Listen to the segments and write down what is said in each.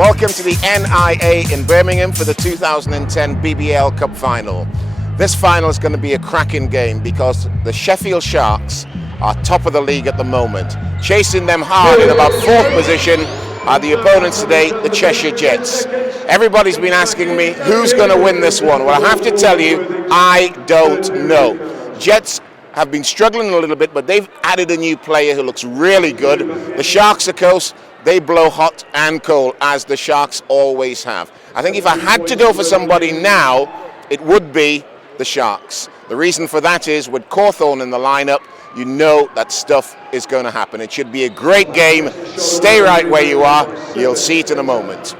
Welcome to the NIA in Birmingham for the 2010 BBL Cup Final. This final is going to be a cracking game because the Sheffield Sharks are top of the league at the moment. Chasing them hard in about 4th position are the opponents today, the Cheshire Jets. Everybody's been asking me who's going to win this one. Well, I have to tell you, I don't know. Jets have been struggling a little bit, but they've added a new player who looks really good. The Sharks, of course, they blow hot and cold, as the Sharks always have. I think if I had to go for somebody now, it would be the Sharks. The reason for that is with Cawthorne in the lineup, you know that stuff is going to happen. It should be a great game. Stay right where you are. You'll see it in a moment.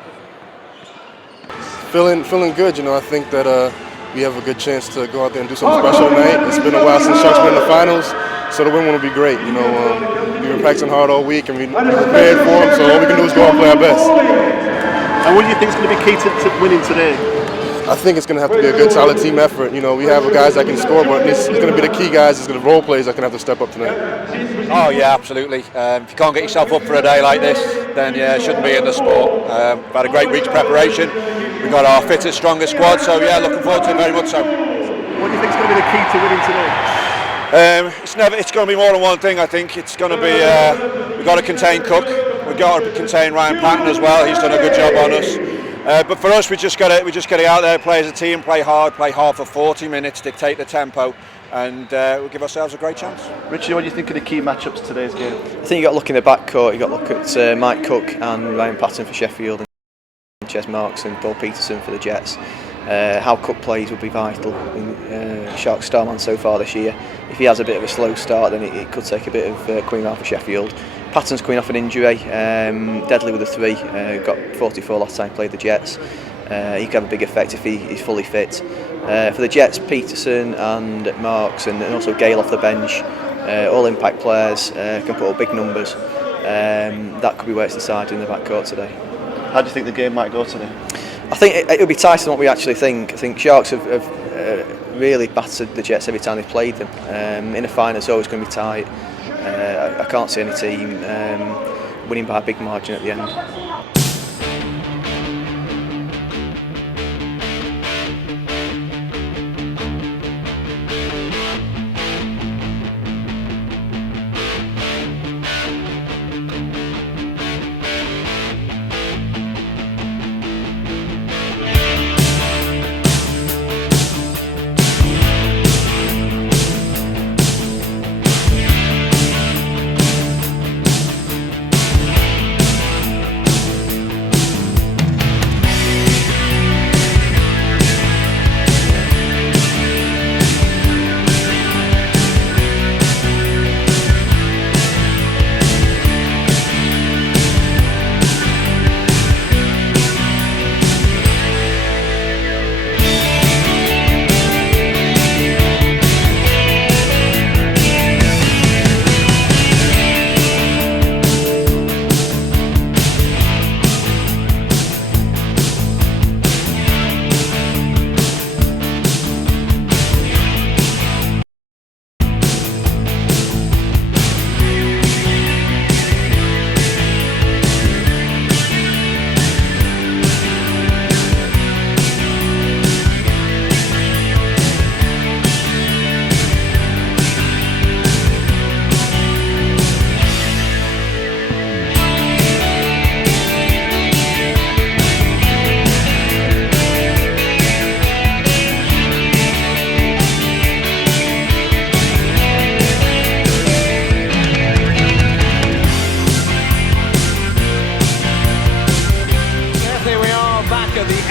Feeling good. I think that we have a good chance to go out there and do something special tonight. It's been a while since Sharks been in the finals, so the win will be great. We've been practicing hard all week and we're prepared for them, so all we can do is go out and play our best. And what do you think is going to be key to winning today? I think it's going to have to be a good, solid team effort. We have guys that can score, but it's going to be the key guys. It's going to role players that can have to step up tonight. Oh yeah, absolutely. If you can't get yourself up for a day like this, then yeah, it shouldn't be in the sport. We've had a great week's preparation. We've got our fittest, strongest squad, so yeah, looking forward to it very much so. What do you think is going to be the key to winning today? It's going to be more than one thing. I think it's going to be we've got to contain Cook. We've got to contain Ryan Patton as well. He's done a good job on us. But for us, we just got to out there, play as a team, play hard for 40 minutes, dictate the tempo, and we'll give ourselves a great chance. Richie, what do you think of the key matchups to today's game? I think you got to look in the back court. You got to look at Mike Cook and Ryan Patton for Sheffield, and Ches Marks and Paul Peterson for the Jets. How Cook plays will be vital in Sharks' starman so far this year. If he has a bit of a slow start, then it could take a bit of coming around for Sheffield. Patton's coming off an injury, deadly with a 3, got 44 last time played the Jets. He could have a big effect if he's fully fit. For the Jets, Peterson and Marks and also Gale off the bench, all impact players, can put up big numbers. That could be where it's decided in the backcourt today. How do you think the game might go today? I think it'll be tighter than what we actually think. I think Sharks have really battered the Jets every time they've played them. In a final, it's always going to be tight. I can't see any team winning by a big margin at the end.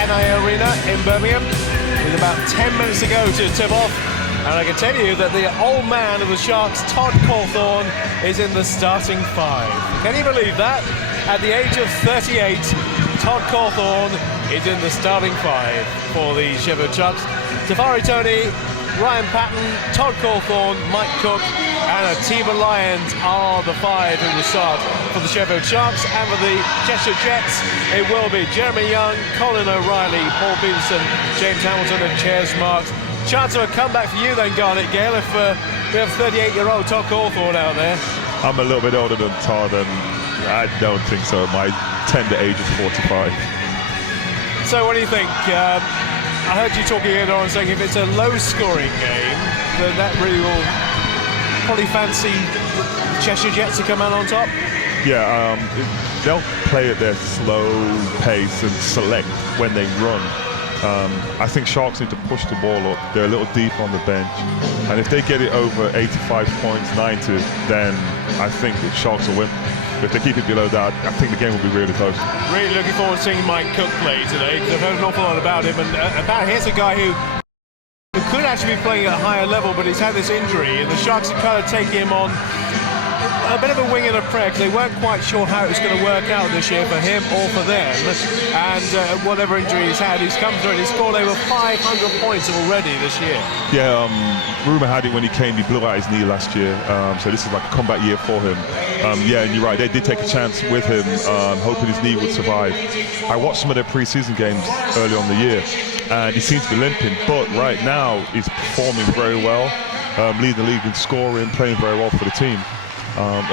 NIA Arena in Birmingham with about 10 minutes to go to tip off, and I can tell you that the old man of the Sharks, Todd Cawthorne, is in the starting 5. Can you believe that? At the age of 38, Todd Cawthorne is in the starting 5 for the Sheffield Sharks. Tafari Tony, Ryan Patton, Todd Cawthorne, Mike Cook and a team of Lions are the 5 who will start for the Sheffield Sharks, and for the Cheshire Jets it will be Jeremy Young, Colin O'Reilly, Paul Peterson, James Hamilton and Ches Marks. Chance of a comeback for you then, Garnet Gale, if we have 38-year-old Todd Cawthorne out there. I'm a little bit older than Todd, and I don't think so. My tender age is 45. So what do you think? I heard you talking earlier on saying if it's a low-scoring game, then that really will probably fancy the Cheshire Jets to come out on top. Yeah, they'll play at their slow pace and select when they run. I think Sharks need to push the ball up. They're a little deep on the bench, and if they get it over 85 points, 90, then I think the Sharks will win. But if they keep it below that, I think the game will be really close. Really looking forward to seeing Mike Cook play today, because I've heard an awful lot about him, and apparently here's a guy who could actually be playing at a higher level, but he's had this injury, and the Sharks have kind of taken him on a bit of a wing and a prayer, because they weren't quite sure how it was going to work out this year for him or for them. And whatever injury he's had, he's come through and he's scored over 500 points already this year. Yeah, rumour had it when he came, he blew out his knee last year, so this is like a comeback year for him. Yeah, and you're right, they did take a chance with him, hoping his knee would survive. I watched some of their pre-season games early on in the year, and he seems to be limping, but right now he's performing very well, leading the league in scoring, playing very well for the team.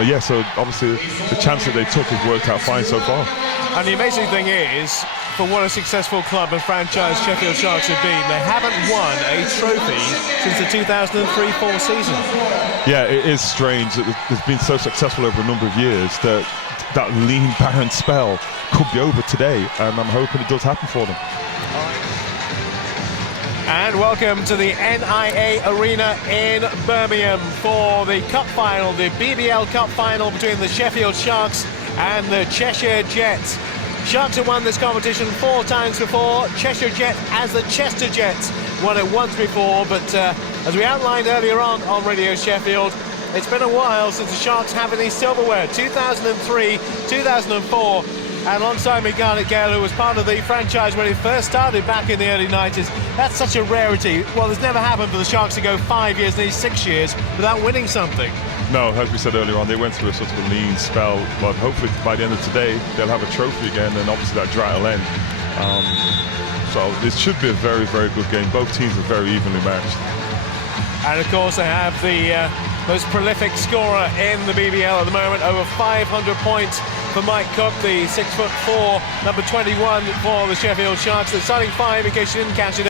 Yeah, so obviously the chance that they took has worked out fine so far. And the amazing thing is, for what a successful club and franchise Sheffield Sharks have been, they haven't won a trophy since the 2003-04 season. Yeah, it is strange that they've been so successful over a number of years that that lean, barren spell could be over today, and I'm hoping it does happen for them. And welcome to the NIA Arena in Birmingham for the Cup Final, the BBL Cup Final between the Sheffield Sharks and the Cheshire Jets. Sharks have won this competition 4 times before. Cheshire Jets, as the Chester Jets, won it once before. But as we outlined earlier on Radio Sheffield, it's been a while since the Sharks have any silverware. 2003, 2004. And alongside me, Garnet Gale, who was part of the franchise when it first started back in the early 90s. That's such a rarity. Well, it's never happened for the Sharks to go 5 years, nearly 6 years, without winning something. No, as we said earlier on, they went through a sort of a lean spell, but hopefully by the end of today, they'll have a trophy again, and obviously that drought will end. So this should be a very, very good game. Both teams are very evenly matched. And of course, they have the most prolific scorer in the BBL at the moment, over 500 points for Mike Cook, the 6'4", number 21 for the Sheffield Sharks. The starting 5, in case you didn't catch it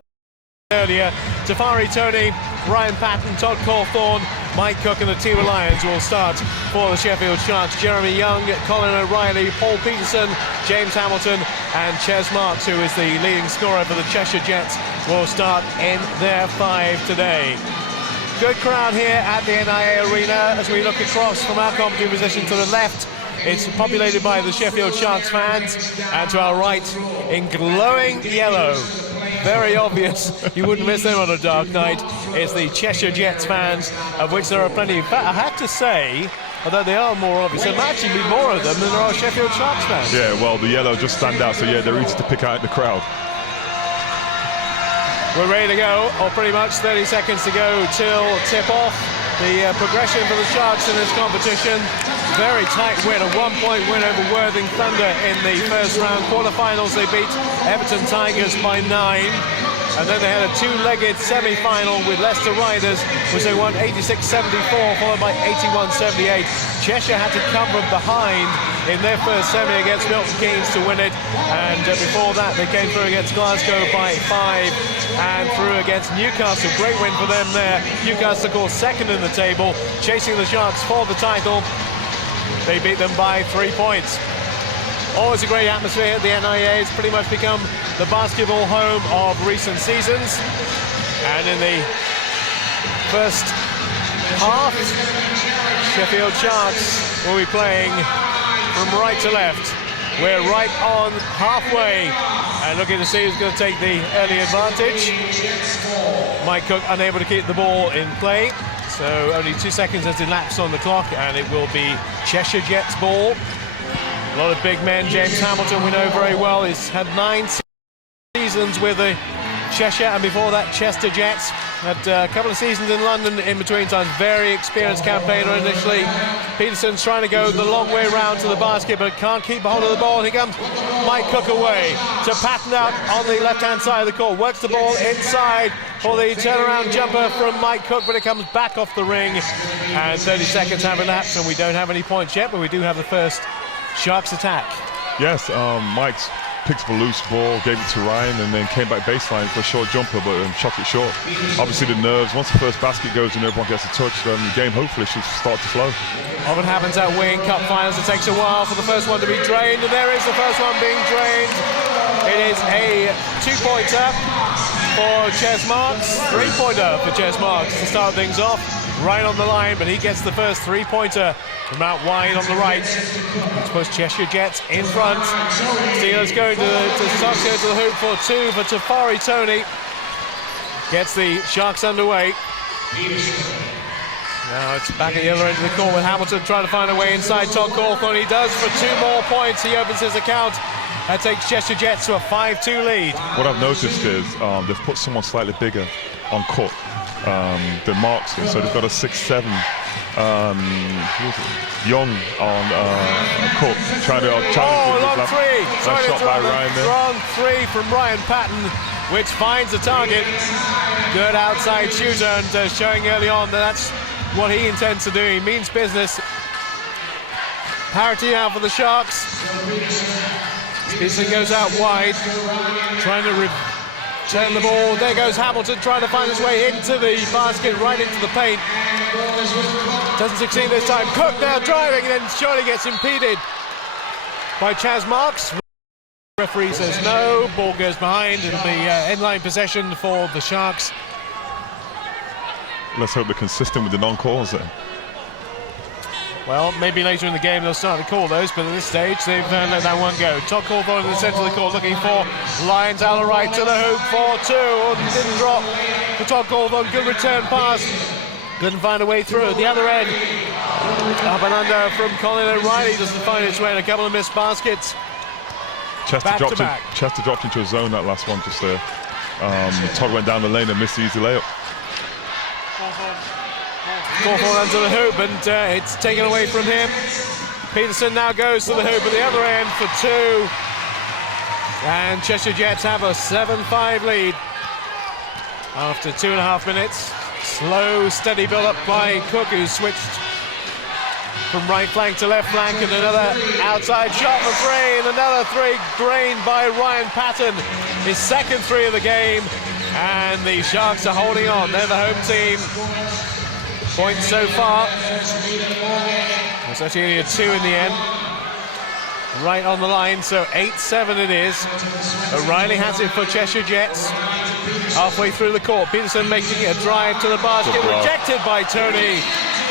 earlier: Tafari Tony, Ryan Patton, Todd Cawthorne, Mike Cook, and the Tiwa Lions will start for the Sheffield Sharks. Jeremy Young, Colin O'Reilly, Paul Peterson, James Hamilton, and Ches Marks, who is the leading scorer for the Cheshire Jets, will start in their 5 today. Good crowd here at the NIA Arena as we look across from our commentary position to the left. It's populated by the Sheffield Sharks fans, and to our right, in glowing yellow, very obvious, you wouldn't miss them on a dark night, it's the Cheshire Jets fans, of which there are plenty. In fact, I have to say, although they are more obvious, there might actually be more of them than there are Sheffield Sharks fans. Yeah, well, the yellow just stand out, so yeah, they're easy to pick out in the crowd. We're ready to go, or pretty much 30 seconds to go till tip-off. The progression for the Sharks in this competition, very tight win, a 1-point win over Worthing Thunder in the first round quarterfinals. They beat Everton Tigers by 9. And then they had a 2-legged semi-final with Leicester Riders, which they won 86-74, followed by 81-78. Cheshire had to come from behind in their first semi against Milton Keynes to win it, and before that they came through against Glasgow by 5 and through against Newcastle. Great win for them there. Newcastle, of course, second in the table, chasing the Sharks for the title. They beat them by 3 points. Always a great atmosphere at the NIA. It's pretty much become the basketball home of recent seasons. And in the first half, Sheffield Sharks will be playing from right to left. We're right on halfway and looking to see who's going to take the early advantage. Mike Cook unable to keep the ball in play, so only 2 seconds has elapsed on the clock, and it will be Cheshire Jets ball. A lot of big men. James Hamilton we know very well. He's had 9 seasons with the Cheshire, and before that Chester Jets. Had a couple of seasons in London in between times. Very experienced campaigner initially. Peterson's trying to go the long way round to the basket, but can't keep hold of the ball. Here comes Mike Cook away to Patton out on the left-hand side of the court. Works the ball inside for the turnaround jumper from Mike Cook, but it comes back off the ring. And 30 seconds have elapsed, and we don't have any points yet, but we do have the first Sharks attack. Yes, Mike's picked up a loose ball, gave it to Ryan, and then came back baseline for a short jumper, but shot it short. Obviously the nerves, once the first basket goes and everyone gets a touch, the game hopefully should start to flow. Often happens at Wing Cup finals. It takes a while for the first one to be drained, and there is the first one being drained. It is a 2-pointer for Ches Marks, 3-pointer for Ches Marks to start things off. Right on the line, but he gets the first 3-pointer from out wide on the right. Which puts Cheshire Jets in front. Steelers going to Sharks go to the hoop for 2 for Tafari Tony. Gets the Sharks underway. Now it's back at the other end of the court with Hamilton trying to find a way inside Todd Cawthorne. He does for 2 more points. He opens his account. That takes Cheshire Jets to a 5-2 lead. What I've noticed is they've put someone slightly bigger on Cook than Marks, so they've got a 6'7" Young on Cook trying to challenge. Long three! Nice shot by Ryan there. Long three from Ryan Patton, which finds the target. Good outside shooter, and showing early on that that's what he intends to do. He means business. Parity now for the Sharks. Peterson goes out wide, trying to return the ball. There goes Hamilton trying to find his way into the basket, right into the paint. Doesn't succeed this time. Cook now driving, and then surely gets impeded by Chaz Marks. Referee says no, ball goes behind. It'll be end-line possession for the Sharks. Let's hope they're consistent with the non-calls then. Well, maybe later in the game they'll start to call those, but at this stage they've let that one go. Todd Cawthorne in the centre of the court looking for Lyons out the right to the hoop for 2. Didn't drop for Todd Cawthorne. Good return pass. Couldn't find a way through. At the other end, up and under from Colin O'Reilly. Doesn't find its way in a couple of missed baskets. Chester dropped into a zone that last one just there. Todd went down the lane and missed the easy layup. Cawthorne under the hoop, and it's taken away from him. Peterson now goes to the hoop at the other end for 2. And Cheshire Jets have a 7-5 lead after 2.5 minutes. Slow, steady build-up by Cook, who's switched from right flank to left flank, and another outside shot for 3, and another 3 drained by Ryan Patton. His second 3 of the game, and the Sharks are holding on. They're the home team. Points so far. It's actually only a 2 in the end. Right on the line, so 8-7 it is. O'Reilly has it for Cheshire Jets. Halfway through the court, Peterson making a drive to the basket, rejected by Tony.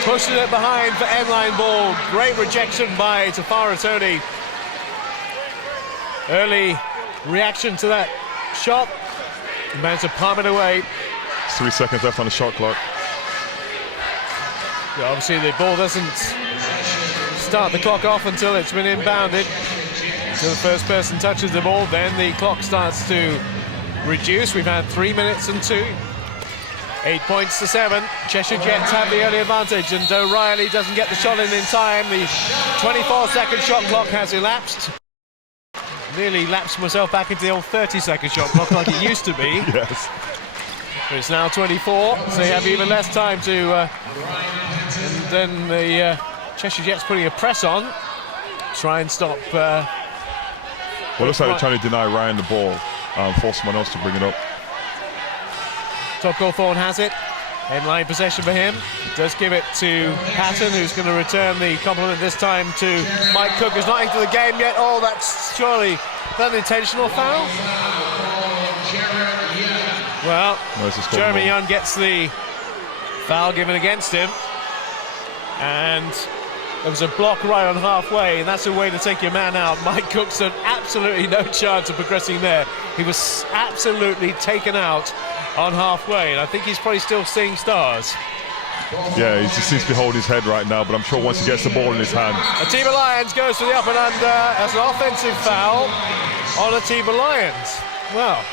Pushing it behind for end-line ball. Great rejection by Tafara Tony. Early reaction to that shot. He managed to palm it away. 3 seconds left on the shot clock. Yeah, obviously the ball doesn't start the clock off until it's been inbounded. Until the first person touches the ball, then the clock starts to reduce. We've had 3 minutes and 2. 8 points to 7. Cheshire Jets have the early advantage, and O'Reilly doesn't get the shot in time. The 24-second shot clock has elapsed. Nearly lapsed myself back into the old 30-second shot clock like it used to be. Yes. But it's now 24, so they have even less time to... and then the Cheshire Jets putting a press on. Try and stop... well, looks like they're trying to deny Ryan the ball. Force someone else to bring it up. Todd Cawthorne has it. End-line possession for him. Does give it to Patton, who's going to return the compliment this time to Mike Cook, who's not into the game yet. Oh, that's surely an intentional foul? Well, Jeremy Young gets the foul given against him. And there was a block right on halfway, and that's a way to take your man out. Mike Cook's had absolutely no chance of progressing there. He was absolutely taken out on halfway, and I think he's probably still seeing stars. Yeah, he just seems to be holding his head right now, but I'm sure once he gets the ball in his hand. Atiba Lyons goes for the up and under as an offensive foul on Atiba Lyons. Well,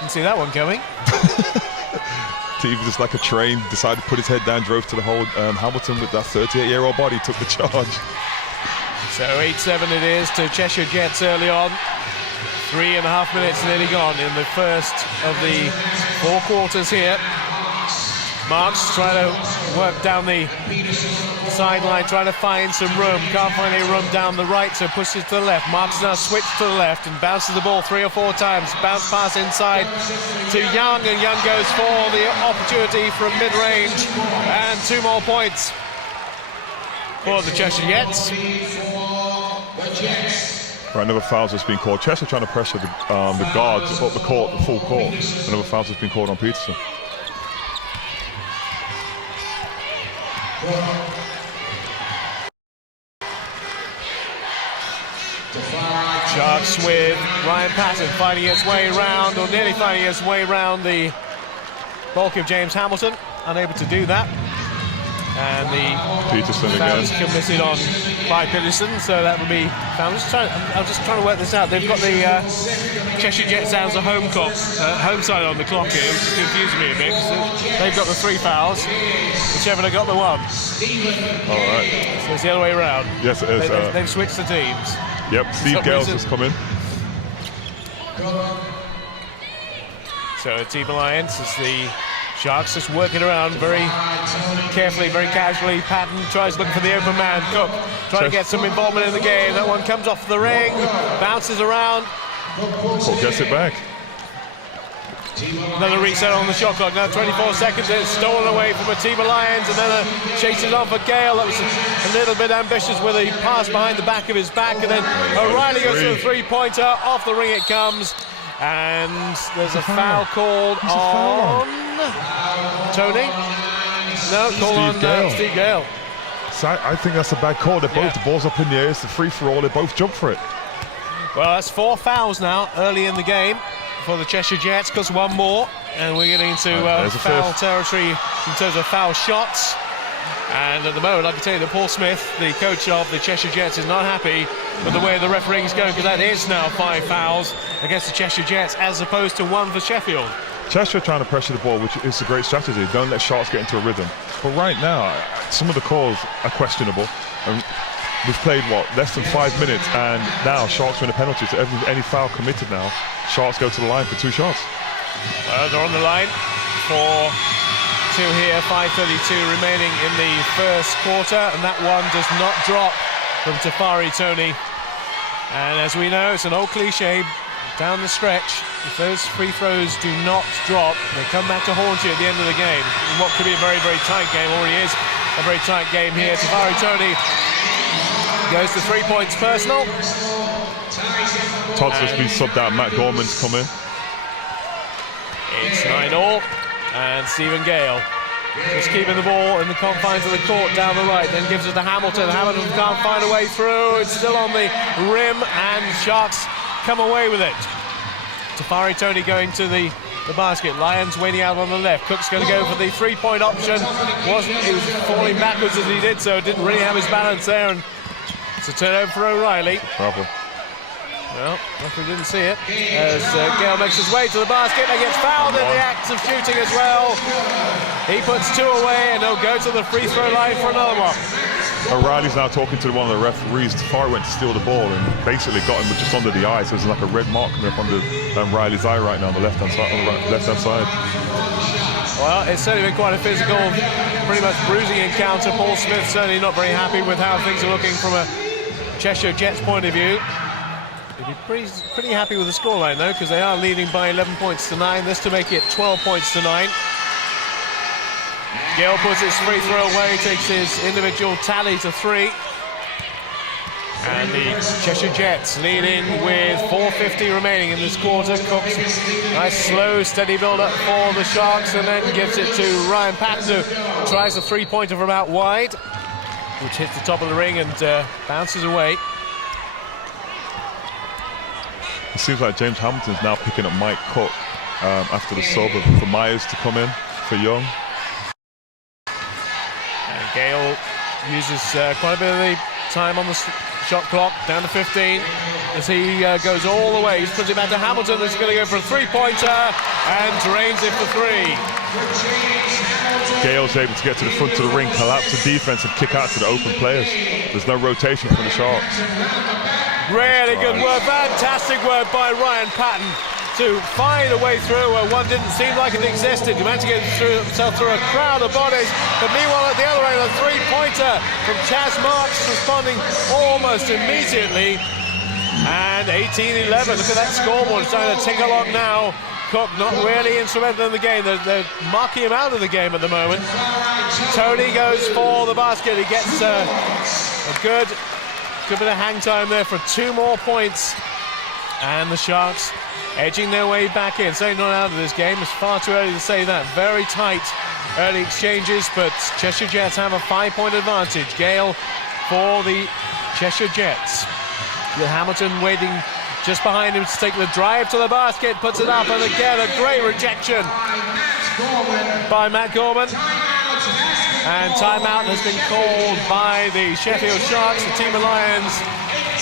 didn't see that one coming. Atiba, just like a train, decided to put his head down, drove to the hole. Hamilton, with that 38-year-old body, took the charge. So 8-7 it is to Cheshire Jets early on. 3.5 minutes nearly gone in the first of the 4 quarters here. Marks trying to work down the sideline, trying to find some room. Can't find any room down the right, so pushes to the left. Marks now switched to the left and bounces the ball 3 or 4 times. Bounce pass inside to Young, and Young goes for the opportunity from mid-range. And 2 more points for the Cheshire Jets. Right, another foul has been called. Cheshire trying to pressure the guards up the court, the full court. Another foul has been called on Peterson. Sharks with Ryan Patton finding his way around, or nearly finding his way around the bulk of James Hamilton. Unable to do that. And the Peterson foul again. is committed on by Peterson, so that would be foul. I'm just trying to work this out. They've got the Cheshire Jets down as a home side on the clock here, which is confusing me a bit. They've got the 3 fouls, Sheffield have got the 1. All right. So it's the other way around. Yes, it is. They've switched the teams. Yep, Steve Gales has come in. So a team alliance as the Sharks just working around very carefully, very casually. Patton tries looking for the open man. Cook trying to get some involvement in the game. That one comes off the ring, bounces around. Cook gets it back. Another reset on the shot clock. Now 24 seconds. It's stolen away from a team alliance, and then chases on for Gale. That was a little bit ambitious with a pass behind the back of his back, and then O'Reilly goes to the 3-pointer. Off the ring it comes. And there's a foul called on Tony. No, call on Steve Gale. So I think that's a bad call. They're both, the ball's up in the air, it's a free-for-all, they both jump for it. Well, that's 4 fouls now early in the game for the Cheshire Jets, because 1 more. And we're getting into foul territory in terms of foul shots. And at the moment, I can tell you that Paul Smith, the coach of the Cheshire Jets, is not happy with the way the refereeing's going, because that is now 5 fouls against the Cheshire Jets, as opposed to 1 for Sheffield. Cheshire trying to pressure the ball, which is a great strategy. Don't let Sharks get into a rhythm. But right now, some of the calls are questionable. And we've played, less than 5 minutes, and now Sharks win a penalty. So any foul committed now, Sharks go to the line for 2 shots. They're on the line for 2 here, 5:32 remaining in the first quarter, and that one does not drop from Tafari Tony. And as we know, it's an old cliche down the stretch. If those free throws do not drop, they come back to haunt you at the end of the game. In what could be a very, very tight game, already is a very tight game here. Tafari Tony goes to 3 points personal. Todd's just been subbed out. Matt Gorman's come in. It's 9-all, and Stephen Gale just keeping the ball in the confines of the court down the right, then gives it to Hamilton. Hamilton can't find a way through. It's still on the rim, and Sharks come away with it. Tafari Tony going to the basket. Lyons waiting out on the left. Cook's going to go for the 3-point option. He was falling backwards as he did so. Didn't really have his balance there, and it's a turnover for O'Reilly. Bravo. Well, referee didn't see it as Gale makes his way to the basket and gets fouled in the act of shooting as well. He puts 2 away, and he'll go to the free throw line for another one. O'Reilly's now talking to one of the referees. Tafari went to steal the ball and basically got him just under the eye. So there's like a red mark coming up under Riley's eye right now on the left-hand side. Well, it's certainly been quite a physical, pretty much bruising encounter. Paul Smith certainly not very happy with how things are looking from a Cheshire Jets point of view. He'd be pretty happy with the scoreline though, because they are leading by 11 points to 9. This to make it 12 points to 9. Gale puts his free throw away, takes his individual tally to 3. And the Cheshire Jets leading with 4:50 remaining in this quarter. Cook's nice slow steady build up for the Sharks, and then gives it to Ryan Patton, who tries a 3-pointer from out wide, which hits the top of the ring and bounces away. It seems like James Hamilton's now picking up Mike Cook after the sub for Myers to come in for Young. And Gale uses quite a bit of the time on the shot clock, down to 15, as he goes all the way. He's put it back to Hamilton, who's going to go for a 3-pointer and drains it for 3. Gale's able to get to the front of the ring, collapse the defense and kick out to the open players. There's no rotation from the Sharks. Really good work, fantastic work by Ryan Patton. to find a way through where one didn't seem like it existed. He managed to get himself through a crowd of bodies, but meanwhile at the other end, a three-pointer from Chaz Marks responding almost immediately. And 18-11, look at that scoreboard, it's starting to tick along now. Cook not really instrumental in the game, they're marking him out of the game at the moment. Tony goes for the basket, he gets a good bit of hang time there for 2 more points. And the Sharks edging their way back in, certainly not out of this game, it's far too early to say that. Very tight early exchanges, but Cheshire Jets have a 5-point advantage. Gale for the Cheshire Jets. With Hamilton waiting just behind him to take the drive to the basket, puts it up, and again a great rejection by Matt Gorman. And timeout has been called by the Sheffield Sharks. The team of Lions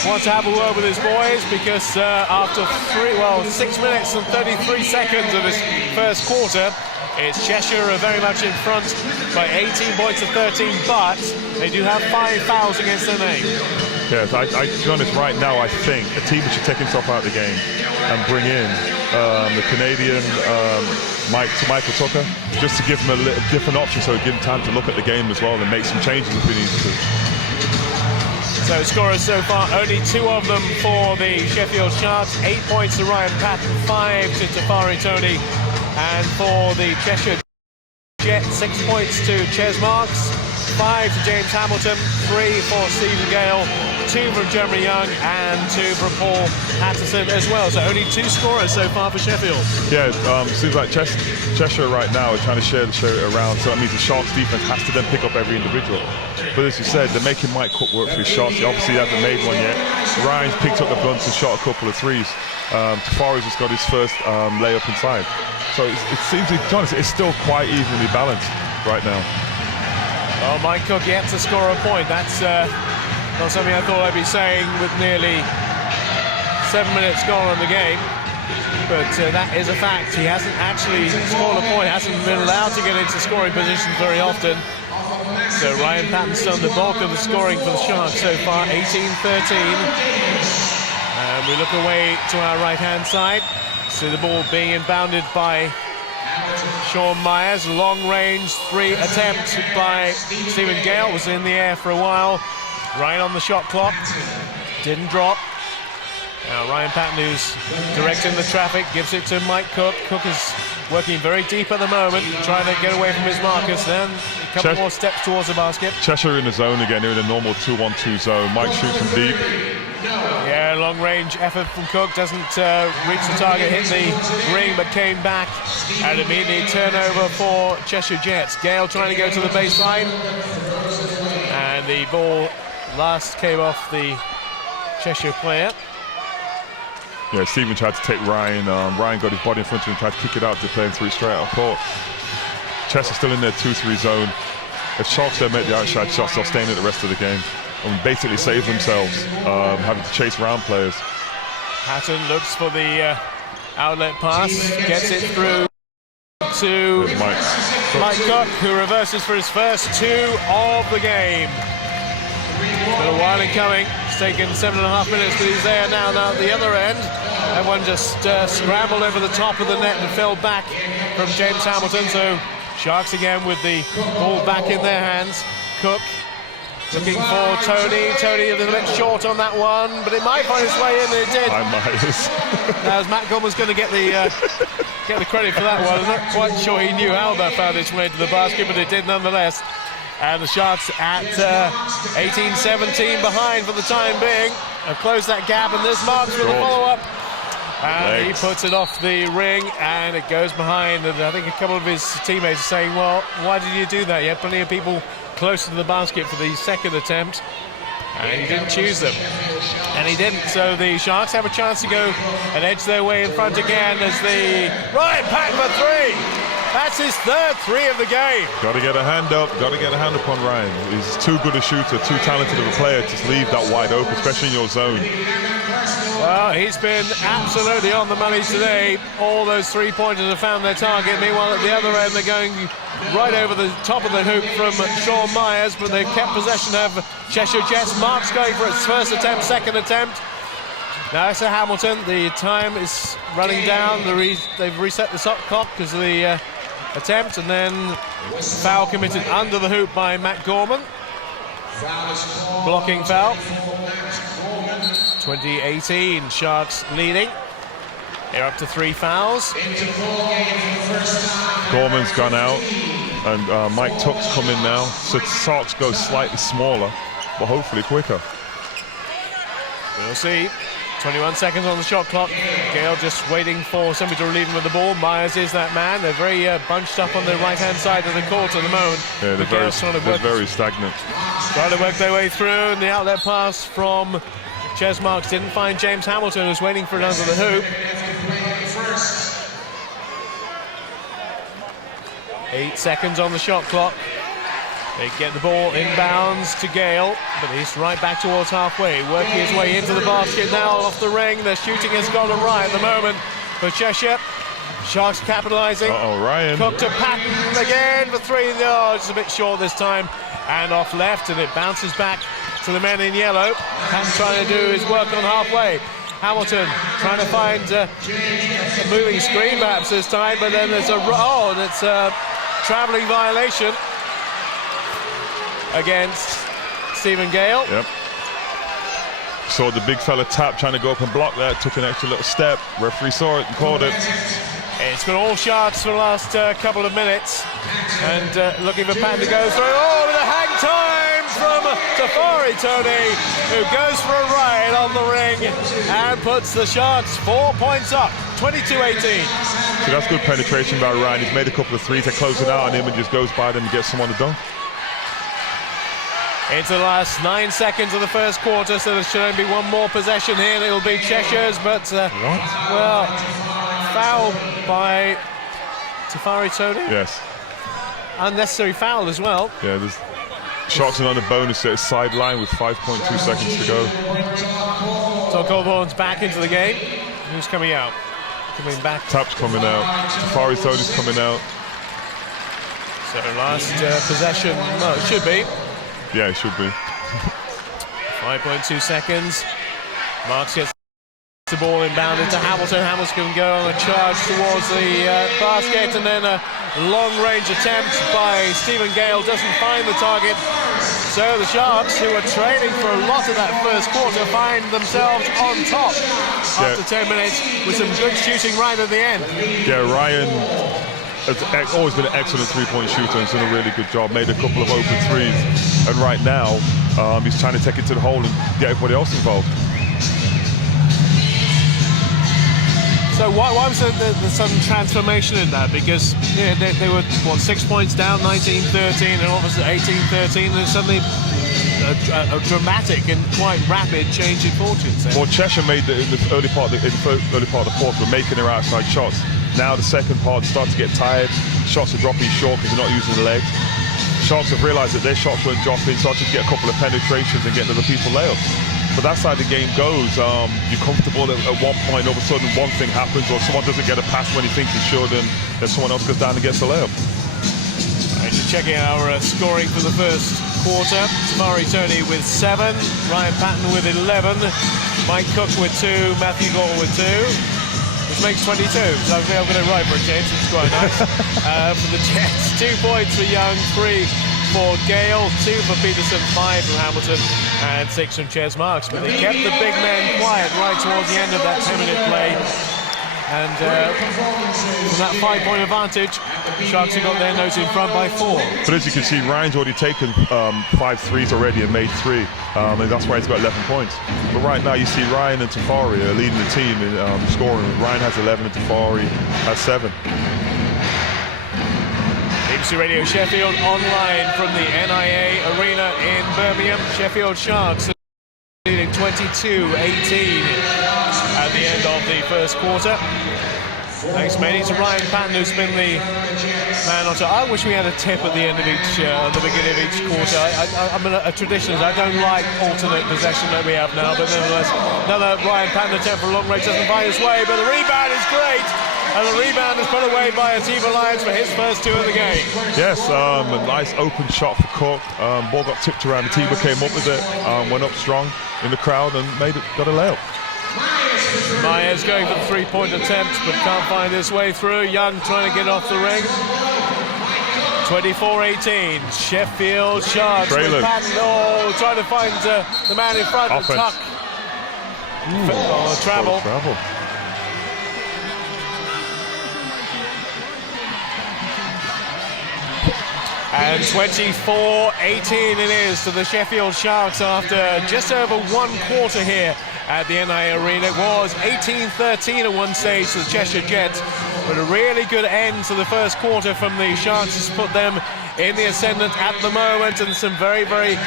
want to have a word with his boys because after 6 minutes and 33 seconds of this first quarter, it's Cheshire are very much in front by 18 points to 13, but they do have 5 fouls against their name. Yes, to be honest, right now I think a team should take himself out of the game and bring in the Canadian Michael Tucker, just to give him a little different option, so give him time to look at the game as well and make some changes if he needs to. So scorers so far, only 2 of them for the Sheffield Sharks. 8 points to Ryan Patton, 5 to Tafari Tony. And for the Cheshire Jets, 6 points to Chaz Marks, 5 to James Hamilton, 3 for Stephen Gale, 2 from Jeremy Young, and 2 from Paul Patterson as well. So only 2 scorers so far for Sheffield. Yeah, it seems like Cheshire right now are trying to share it around, so that means the Sharks defense has to then pick up every individual. But as you said, they're making Mike Cook work for his shots. He obviously hasn't made one yet. Ryan's picked up the bunch and shot a couple of threes. Tafari's just got his first layup inside. So it seems, to be honest, it's still quite evenly balanced right now. Well, Mike Cook yet to score a point. That's not something I thought I'd be saying with nearly 7 minutes gone on the game. But that is a fact. He hasn't actually scored a point, hasn't been allowed to get into scoring positions very often. So Ryan Patton's done the bulk of the scoring for the Sharks so far, 18-13. And we look away to our right-hand side. See the ball being inbounded by Sean Myers. Long-range 3 attempt by Stephen Gale, was in the air for a while. Right on the shot clock, didn't drop. Now Ryan Patton, who's directing the traffic, gives it to Mike Cook. Cook is working very deep at the moment, trying to get away from his markers. Then a couple more steps towards the basket. Cheshire in the zone again, they're in a normal 2-1-2 zone. Mike shoots from deep. Yeah, long-range effort from Cook, doesn't reach the target, hit the ring, but came back. And immediately turnover for Cheshire Jets. Gale trying to go to the baseline. And the ball last came off the Cheshire player. Yeah, Stephen tried to take Ryan. Ryan got his body in front of him, tried to kick it out to play him 3 straight out court. Cheshire still in their 2-3 zone. If Sharks don't make the outside shots, they'll stay in it the rest of the game and basically save themselves having to chase around players. Patton looks for the outlet pass, gets it through to Mike Cook, who reverses for his first 2 of the game. It's been a while in coming. It's taken 7.5 minutes, but he's there now. Now at the other end, everyone just scrambled over the top of the net and fell back from James Hamilton. So Sharks again with the ball back in their hands. Cook looking for Tony. Tony a little bit short on that one, but it might find its way in, and it did. I might. Now, as Matt Gorman's going to get the credit for that one. I'm not quite sure he knew how that found its way to the basket, but it did nonetheless. And the Sharks at 18-17 behind for the time being. Have closed that gap, and there's Marks with a follow-up. And he puts it off the ring, and it goes behind. And I think a couple of his teammates are saying, well, why did you do that? You had plenty of people closer to the basket for the second attempt, and he didn't choose them. And he didn't, so the Sharks have a chance to go and edge their way in front again as the Ryan Patton for 3. That's his third 3 of the game. Got to get a hand up. Got to get a hand up on Ryan. He's too good a shooter, too talented of a player to leave that wide open, especially in your zone. Well, he's been absolutely on the money today. All those 3-pointers have found their target. Meanwhile, at the other end, they're going right over the top of the hoop from Sean Myers, but they've kept possession of Cheshire Jets. Marks going for its first attempt, second attempt. Now it's a Hamilton. The time is running down. They've reset the shot clock because of the attempt, and then foul committed under the hoop by Matt Gorman. Blocking foul. 2018, Sharks leading. They're up to 3 fouls. Gorman's gone out, and Mike Tuck's come in now. So Sharks go slightly smaller, but hopefully quicker. We'll see. 21 seconds on the shot clock. Gale just waiting for somebody to relieve him of the ball. Myers is that man. They're very bunched up on the right-hand side of the court at the moment. Yeah, they're very stagnant. Trying to work their way through, and the outlet pass from Ches Marks didn't find James Hamilton, who's waiting for it under the hoop. 8 seconds on the shot clock. They get the ball inbounds to Gale, but he's right back towards halfway, working his way into the basket now off the ring. Their shooting has gone awry at the moment for Cheshire. Sharks capitalising. Ryan. Cook to Patton again for 3 yards, a bit short this time, and off left, and it bounces back to the men in yellow. Patton trying to do his work on halfway. Hamilton trying to find a moving screen perhaps this time, but then there's and it's a travelling violation against Stephen Gale. Yep. Saw the big fella tap, trying to go up and block that, took an extra little step. Referee saw it and called it. It's been all Sharks for the last couple of minutes, and looking for Patton to go through. Oh, with a hang time from Tafari Tony, who goes for a ride on the ring and puts the Sharks 4 points up, 22-18. So that's good penetration by Ryan. He's made a couple of threes. They close it out on him and just goes by them and gets someone to dunk. Into the last 9 seconds of the first quarter, so there should only be one more possession here. It'll be Cheshire's, but well, foul by Tafari Tony. Yes. Unnecessary foul as well. Yeah, there's Sharks on the bonus at his sideline with 5.2 seconds to go. So Colborne's back into the game. Who's coming out? Coming back. Tap's coming out. Tafari Tony's coming out. So last possession, no, it should be. Yeah, it should be. 5.2 seconds. Marks gets the ball inbounded to Hamilton. Hamilton can go on a charge towards the basket, and then a long-range attempt by Stephen Gale doesn't find the target. So the Sharks, who are trailing for a lot of that first quarter, find themselves on top after 10 minutes with some good shooting right at the end. Yeah, Ryan has always been an excellent three-point shooter and has done a really good job, made a couple of open threes, and right now he's trying to take it to the hole and get everybody else involved. So why was there the sudden transformation in that? Because they were, 6 points down, 19-13, and obviously 18-13, and suddenly a dramatic and quite rapid change in fortunes there. Well, Cheshire made in the early part of the fourth, were making their outside shots. Now the second part starts to get tired. Shots are dropping short because they're not using the legs. Sharks have realised that their shots weren't dropping, started to get a couple of penetrations and getting other people layups. But that's how the game goes. You're comfortable at one point, all of a sudden one thing happens, or someone doesn't get a pass when he thinks he should, and then someone else goes down and gets a layup. Right, just checking our scoring for the first quarter. Tafari Tony with 7, Ryan Patton with 11, Mike Cook with 2, Matthew Gorton with 2. Which makes 22, so I'm going to ride for a change, it's quite nice. For the Jets, 2 points for Young, 3 for Gale, 2 for Peterson, 5 from Hamilton, and 6 from Ches Marks. But they kept the big men quiet right towards the end of that 10-minute play. And from that 5-point advantage, Sharks have got their nose in front by 4. But as you can see, Ryan's already taken 5 threes already and made 3, and that's why he's got 11 points. But right now you see Ryan and Tafari are leading the team in scoring. Ryan has 11 and Tafari has 7. BBC Radio Sheffield online from the NIA Arena in Birmingham. Sheffield Sharks leading 22-18 at the end of the first quarter. Thanks mainly to Ryan Patton, who's been the man on top. I wish we had a tip at the end of each, at the beginning of each quarter. I'm a traditionalist. I don't like alternate possession that we have now, but nevertheless, another Ryan Patton attempt for a long range doesn't find his way, but the rebound is great. And the rebound is put away by Atiba Lyons for his first 2 of the game. Yes, a nice open shot for Cook. Ball got tipped around. Atiba came up with it, went up strong in the crowd and got a layup. Myers going for the three-point attempt, but can't find his way through. Young trying to get off the ring. 24-18, Sheffield Sharks with Patton. Oh, trying to find the man in front of Tuck. Travel. And 24-18 it is to the Sheffield Sharks after just over one quarter here at the NIA Arena. It was 18-13 at one stage to the Cheshire Jets, but a really good end to the first quarter from the Sharks has put them in the ascendant at the moment, and some very, very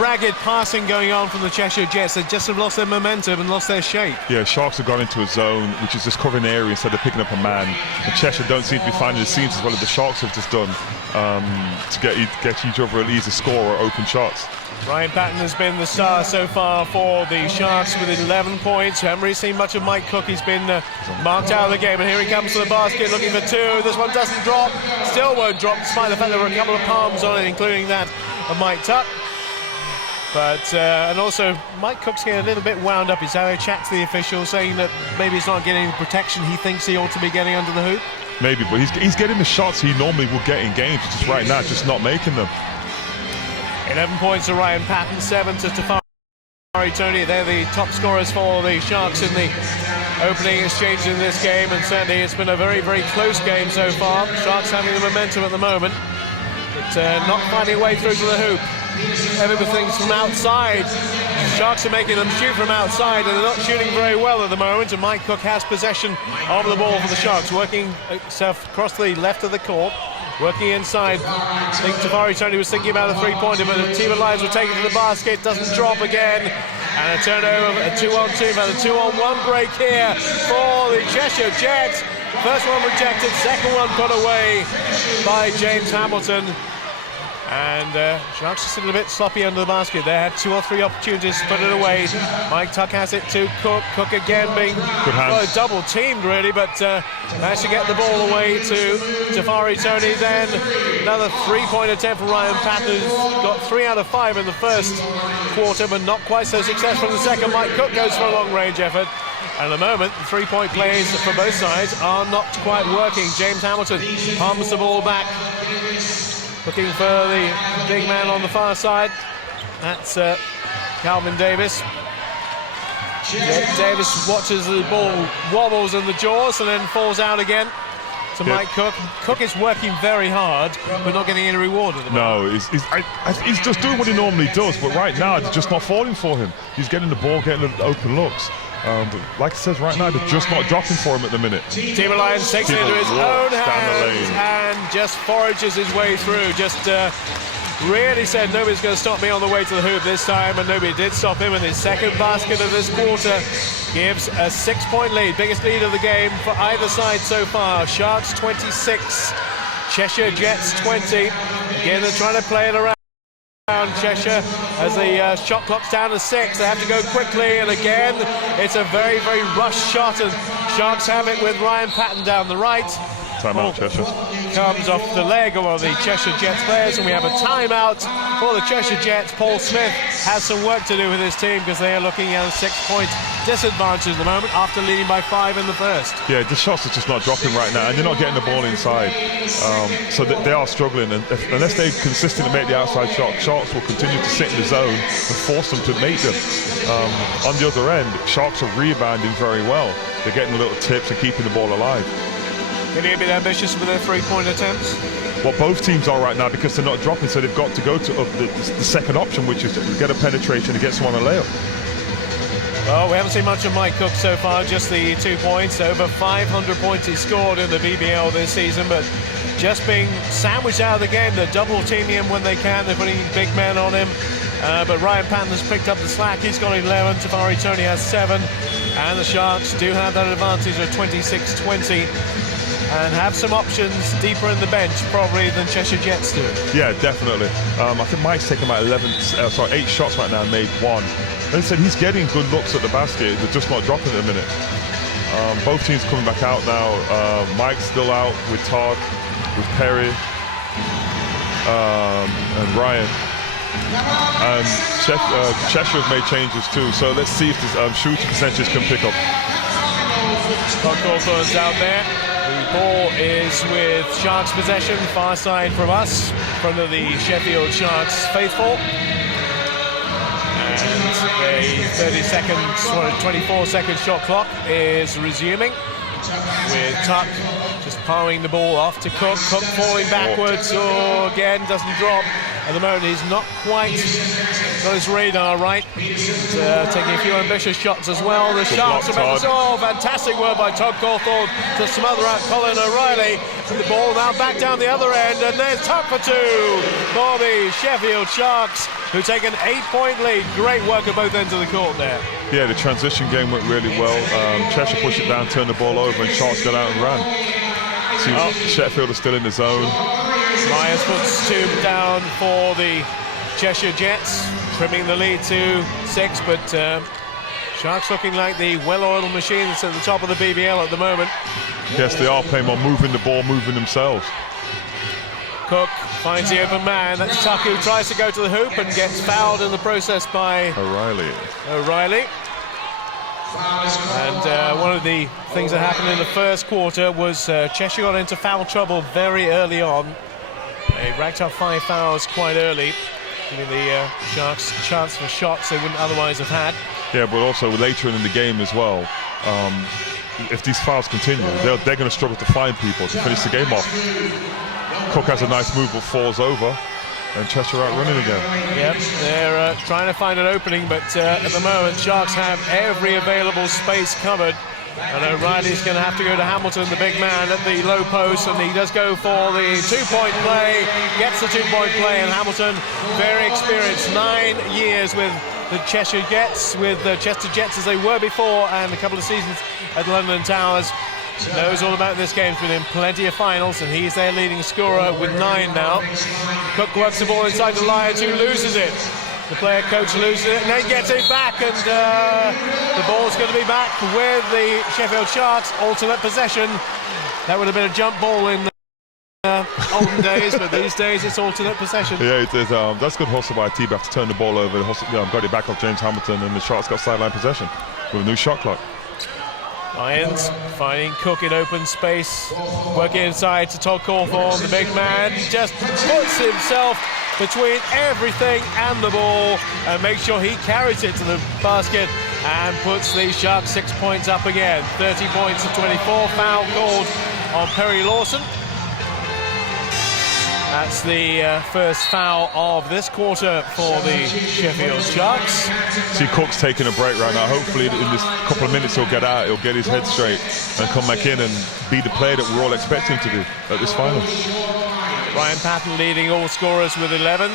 ragged passing going on from the Cheshire Jets. They just have lost their momentum and lost their shape. Yeah, Sharks have gone into a zone which is just covering the area instead of picking up a man, and Cheshire don't seem to be finding the seams as well as the Sharks have just done to get each other an easy score or open shots. Ryan Patton has been the star so far for the Sharks with 11 points. We haven't really seen much of Mike Cook. He's been marked out of the game, and here he comes to the basket looking for two. This one doesn't drop, still won't drop, despite the fact there were a couple of palms on it, including that of Mike Tuck. But, and also, Mike Cook's getting a little bit wound up. He's having a chat to the official, saying that maybe he's not getting the protection he thinks he ought to be getting under the hoop. Maybe, but he's getting the shots he normally would get in games, just right now, just not making them. 11 points to Ryan Patton, 7 to Tafari Tony. They're the top scorers for the Sharks in the opening exchange in this game, and certainly it's been a very, very close game so far. Sharks having the momentum at the moment, but not finding a way through to the hoop. Everything's from outside. Sharks are making them shoot from outside, and they're not shooting very well at the moment, and Mike Cook has possession of the ball for the Sharks, working himself across the left of the court. Working inside. I think Tafari Tony was thinking about a three-pointer, but the team of Lions will take it to the basket. Doesn't drop again. And a turnover, a 2-on-2, but a 2-on-1 break here for the Cheshire Jets. First one rejected, second one put away by James Hamilton. And Sharks are still a bit sloppy under the basket. They had 2 or 3 opportunities to put it away. Mike Tuck has it to Cook. Cook again being double teamed really, but managed to get the ball away to Tafari Tony. Then another three-point attempt from Ryan Patton, who's got 3 out of 5 in the first quarter, but not quite so successful in the second. Mike Cook goes for a long-range effort. And at the moment, the three-point plays for both sides are not quite working. James Hamilton palms the ball back. Looking for the big man on the far side. That's Calvin Davis. Davis watches the ball wobbles in the jaws and then falls out again to Mike Cook. Cook is working very hard, but not getting any reward at the moment. No, he's just doing what he normally does, but right now it's just not falling for him. He's getting the ball, getting the open looks. But like it says right now, they're just not dropping for him at the minute. Team Alliance takes it into his own hands and just forages his way through. Just really said nobody's going to stop me on the way to the hoop this time, and nobody did stop him. And his second basket of this quarter gives a 6-point lead, biggest lead of the game for either side so far. Sharks 26, Cheshire Jets 20. Again, they're trying to play it around Cheshire as the shot clock's down to 6. They have to go quickly, and again it's a very, very rushed shot, and Sharks have it with Ryan Patton down the right. Timeout, Cheshire. Comes off the leg of one of the Cheshire Jets players, and we have a timeout for the Cheshire Jets. Paul Smith has some work to do with his team because they are looking at a 6-point disadvantage at the moment after leading by 5 in the first. Yeah, the shots are just not dropping right now, and they're not getting the ball inside. So they are struggling, and unless they consistently make the outside shot, Sharks will continue to sit in the zone and force them to make them. On the other end, Sharks are rebounding very well. They're getting little tips and keeping the ball alive. Can you be ambitious with their three-point attempts? Well, both teams are right now because they're not dropping, so they've got to go to the second option, which is to get a penetration and get someone a layup. Well, we haven't seen much of Mike Cook so far, just the 2 points. Over 500 points he's scored in the BBL this season, but just being sandwiched out of the game. They're double teaming him when they can. They're putting big men on him. But Ryan Patton has picked up the slack. He's got 11. Tafari Tony has 7. And the Sharks do have that advantage of 26-20. And have some options deeper in the bench, probably, than Cheshire Jets do. Yeah, definitely. I think Mike's taken about 8 shots right now and made 1. Like I said, he's getting good looks at the basket. They're just not dropping at the minute. Both teams coming back out now. Mike's still out with Todd, with Perry, and Ryan. And Cheshire have made changes too, so let's see if the shooting percentages can pick up. Todd Cawthorne's out there. The ball is with Sharks possession, far side from us, from the Sheffield Sharks faithful. And the 24-second shot clock is resuming, with Tuck just palming the ball off to Cook. Cook falling backwards, again doesn't drop. At the moment he's not quite got his radar right. He's taking a few ambitious shots as well. The Sharks are about to fantastic work by Todd Cawthorne to smother out Colin O'Reilly. The ball now back down the other end, and there's Tuck for two for the Sheffield Sharks, who take an 8-point lead. Great work at both ends of the court there. Yeah, the transition game went really well. Cheshire pushed it down, turned the ball over, and Sharks got out and ran. See, Sheffield are still in the zone. Myers puts two down for the Cheshire Jets, trimming the lead to 6, but Sharks looking like the well-oiled machine that's at the top of the BBL at the moment. Yes, they are playing on moving the ball, moving themselves. Cook finds the open man. That's Tuck, who tries to go to the hoop and gets fouled in the process by O'Reilly. And one of the things that happened in the first quarter was Cheshire got into foul trouble very early on. They racked up 5 fouls quite early, giving the Sharks a chance for shots they wouldn't otherwise have had. Yeah, but also later in the game as well, if these fouls continue, they're going to struggle to find people to finish the game off. Cook has a nice move but falls over, and Cheshire out running again. Yep, they're trying to find an opening, but at the moment Sharks have every available space covered. And O'Reilly's going to have to go to Hamilton, the big man, at the low post, and he does go for the 2-point play, gets the 2-point play, and Hamilton, very experienced, 9 years with the Cheshire Jets, with the Chester Jets as they were before, and a couple of seasons at London Towers. Knows all about this game, he's been in plenty of finals, and he's their leading scorer with 9 now. Cook works the ball inside the Lions, who loses it. The player coach loses it and then gets it back, and the ball's going to be back with the Sheffield Sharks. Alternate possession. That would have been a jump ball in the olden days, but these days it's alternate possession. Yeah, it is. That's good hustle by T-Back to turn the ball over. Got it back off James Hamilton, and the Sharks got sideline possession with a new shot clock. Lions finding Cook in open space, working inside to Todd Cawthorne, the big man, just puts himself between everything and the ball and makes sure he carries it to the basket and puts the Sharks 6 points up again. 30 points to 24, foul called on Perry Lawson. That's the first foul of this quarter for the Sheffield Sharks. See, Cook's taking a break right now. Hopefully in this couple of minutes he'll get out, he'll get his head straight and come back in and be the player that we're all expecting to do at this final. Ryan Patton leading all scorers with 11.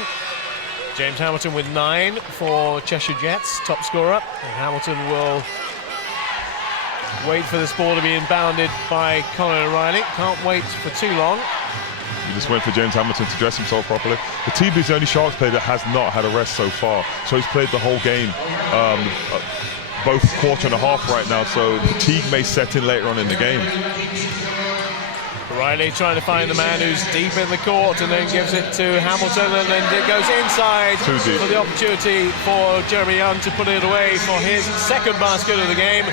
James Hamilton with 9 for Cheshire Jets, top scorer. And Hamilton will wait for this ball to be inbounded by Colin O'Reilly. Can't wait for too long. He just went for James Hamilton to dress himself properly. The TB is the only Sharks player that has not had a rest so far. So he's played the whole game, both quarter and a half right now. So fatigue may set in later on in the game. O'Reilly trying to find the man who's deep in the court and then gives it to Hamilton, and then it goes inside for the opportunity for Jeremy Young to put it away for his second basket of the game.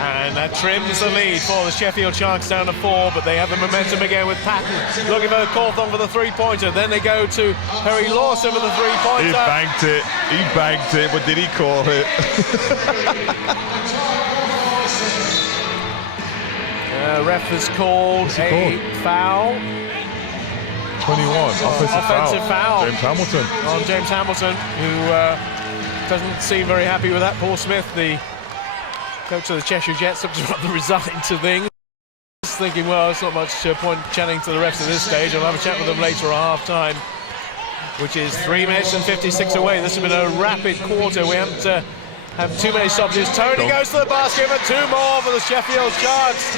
And that trims the lead for the Sheffield Sharks down to 4, but they have the momentum again with Patton looking for Cawthorne for the 3-pointer. Then they go to Perry Lawson for the 3-pointer. He banked it, but did he call it? Ref has called foul. 21, offensive foul. James Hamilton. On James Hamilton, who doesn't seem very happy with that. Paul Smith, the coach of the Cheshire Jets, looks rather resigned to things. Thinking, well, it's not much point chatting to the refs at this stage. I'll have a chat with them later at half-time, which is 3 minutes and 56 away. This has been a rapid quarter. We haven't have too many stoppages. Tony goes to the basket, but 2 more for the Sheffield Sharks,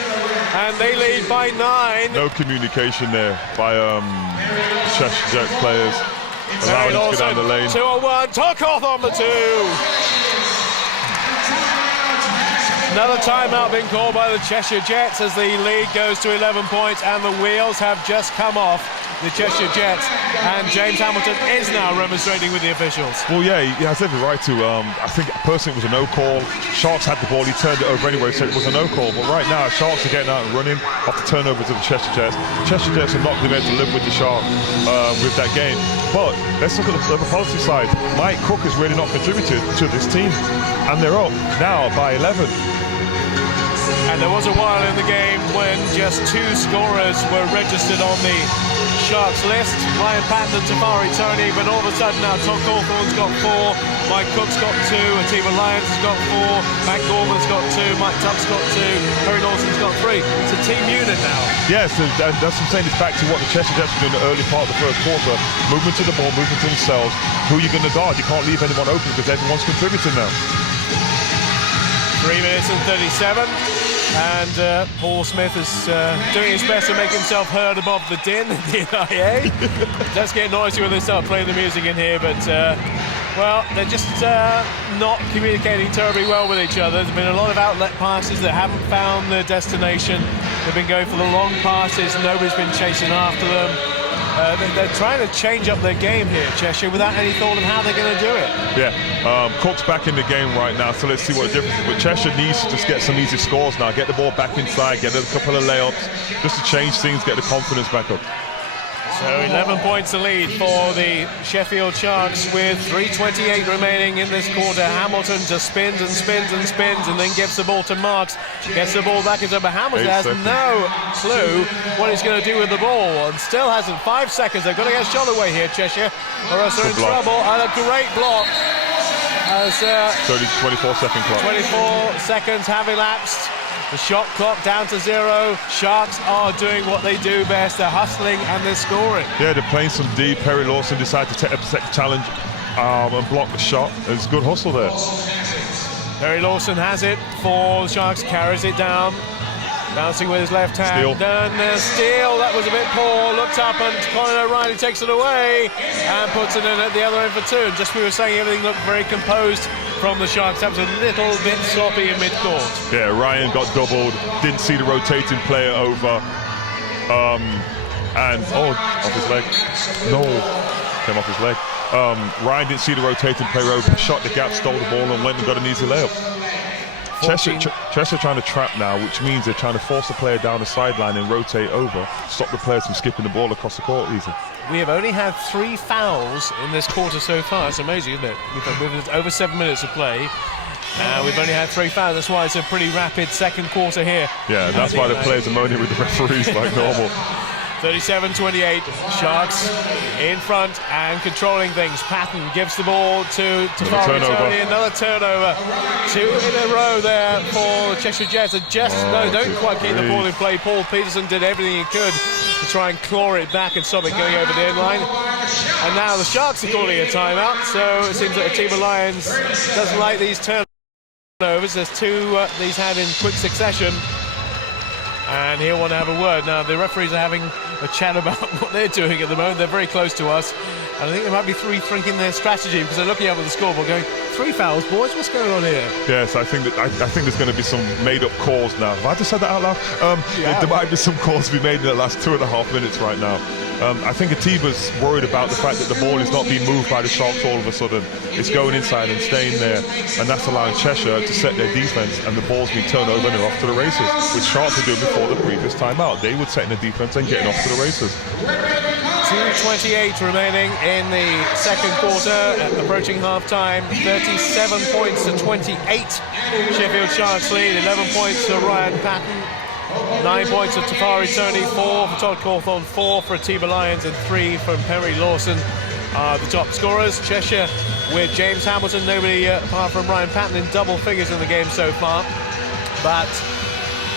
and they lead by 9. No communication there by Cheshire Jets players. Allowing him to get down the lane. 2-on-1, Tuck off on the 2. Another timeout being called by the Cheshire Jets as the lead goes to 11 points, and the wheels have just come off the Cheshire Jets, and James Hamilton is now remonstrating with the officials. Well, yeah, he has every right to. I think personally it was a no call. Sharks had the ball, he turned it over anyway, so it was a no call. But right now, Sharks are getting out and running off the turnover to the Cheshire Jets. Cheshire Jets are not going to be able to live with the Sharks with that game. But let's look at the policy side. Mike Cook has really not contributed to this team, and they're up now by 11. And there was a while in the game when just 2 scorers were registered on the Sharks list, Ryan Patton and Tafari Tony, but all of a sudden now Todd Cawthorne's got 4, Mike Cook's got 2, Atiba Lyons has got 4, Matt Gorman's got 2, Mike Tubbs got 2, Perry Lawson's got 3. It's a team unit now. Yes, and that's what I'm saying. It's back to what the Cheshire Jets were doing in the early part of the first quarter. Movement to the ball, movement to themselves. Who are you going to guard? You can't leave anyone open because everyone's contributing now. 3 minutes and 37. And Paul Smith is doing his best to make himself heard above the din in the NIA. It does get noisy when they start playing the music in here, but well, they're just not communicating terribly well with each other. There's been a lot of outlet passes that haven't found their destination. They've been going for the long passes, nobody's been chasing after them. They're trying to change up their game here, Cheshire, without any thought of how they're going to do it. Yeah, Cook's back in the game right now, so let's see what the difference is. But Cheshire needs to just get some easy scores now, get the ball back inside, get a couple of layups, just to change things, get the confidence back up. So 11 points to lead for the Sheffield Sharks with 3:28 remaining in this quarter. Hamilton just spins and spins and spins and then gives the ball to Marks. Gets the ball back into, but Hamilton has no clue what he's going to do with the ball and still hasn't. 5 seconds. They've got to get a shot away here, Cheshire, or else they're in trouble. And a great block. As 24-second clock. 24 seconds have elapsed. The shot clock down to 0. Sharks are doing what they do best. They're hustling and they're scoring. Yeah, they're playing some deep. Perry Lawson decided to take the challenge and block the shot. There's good hustle there. Perry Lawson has it for the Sharks, carries it down. Bouncing with his left hand. Steal. And steal, that was a bit poor. Looks up and Colin O'Reilly takes it away and puts it in at the other end for 2. And just we were saying, everything looked very composed from the Sharks. That was a little bit sloppy in mid-court. Yeah, Ryan got doubled, didn't see the rotating player over. And, off his leg. No, came off his leg. Ryan didn't see the rotating player over, shot the gap, stole the ball and went and got an easy layup. Cheshire trying to trap now, which means they're trying to force the player down the sideline and rotate over, stop the players from skipping the ball across the court easy. We have only had 3 fouls in this quarter so far. It's amazing, isn't it? We've had over 7 minutes of play. We've only had 3 fouls. That's why it's a pretty rapid second quarter here. Yeah, that's why the players are moaning with the referees like normal. 37-28, Sharks in front and controlling things. Patton gives the ball to Tafari Tony, another turnover. 2 in a row there for the Cheshire Jets. Don't quite keep the ball in play. Paul Peterson did everything he could to try and claw it back and stop it going over the end line. And now the Sharks are calling a timeout, so it seems that Atiba Lyons doesn't like these turnovers. There's 2 he's had in quick succession. And he'll want to have a word. Now, the referees are having a chat about what they're doing at the moment. They're very close to us. And I think they might be rethinking their strategy because they're looking up at the scoreboard going, 3 fouls, boys, what's going on here? Yes, I think there's going to be some made-up calls now. Have I just said that out loud? There might be some calls to be made in the last 2.5 minutes right now. I think Atiba's worried about the fact that the ball is not being moved by the Sharks all of a sudden. It's going inside and staying there, and that's allowing Cheshire to set their defense, and the ball's being turned over and they're off to the races, which Sharks were doing before the previous timeout. They would set in the defense and getting off to the races. 2:28 remaining in the second quarter, approaching half-time. 37 points to 28. Sheffield Sharks lead. 11 points to Ryan Patton. 9 points to Tafari Tony, 4 for Todd Cawthorne, 4 for Atiba Lyons, and 3 from Perry Lawson. The top scorers, Cheshire with James Hamilton, nobody apart from Ryan Patton in double figures in the game so far. But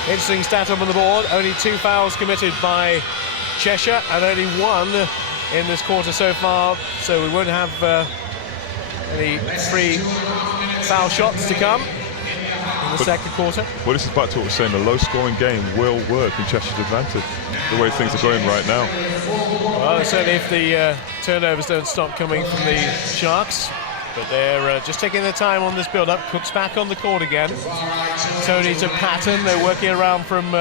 interesting stat up on the board, only 2 fouls committed by Cheshire and only 1 in this quarter so far, so we won't have any 3 foul shots to come in the second quarter. Well, this is back to what we're saying, a low-scoring game will work in Cheshire's advantage, the way things are going right now. Well, certainly if the turnovers don't stop coming from the Sharks, but they're just taking their time on this build-up. Cook's back on the court again. Tony to Patton, they're working around from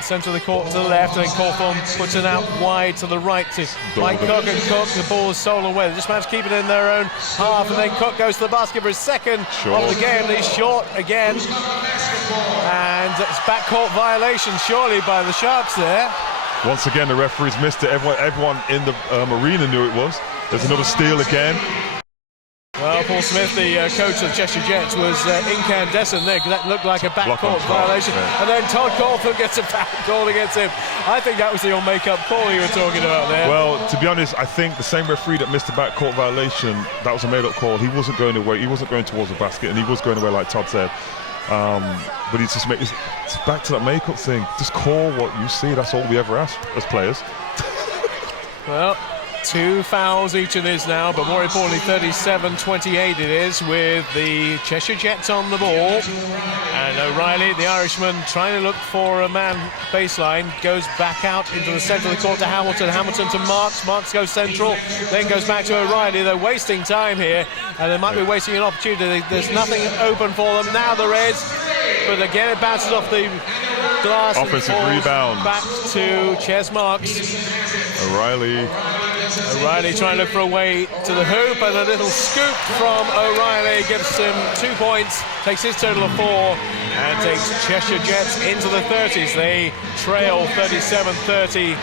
centre of the court to the left, and then Cawthorne puts it out wide to the right to Mike Cook, and Cook, the ball is stolen away. They just managed to keep it in their own half, and then Cook goes to the basket for his second of the game, and he's short again. And it's backcourt violation, surely, by the Sharks there. Once again, the referees missed it. Everyone in the arena knew it was. There's another steal again. Well, Paul Smith, the coach of the Cheshire Jets, was incandescent there, because that looked like a backcourt violation. Yeah. And then Todd Cawthorne gets a foul call against him. I think that was the all-make-up call you were talking about there. Well, to be honest, I think the same referee that missed the backcourt violation, that was a made-up call. He wasn't going away. He wasn't going towards the basket, and he was going away, like Todd said. But he's just it's back to that make-up thing. Just call what you see. That's all we ever ask as players. Well, 2 fouls each of these now, but more importantly 37-28 it is, with the Cheshire Jets on the ball. And O'Reilly, the Irishman, trying to look for a man baseline, goes back out into the centre of the court to Hamilton. Hamilton to Marks. Marks goes central, then goes back to O'Reilly. They're wasting time here, and they might be wasting an opportunity. There's nothing open for them. Now there is, but again it bounces off the glass. Offensive rebound. Back to Ches Marks. O'Reilly trying to look for a way to the hoop, and a little scoop from O'Reilly gives him 2 points, takes his total of 4, and takes Cheshire Jets into the 30s. They trail 37-30.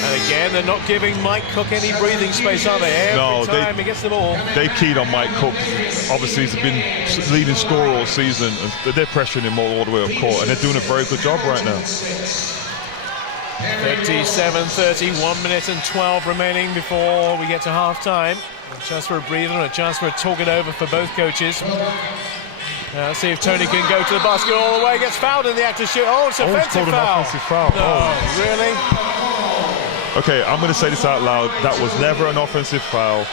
And again, they're not giving Mike Cook any breathing space, are they? Every time he gets the ball. They keyed on Mike Cook. Obviously, he's been leading scorer all season, and they're pressuring him all the way up court, and they're doing a very good job right now. 37-30, 1 minute and 12 remaining before we get to half-time. A chance for a breather and a chance for a talk it over for both coaches. Let's see if Tony can go to the basket all the way. Gets fouled in the act of shoot. Oh, it's an offensive foul. No, really? Okay, I'm going to say this out loud. That was never an offensive foul.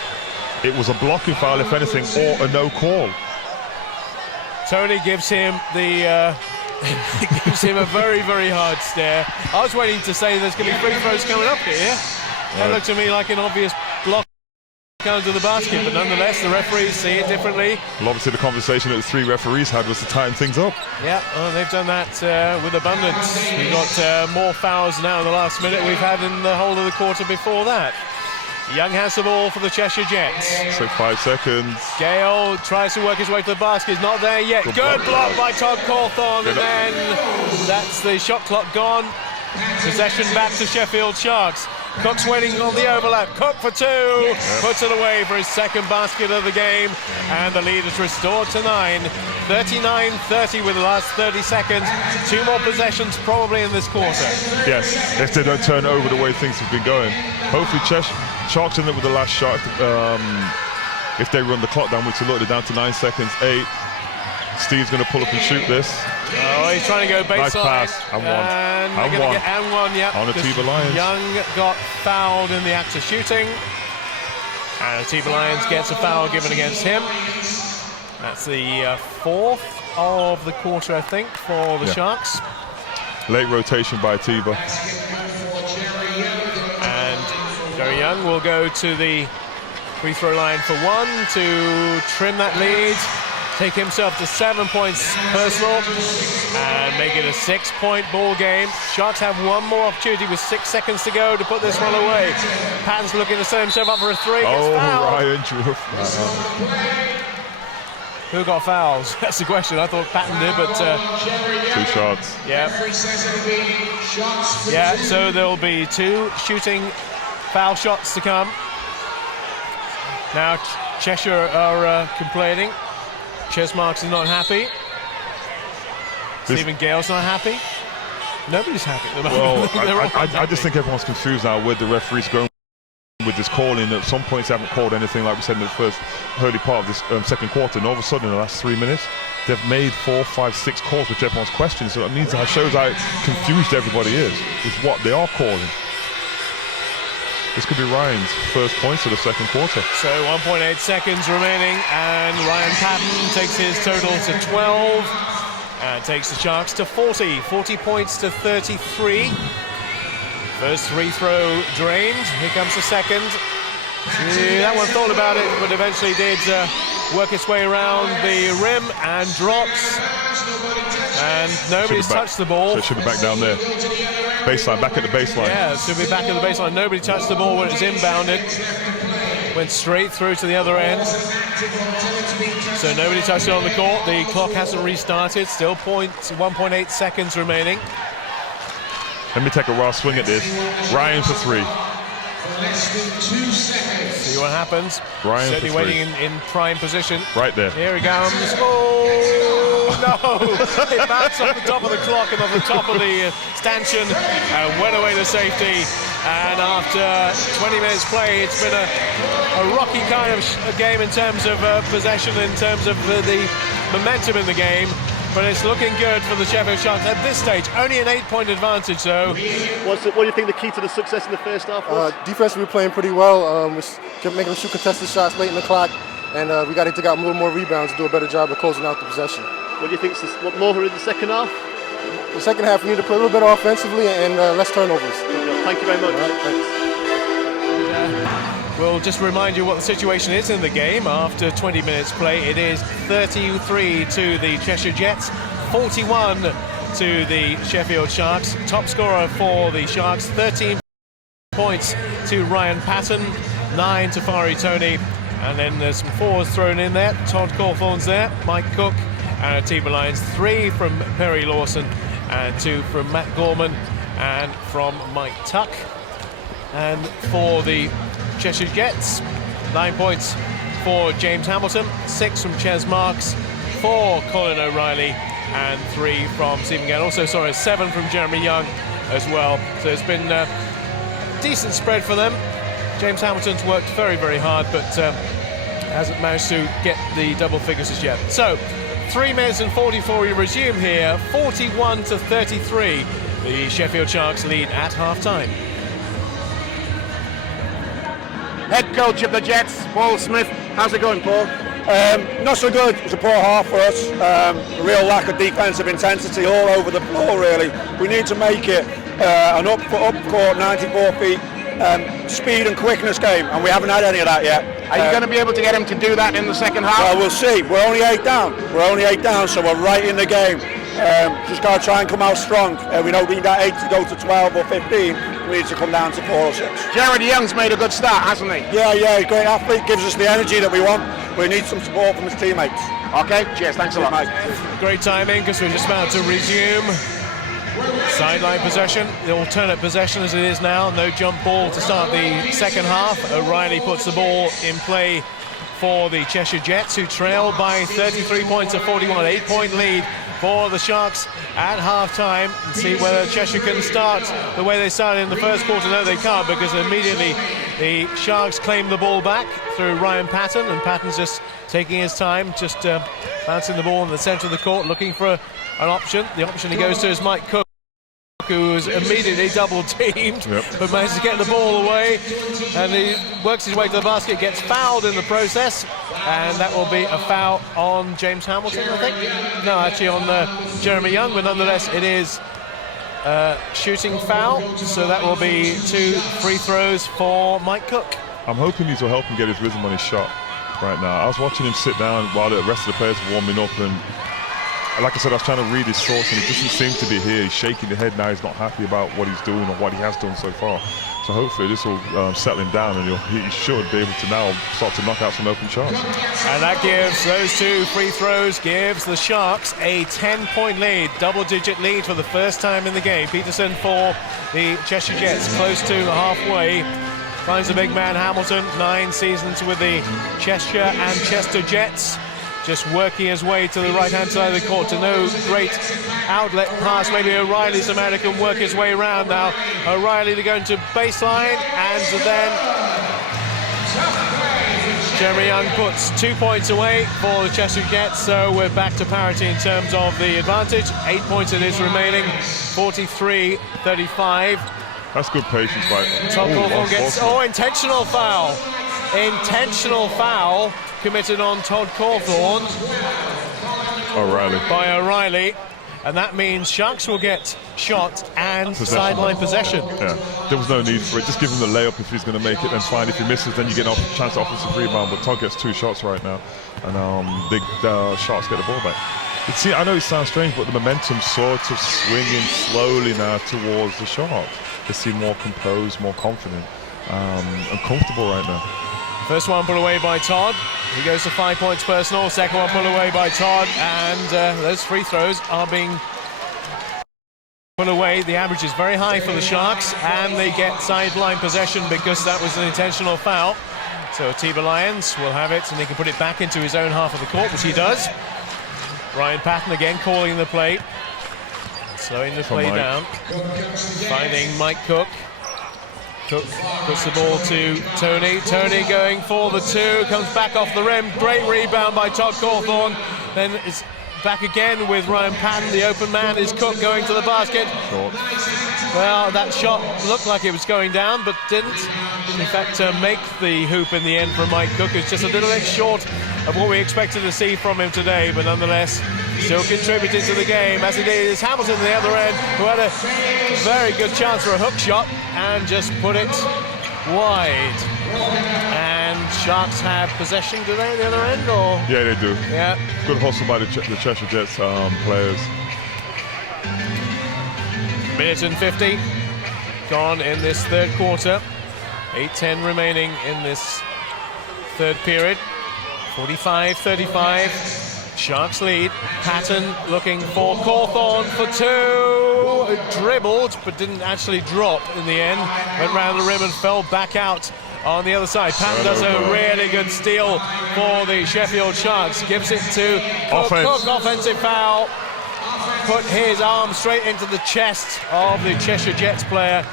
It was a blocking foul, if anything, or a no call. Tony gives him the... It gives him a very, very hard stare. I was waiting to say there's going to be free throws coming up here. That looked to me like an obvious block going to the basket, but nonetheless, the referees see it differently. Well, obviously, the conversation that the 3 referees had was to tighten things up. Yeah, well, they've done that with abundance. We've got more fouls now in the last minute we've had in the whole of the quarter before that. Young has the ball for the Cheshire Jets. So 5 seconds. Gale tries to work his way to the basket. He's not there yet. Good block by Todd Cawthorne, and then that's the shot clock gone. Possession back to Sheffield Sharks. Cook's waiting on the overlap. Cook for 2. Puts it away for his second basket of the game, and the lead is restored to 9. 39-30 with the last 30 seconds. 2 more possessions probably in this quarter. Yes, if they don't turn over the way things have been going. Hopefully Sharks end up with the last shot. If they run the clock down, which they're down to 9 seconds. 8. Steve's going to pull up and shoot this. Oh, he's trying to go baseline. Nice pass. And one. Yeah. On the Atiba Lions. Young got fouled in the act of shooting. And Atiba Lions gets a foul given against him. That's the 4th of the quarter, I think, for the Sharks. Late rotation by Atiba. And Jerry Young will go to the free throw line for 1 to trim that lead. Take himself to 7 points personal and make it a 6-point ball game. Sharks have one more opportunity with 6 seconds to go to put this one away. Patton's looking to set himself up for a 3. Ryan drew a foul. Who got fouls? That's the question. I thought Patton did, but 2 shots. Yeah. Yeah. So there'll be 2 shooting foul shots to come. Now Cheshire are complaining. Ches Marks is not happy. Stephen Gale's not happy. Nobody's happy at the moment. Well, I just think everyone's confused now with the referees going with this calling. At some points, they haven't called anything, like we said in the first early part of this second quarter. And all of a sudden, in the last 3 minutes, they've made 4, 5, 6 calls, which everyone's questioning. So that shows how confused everybody is with what they are calling. This could be Ryan's first points of the second quarter. So 1.8 seconds remaining, and Ryan Patton takes his total to 12 and takes the Sharks to 40. 40 points to 33. First free throw drained. Here comes the second. That one thought about it, but eventually did work its way around the rim and drops. And nobody's touched the ball. So it should be back down there. Baseline, back at the baseline. Yeah, it should be back at the baseline. Nobody touched the ball when it was inbounded. Went straight through to the other end. So nobody touched it on the court. The clock hasn't restarted. Still 1.8 seconds remaining. Let me take a raw swing at this. Ryan for 3. See what happens. Ryan certainly for 3. waiting in prime position. Right there. Here he comes. Oh, no. It bounced off the top of the clock and off the top of the stanchion and went away to safety. And after 20 minutes play, it's been a rocky kind of game in terms of possession, in terms of the momentum in the game. But it's looking good for the Sheffield Sharks at this stage. Only an 8-point advantage, though. What do you think the key to the success in the first half was? Defense, we were playing pretty well. We're making them shoot contested shots late in the clock, and we got to take out a little more rebounds to do a better job of closing out the possession. What do you think is what more in the second half? The second half, we need to play a little better offensively and less turnovers. Thank you very much. All right, thanks. We'll just remind you what the situation is in the game. After 20 minutes play, it is 33 to the Cheshire Jets, 41 to the Sheffield Sharks. Top scorer for the Sharks, 13 points to Ryan Patton, 9 to Fari Tony, and then there's some fours thrown in there. Todd Cawthorne's there, Mike Cook, and a team of Lions, 3 from Perry Lawson, and 2 from Matt Gorman, and from Mike Tuck. And for the Cheshire Jets, 9 points for James Hamilton, 6 from Ches Marks, 4 Colin O'Reilly, and 3 from Stephen Gann. Also, 7 from Jeremy Young as well. So it's been a decent spread for them. James Hamilton's worked very, very hard, but hasn't managed to get the double figures as yet. So 3 minutes and 44 we resume here, 41 to 33. The Sheffield Sharks lead at half-time. Head coach of the Jets, Paul Smith. How's it going, Paul? Not so good. It was a poor half for us. A real lack of defensive intensity all over the floor, really. We need to make it an up-court, 94 feet, speed and quickness game, and we haven't had any of that yet. Are you going to be able to get him to do that in the second half? Well, we'll see. We're only 8 down. So we're right in the game. Just got to try and come out strong. We know we need that 8 to go to 12 or 15. We need to come down to 4 or 6. Jared Young's made a good start, hasn't he? Yeah, he's a great athlete, gives us the energy that we want. We need some support from his teammates. Okay, cheers, thanks a lot. Mate. Great timing, because we're just about to resume sideline possession, the alternate possession as it is now. No jump ball to start the second half. O'Reilly puts the ball in play for the Cheshire Jets, who trail by 33 points to 41, 8-point lead for the Sharks at half-time. And see whether Cheshire can start the way they started in the first quarter. No, they can't, because immediately the Sharks claim the ball back through Ryan Patton, and Patton's just taking his time, just bouncing the ball in the centre of the court, looking for an option. The option he goes to is Mike Cook, who was immediately double-teamed, but managed to get the ball away, and he works his way to the basket, gets fouled in the process, and that will be a foul on James Hamilton, I think. No, actually on Jeremy Young, but nonetheless it is shooting foul, so that will be 2 free throws for Mike Cook. I'm hoping these will help him get his rhythm on his shot right now. I was watching him sit down while the rest of the players were warming up, and like I said, I was trying to read his thoughts, and he doesn't seem to be here. He's shaking the head now. He's not happy about what he's doing or what he has done so far. So hopefully this will settle him down, and he should be able to now start to knock out some open shots. And that gives those 2 free throws, gives the Sharks a 10-point lead, double-digit lead for the first time in the game. Peterson for the Cheshire Jets, close to halfway. Finds the big man Hamilton, 9 seasons with the Cheshire and Chester Jets. Just working his way to the right-hand side of the court to no great outlet pass. Maybe O'Reilly's the man who can work his way around now. O'Reilly to go into baseline, and then Jeremy Young puts 2 points away for the Chester Jets, so we're back to parity in terms of the advantage. 8 points it is remaining, 43-35. That's good patience by Tom Cawthorne gets, intentional foul. Intentional foul committed on Todd Cawthorne by O'Reilly, and that means Sharks will get shot and sideline possession. Yeah, there was no need for it. Just give him the layup if he's going to make it, then fine. If he misses, then you get a chance to offensive rebound. But Todd gets 2 shots right now, and the Sharks get the ball back. I know it sounds strange, but the momentum's sort of swinging slowly now towards the Sharks. They seem more composed, more confident, and comfortable right now. First one put away by Todd. He goes to 5 points personal. Second one put away by Todd, and those free throws are being put away. The average is very high for the Sharks, and they get sideline possession because that was an intentional foul. So Tiber Lyons will have it, and he can put it back into his own half of the court, which he does. Ryan Patton again calling the play, slowing the play down, finding Mike Cook. Cook puts the ball to Tony. Tony going for the two, comes back off the rim. Great rebound by Todd Cawthorn. Then it's back again with Ryan Patton. The open man is Cook going to the basket. Short. Well, that shot looked like it was going down, but didn't. In fact, make the hoop in the end for Mike Cook. It's just a little bit short of what we expected to see from him today, but nonetheless, still contributing to the game, as it is Hamilton at the other end, who had a very good chance for a hook shot and just put it wide. And Sharks have possession, do they, at the other end? Or? Yeah, they do. Yeah. Good hustle by the Cheshire Jets players. Minute and 50 gone in this third quarter. 8:10 remaining in this third period. 45-35. Sharks lead. Patton looking for Cawthorn for two. Dribbled, but didn't actually drop in the end. Went round the rim and fell back out on the other side. Patton does a really good steal for the Sheffield Sharks. Gives it to Cook. Cook, offensive foul. Put his arm straight into the chest of the Cheshire Jets player.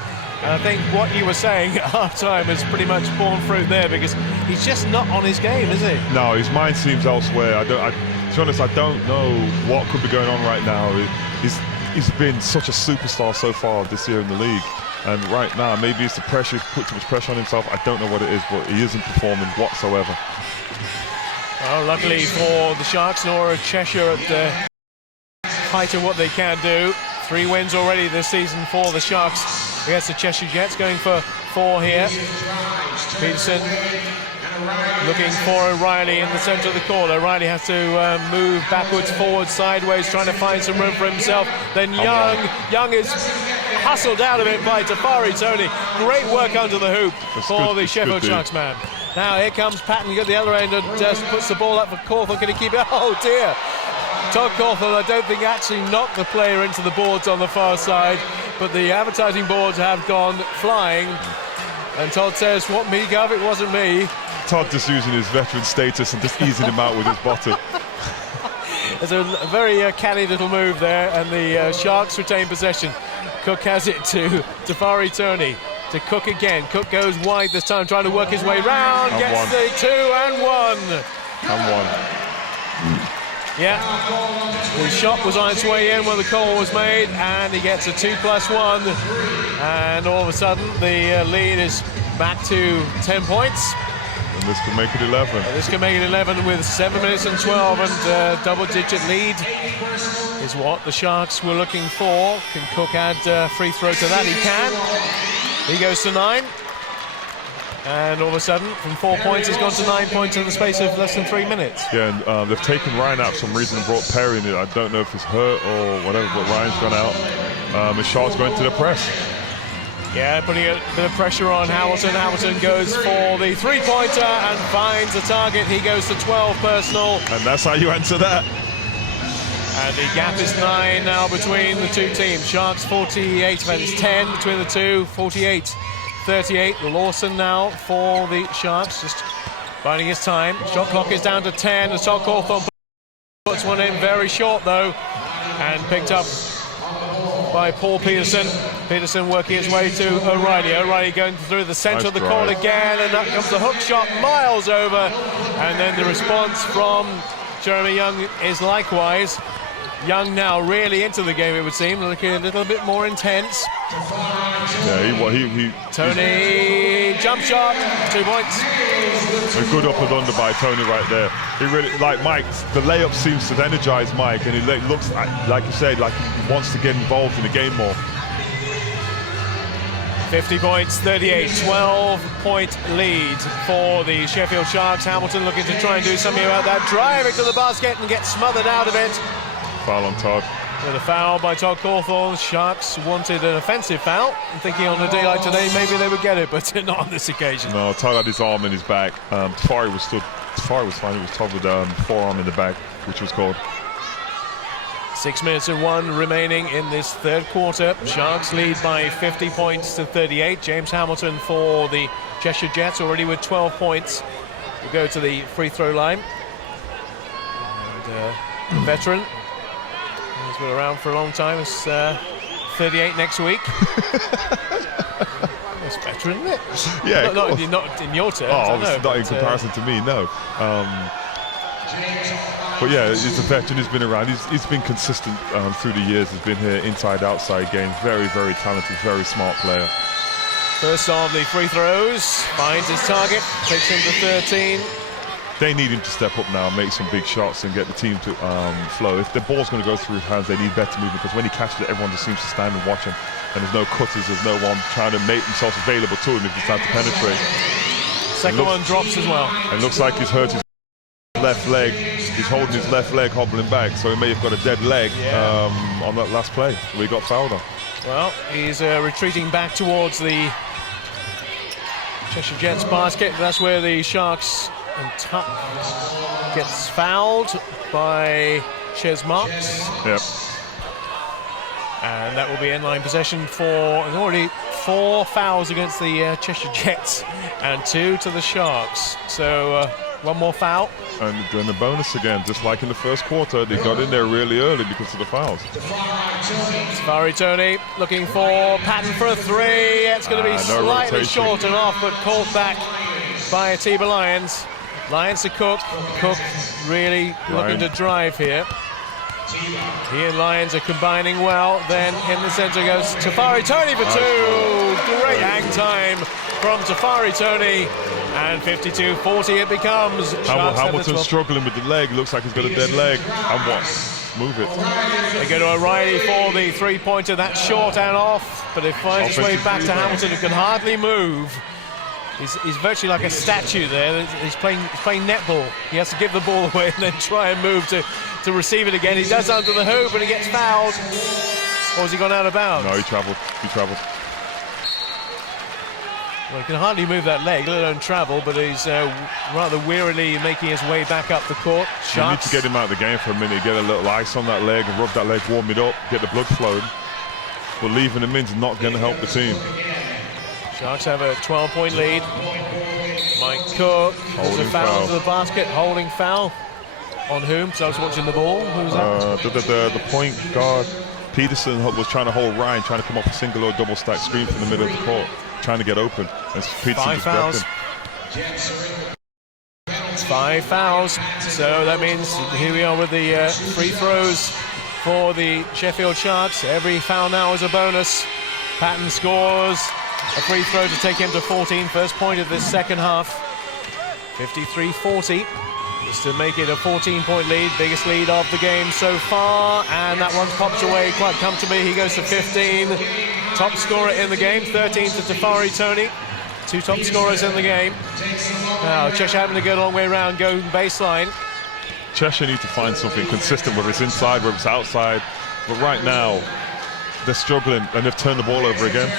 And I think what you were saying at half-time has pretty much borne fruit there, because he's just not on his game, is he? No, his mind seems elsewhere. To be honest, I don't know what could be going on right now. He's been such a superstar so far this year in the league. And right now, maybe it's the pressure, he's put too much pressure on himself. I don't know what it is, but he isn't performing whatsoever. Well, luckily for the Sharks, nor Cheshire at the height of what they can do. 3 wins already this season for the Sharks against the Cheshire Jets, going for 4 here. Peterson looking for O'Reilly in the centre of the court. O'Reilly has to move backwards, forwards, sideways, trying to find some room for himself. Then Young is hustled out of it by Tafari Tony. Great work under the hoop for the Sheffield Sharks man. Now here comes Patton at the other end and just puts the ball up for Cawthorn. Can he keep it? Oh dear! Todd Cawthorn, I don't think actually knocked the player into the boards on the far side, but the advertising boards have gone flying. And Todd says, "What me, Gov? It wasn't me." Todd just using his veteran status and just easing him out with his bottom. There's a very canny little move there, and the Sharks retain possession. Cook has it to Tafari Tony. To Cook again. Cook goes wide this time, trying to work his way round. And gets one. the 2 and 1. And one. Yeah. The shot was on its way in when the call was made, and he gets a 2+1. And all of a sudden, the lead is back to 10 points. And this can make it 11. This can make it 11 with 7 minutes and 12, and double-digit lead is what the Sharks were looking for. Can Cook add a free throw to that? He can. He goes to 9. And all of a sudden, from 4 points, he's gone to 9 points in the space of less than 3 minutes. Yeah, and they've taken Ryan out for some reason and brought Perry in. I don't know if he's hurt or whatever, but Ryan's gone out. And Sharks going to the press. Yeah, putting a bit of pressure on Hamilton. Hamilton goes for the three-pointer and finds the target. He goes to 12 personal. And that's how you answer that. And the gap is 9 now between the two teams. Sharks 48, but it's 10 between the two, 48-38. Lawson now for the Sharks, just biding his time. Shot clock is down to 10. The Todd Cawthorn puts one in very short though, and picked up by Paul Peterson. Peterson working his way to O'Reilly. O'Reilly going through the centre of the court again, and up comes the hook shot miles over. And then the response from Jeremy Young is likewise. Young now really into the game, it would seem, looking a little bit more intense. Yeah, he Tony, jump shot, 2 points. A good up and under by Tony right there. He really, like Mike, the layup seems to energize Mike, and he looks like you said, like he wants to get involved in the game more. 50 points, 38, 12-point lead for the Sheffield Sharks. Hamilton looking to try and do something about that, driving to the basket and gets smothered out of it. foul on Todd. With a foul by Todd Cawthorne, Sharks wanted an offensive foul. I'm thinking on a day like today, maybe they would get it, but not on this occasion. No, Todd had his arm in his back. Tafari was fine. It was Todd with forearm in the back, which was called. 6 minutes and 1 remaining in this third quarter. Sharks lead by 50 points to 38. James Hamilton for the Cheshire Jets already with 12 points. We'll go to the free throw line. And veteran, he's been around for a long time. It's 38 next week. It's veteran, isn't it? Yeah, not in your terms. Oh, obviously not in comparison to me, no. But yeah, he's a veteran. He's been around. He's been consistent through the years. He's been here inside, outside game. Very, very talented, very smart player. First of the free throws, finds his target, takes him to 13. They need him to step up now, make some big shots, and get the team to flow. If the ball's going to go through his hands, they need better movement, because when he catches it, everyone just seems to stand and watch him. And there's no cutters, there's no one trying to make themselves available to him if he's trying to penetrate. Second one drops as well. And looks like he's hurt his left leg. He's holding his left leg, hobbling back, so he may have got a dead leg on that last play where he got fouled on. Well, he's retreating back towards the Cheshire Jets basket. That's where the Sharks and Tuck gets fouled by Ches Marks. Yep. And that will be end-line possession for already 4 fouls against the Cheshire Jets and 2 to the Sharks. So one more foul. And doing the bonus again, just like in the first quarter. They got in there really early because of the fouls. Safari Tony looking for Patton for a 3. It's going to be slightly rotation. short and off, but called back by Atiba Lyons. Lyons to Cook. Cook really looking to drive here. He and Lyons are combining well. Then in the centre goes Tafari Tony for 2. Great hang time from Tafari Tony. And 52-40 it becomes. Hamilton's struggling with the leg. Looks like he's got a dead leg. And what? Move it. They go to O'Reilly for the 3-pointer. That's short and off, but it finds its way back to Hamilton, who can hardly move. He's virtually like a statue there. He's playing netball. He has to give the ball away and then try and move to receive it again. He does under the hoop, but he gets fouled. Or has he gone out of bounds? No, he travelled. Well, he can hardly move that leg, let alone travel, but he's rather wearily making his way back up the court. You need to get him out of the game for a minute, get a little ice on that leg and rub that leg, warm it up, get the blood flowing. But leaving him in is not going to help the team. Sharks have a 12-point lead. Mike Cook has a foul to the basket, holding foul. On whom? Because I was watching the ball. Who was that? The point guard, Peterson, was trying to hold Ryan, trying to come off a single or double stack screen from the middle of the court, trying to get open. And Peterson 5 fouls. It's 5 fouls. So that means here we are with the free throws for the Sheffield Sharks. Every foul now is a bonus. Patton scores a free throw to take him to 14. First point of this second half. 53-40. Just to make it a 14-point lead, biggest lead of the game so far, and that one's popped away quite comfortably. He goes to 15. Top scorer in the game, 13 to Tafari Tony. 2 top scorers in the game. Now Cheshire having to go the long way around, go baseline. Cheshire need to find something consistent, whether it's inside, whether it's outside. But right now, they're struggling, and they've turned the ball over again.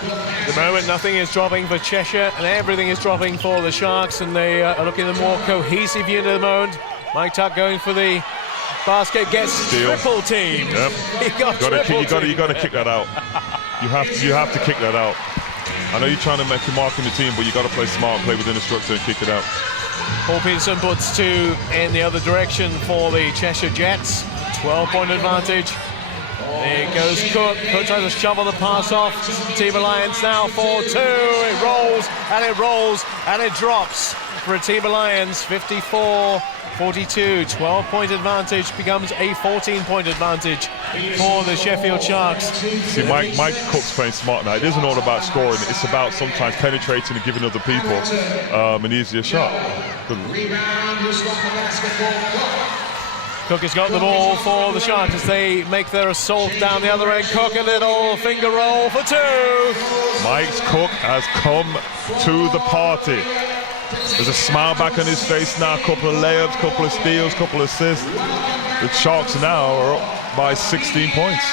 At the moment, nothing is dropping for Cheshire, and everything is dropping for the Sharks, and they are looking at a more cohesive unit at the moment. Mike Tuck going for the basket, gets triple teamed. Yep. He got triple teamed. You got to kick that out. You have to kick that out. I know you're trying to make your mark in the team, but you got to play smart, play within the structure, and kick it out. Paul Peterson puts 2 in the other direction for the Cheshire Jets. 12-point advantage. There goes Cook. Cook tries to shovel the pass off. Atiba Lyons now for 2. It rolls and it rolls and it drops for Atiba Lyons. 54-42. 12-point advantage becomes a 14-point advantage for the Sheffield Sharks. See, Mike Cook's playing smart now. It isn't all about scoring. It's about sometimes penetrating and giving other people an easier shot. Cook has got the ball for the Sharks as they make their assault down the other end. Cook, a little finger roll for 2. Mike Cook has come to the party. There's a smile back on his face now, a couple of layups, couple of steals, couple of assists. The Sharks now are up by 16 points.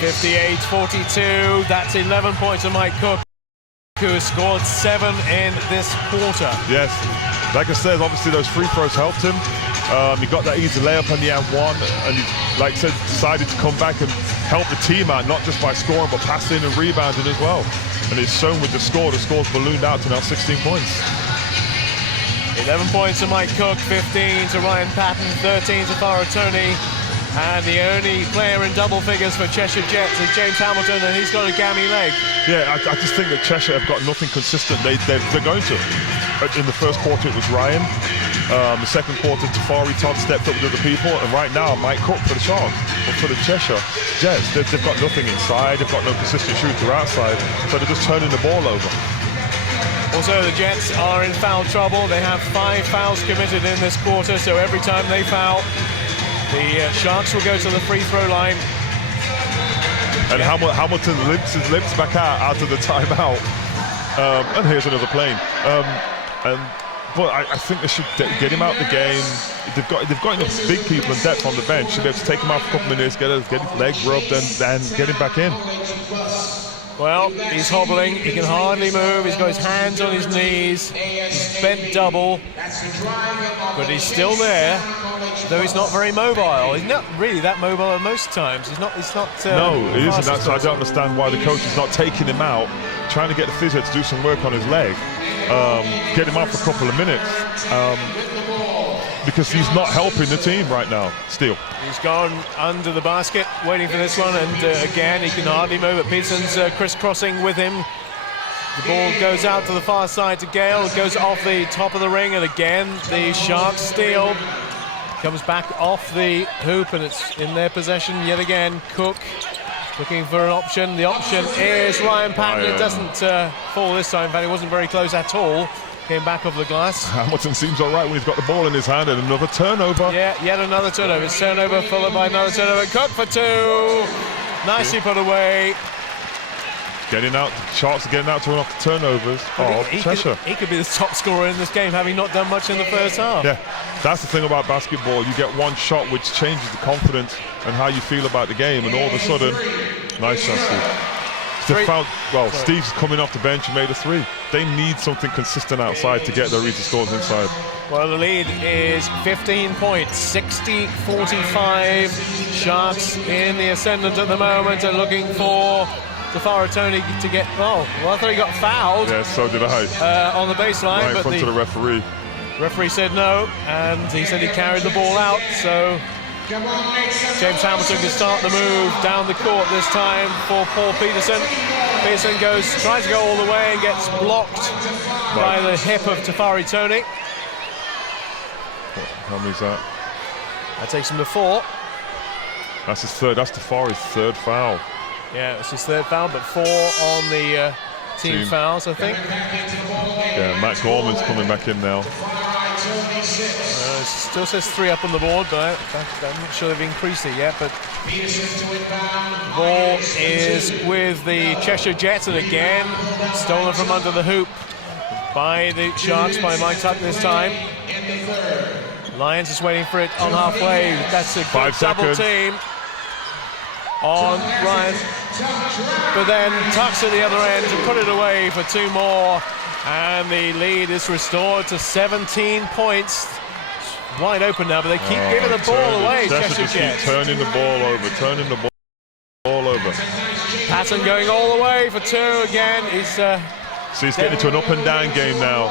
58-42. That's 11 points of Mike Cook, who scored 7 in this quarter. Yes, like I said, obviously those free throws helped him. He got that easy layup on the one, and he, like I said, decided to come back and help the team out, not just by scoring, but passing and rebounding as well. And it's shown with the score. The score's ballooned out to now 16 points. 11 points to Mike Cook, 15 to Ryan Patton, 13 to Farah Tony. And the only player in double figures for Cheshire Jets is James Hamilton, and he's got a gammy leg. Yeah, I just think that Cheshire have got nothing consistent. They're going to. In the first quarter, it was Ryan. The second quarter, Tafari Todd stepped up with other people, and right now, Mike Cook for the Sharks, but for the Cheshire Jets, they've got nothing inside. They've got no consistent shooter outside, so they're just turning the ball over. Also, the Jets are in foul trouble. They have 5 fouls committed in this quarter, so every time they foul, the Sharks will go to the free throw line. And Hamilton limps his lips back out of the timeout. And here's another plane. But I think they should get him out the game. They've got enough big people and depth on the bench. Should be able to take him out for a couple of minutes, get his leg rubbed, and get him back in. Well, he's hobbling, he can hardly move, he's got his hands on his knees, he's bent double, but he's still there, though he's not very mobile. He's not really that mobile at most times. He's not. No, he isn't. So I don't understand why the coach is not taking him out, trying to get the physio to do some work on his leg, get him out for a couple of minutes. Because he's not helping the team right now, still. He's gone under the basket, waiting for this one, and again, he can hardly move, but Peterson's crisscrossing with him. The ball goes out to the far side to Gale, it goes off the top of the ring, and again, the Sharks steal. Comes back off the hoop, and it's in their possession yet again. Cook looking for an option. The option is Ryan Patton. It doesn't fall this time. In fact, it wasn't very close at all. Came back off the glass. Hamilton seems all right when he's got the ball in his hand, and another turnover. Yeah, yet another turnover. It's turnover followed by another turnover. Cook for 2. Nicely put away. Getting out, Sharks are getting out to run off the turnovers. Cheshire. He could be the top scorer in this game, having not done much in the first half. Yeah, that's the thing about basketball. You get one shot which changes the confidence and how you feel about the game, and all of a sudden, nice shot, Steve. Steve's coming off the bench and made a 3. They need something consistent outside to get their easy scores inside. Well, the lead is 15 points, 60-45. Sharks in the ascendant at the moment and looking for Farah Tony to get. I thought he got fouled. Yeah, so did I. On the baseline, right in front of the referee. Referee said no, and he said he carried the ball out. So James Hamilton can start the move down the court this time for Paul Peterson. Peterson tries to go all the way and gets blocked by the hip of Tafari Tony. How many's that? That takes him to 4. That's his third. That's Tafari's third foul. Yeah, it's his third foul, but 4 on the team fouls, I think. Yeah, Matt Gorman's coming back in now. Still says 3 up on the board, but I'm not sure they've increased it yet. But the ball is with the Cheshire Jets, and again stolen from under the hoop by the Sharks, by Mike Tuck this time. Lions is waiting for it on halfway. That's a good double team on Ryan, but then Tuck's at the other end to put it away for 2 more, and the lead is restored to 17 points. It's wide open now, but they keep giving the ball away. Cheshire Jets turning the ball over. Patton going all the way for 2 again. So he's getting into an up and down game now.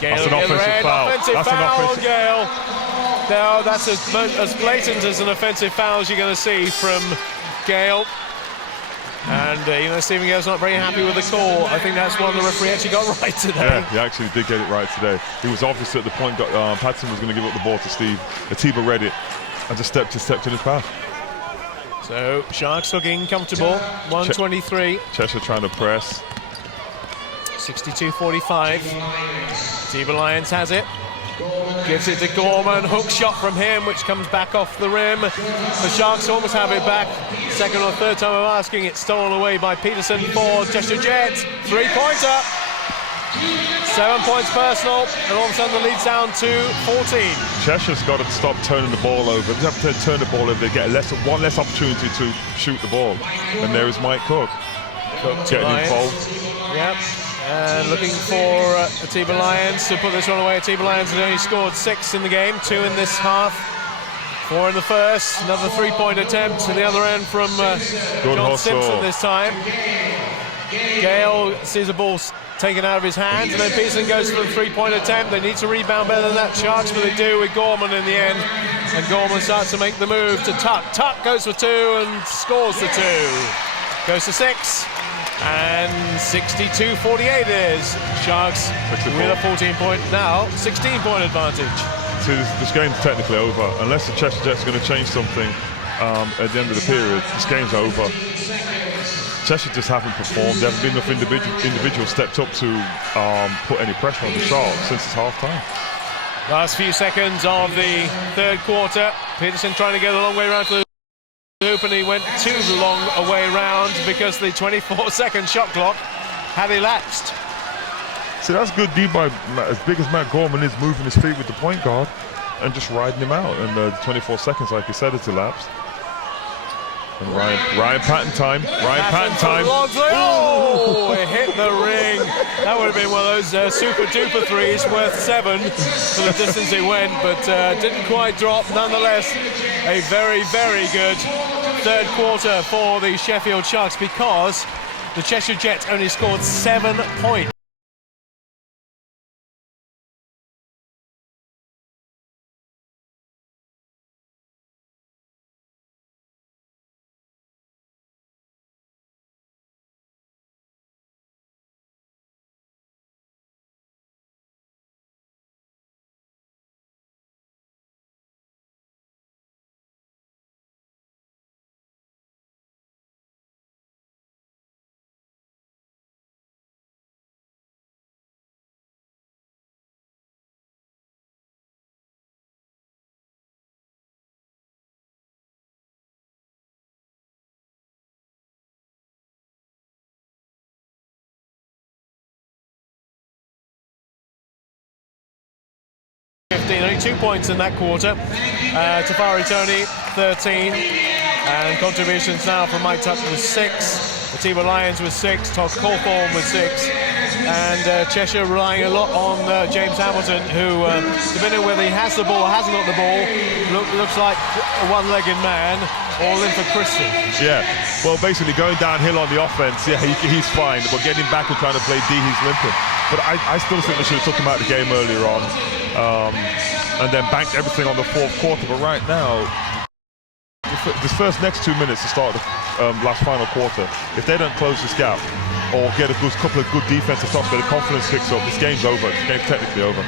Gale, that's an offensive foul. That's an offensive Gale. No, that's as blatant as an offensive foul as you're going to see from Gale. And Stephen Gale's not very happy with the call. I think that's one the referee actually got right today. Yeah, he actually did get it right today. He was obviously at the point Patton was going to give up the ball to Steve. Atiba read it and just stepped in his path. So Sharks looking comfortable. 123. Cheshire trying to press. 62-45. Atiba Lions has it. Gives it to Gorman, hook shot from him, which comes back off the rim. The Sharks almost have it back. Second or third time I'm asking, it's stolen away by Peterson for Cheshire Jets. 3-pointer. 7 points personal, and all of a sudden the lead's down to 14. Cheshire's got to stop turning the ball over. They have to turn the ball over. They get one less opportunity to shoot the ball. And there is Mike Cook getting involved. Yep. And looking for Atiba Lions to put this one away. Atiba Lions has only scored 6 in the game, 2 in this half, 4 in the first. Another 3-point attempt to the other end from John Simpson this time. Gale sees the ball taken out of his hands, and then Pearson goes for the 3-point attempt. They need to rebound better than that, Sharks, but they do with Gorman in the end. And Gorman starts to make the move to Tuck. Tuck goes for 2 and scores the 2. Goes to 6. And 62-48 it is. Sharks with a 14-point, now 16-point advantage. See, this game's technically over. Unless the Cheshire Jets are going to change something at the end of the period, this game's over. Cheshire just haven't performed. There haven't been enough individuals stepped up to put any pressure on the Sharks since it's half-time. Last few seconds of the third quarter. Peterson trying to get a long way around to the hoop, and he went too long a way round because the 24-second shot clock had elapsed. See, that's good D by as big as Matt Gorman is, moving his feet with the point guard and just riding him out. And 24 seconds, like he said, has elapsed. And Ryan Patton time. Ryan Patton time. Oh, it hit the ring. That would have been one of those super duper threes worth 7 for the distance it went, but didn't quite drop. Nonetheless, a very, very good third quarter for the Sheffield Sharks, because the Cheshire Jets only scored 7 points. Only 2 points in that quarter. Tafari Tony, 13. And contributions now from Mike Tuck with 6. Atiba Lions with 6. Todd Cawthorne with 6. And Cheshire relying a lot on James Hamilton, who, depending on whether he has the ball or hasn't got the ball, looks like a one-legged man, or Linford Christie. Yeah, well, basically going downhill on the offense, yeah, he's fine, but getting back and trying to play D, he's limping. But I still think they should have took him out of the game earlier on, and then banked everything on the fourth quarter. But right now, this next 2 minutes to start the last final quarter, if they don't close this gap or get a couple of good defensive stops where the confidence picks up, this game's over. This game's technically over.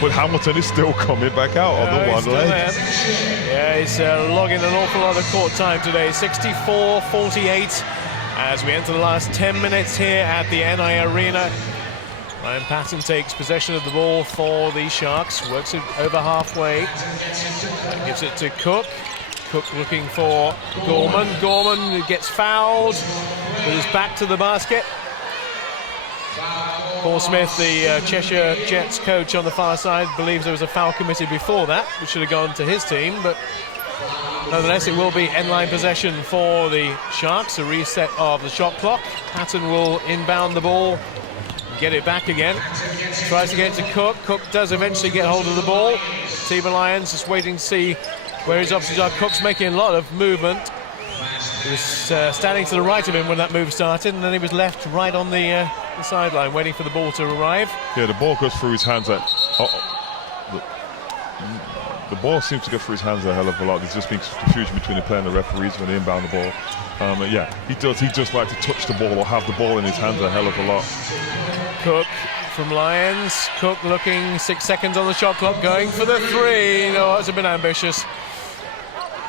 But Hamilton is still coming back out on the one leg. Yeah, he's logging an awful lot of court time today. 64-48 as we enter the last 10 minutes here at the NIA Arena. Ryan Patton takes possession of the ball for the Sharks, works it over halfway, gives it to Cook. Cook looking for Gorman. Gorman gets fouled with his back to the basket. Paul Smith, the Cheshire Jets coach on the far side, believes there was a foul committed before that, which should have gone to his team, but nonetheless it will be end-line possession for the Sharks, a reset of the shot clock. Patton will inbound the ball, get it back again, tries to get it to Cook. Cook does eventually get hold of the ball. Atiba Lions just waiting to see where his options are. Cook's making a lot of movement. He was standing to the right of him when that move started, and then he was left right on the sideline waiting for the ball to arrive. Yeah, the ball goes through his hands. The ball seems to go through his hands a hell of a lot. There's just been confusion between the player and the referees when they inbound the ball. Yeah, he just like to touch the ball or have the ball in his hands a hell of a lot. Cook from Lions. Cook looking, 6 seconds on the shot clock, going for the 3. No, that's a bit ambitious.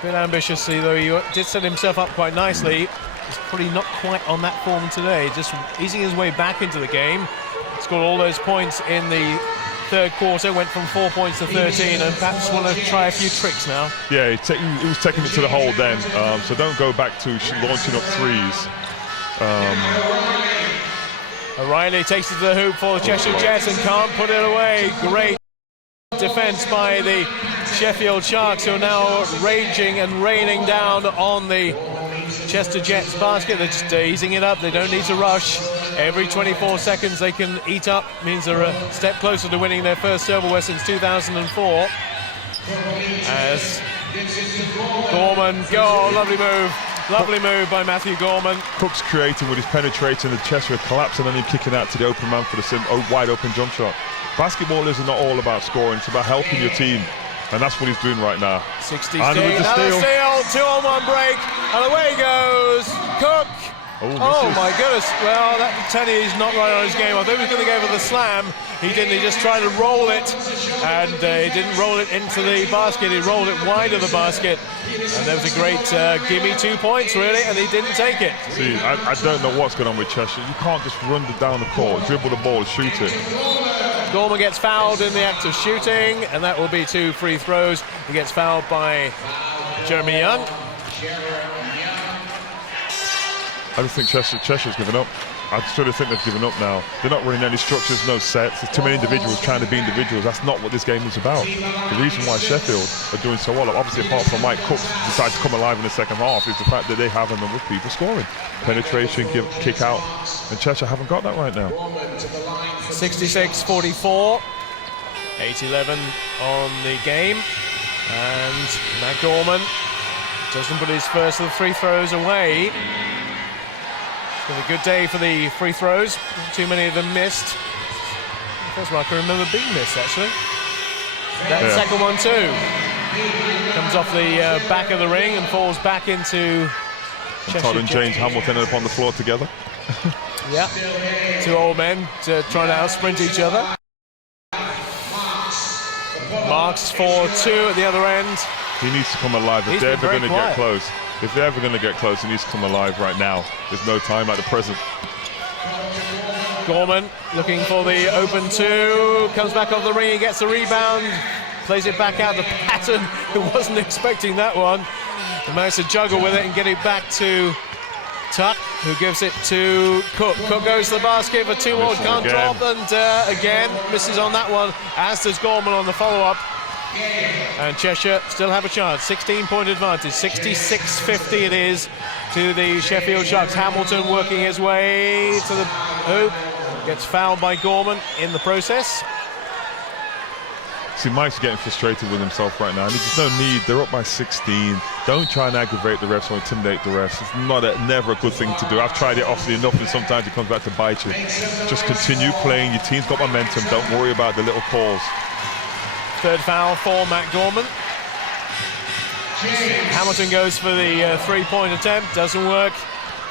Though he did set himself up quite nicely. He's probably not quite on that form today, just easing his way back into the game. Scored all those points in the third quarter, went from 4 points to 13, and perhaps want to try a few tricks now. Yeah, he was taking it to the hole then, so don't go back to launching up threes. O'Reilly takes it to the hoop for the Cheshire Jets and can't put it away. Great defence by the Sheffield Sharks, who are now raging and raining down on the Chester Jets basket. They're just easing it up. They don't need to rush. Every 24 seconds they can eat up means they're a step closer to winning their first silverware since 2004. As Gorman, lovely move by Matthew Gorman. Cook's creating with his penetration, the Cheshire collapsing and then kicking out to the open man for the wide open jump shot. Basketball is not all about scoring, it's about helping your team, and that's what he's doing right now. 60 and with the steal, 2-on-1 break, and away goes Cook. Oh my goodness, well, that would tell you he's not right on his game. I thought he was going to go for the slam. He didn't, he just tried to roll it, and he didn't roll it into the basket, he rolled it wide of the basket. And there was a great gimme 2 points, really, and he didn't take it. See, I don't know what's going on with Cheshire. You can't just run down the court, dribble the ball, shoot it. Gorman gets fouled in the act of shooting, and that will be 2 free throws. He gets fouled by Jeremy Young. I just think Cheshire's given up. I sort of think they've given up now. They're not running any structures, no sets. There's too many individuals trying to be individuals. That's not what this game is about. The reason why Sheffield are doing so well, obviously apart from Mike Cook decides to come alive in the second half, is the fact that they have a number of people scoring. Penetration, kick out, and Cheshire haven't got that right now. 66-44, 8-11 on the game, and Matt Gorman doesn't put his first of the free throws away. It's been a good day for the free throws. Too many of them missed. First one I can remember being missed, actually. That second one too. Comes off the back of the ring and falls back into Cheshire. Todd and James Hamilton up on the floor together. Yeah, 2 old men trying to out-sprint each other. Marks for 2 at the other end. He needs to come alive if they're ever going to get close. If they're ever going to get close, he needs to come alive right now. There's no time at the present. Gorman looking for the open 2, comes back off the ring, he gets the rebound, plays it back out to Patton, who wasn't expecting that one. And managed to juggle with it and get it back to Tuck, who gives it to Cook. Cook goes to the basket for 2 more, can't drop, and again misses on that one, as does Gorman on the follow-up. And Cheshire still have a chance. 16-point advantage, 66-50 it is to the Sheffield Sharks. Hamilton working his way to the hoop, gets fouled by Gorman in the process. See, Mike's getting frustrated with himself right now, and there's no need. They're up by 16. Don't try and aggravate the refs or intimidate the refs. It's never a good thing to do. I've tried it often enough, and sometimes it comes back to bite you. Just continue playing. Your team's got momentum. Don't worry about the little calls. Third foul for Matt Gorman. Hamilton goes for the 3-point attempt, doesn't work.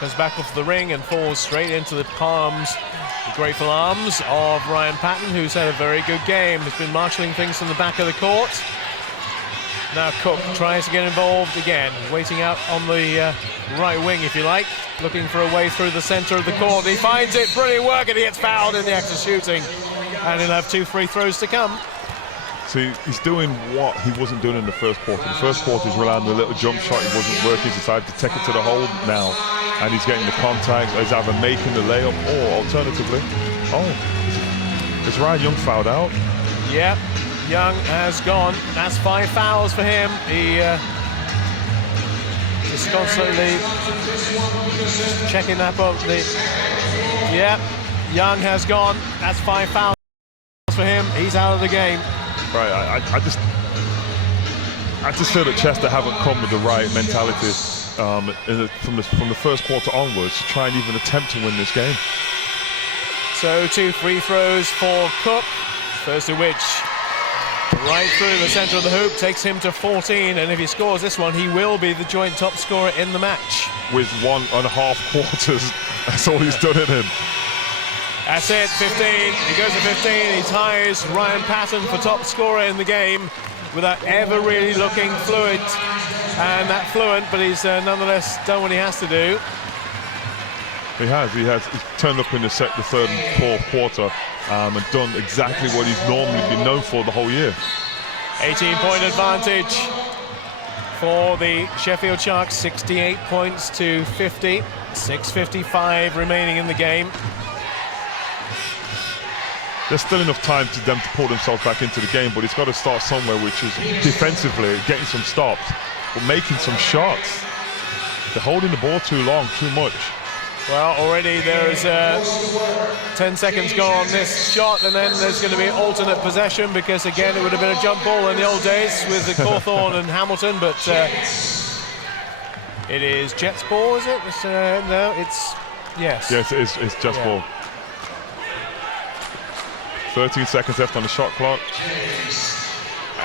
Goes back off the ring and falls straight into the palms, the grateful arms of Ryan Patton, who's had a very good game. He's been marshalling things from the back of the court. Now Cook tries to get involved again, waiting out on the right wing, if you like, looking for a way through the centre of the court. He finds it, brilliant work, and he gets fouled in the act of shooting. And he'll have 2 free throws to come. See, he's doing what he wasn't doing in the first quarter. The first quarter he's relying on the little jump shot, it wasn't working. He's decided to take it to the hole now. And he's getting the contact, he's either making the layup or alternatively, is Ryan Young fouled out? Yeah, Young has gone. That's 5 fouls for him. He just constantly checking that up. Yeah, Young has gone. That's 5 fouls for him. He's out of the game. Right, I just feel that Chester haven't come with the right mentality from the first quarter onwards to try and even attempt to win this game. So 2 free throws for Cook, first of which right through the centre of the hoop takes him to 14, and if he scores this one, he will be the joint top scorer in the match. With 1.5 quarters, that's all he's done in him. That's it, 15. He goes to 15. He ties Ryan Patton for top scorer in the game without ever really looking fluent and that fluent, but he's nonetheless done what he has to do. He has. He's turned up in the third and fourth quarter and done exactly what he's normally been known for the whole year. 18-point advantage for the Sheffield Sharks, 68 points to 50. 6:55 remaining in the game. there's still enough time to them to pull themselves back into the game, but it's got to start somewhere, which is defensively, getting some stops, but making some shots. They're holding the ball too long, too much. Well, already there's 10 seconds gone on this shot, and then there's going to be alternate possession, because again it would have been a jump ball in the old days with the Cawthorne and Hamilton, but it is Jets ball, is it? No, it's yes. Yes, it's Jets ball. 13 seconds left on the shot clock.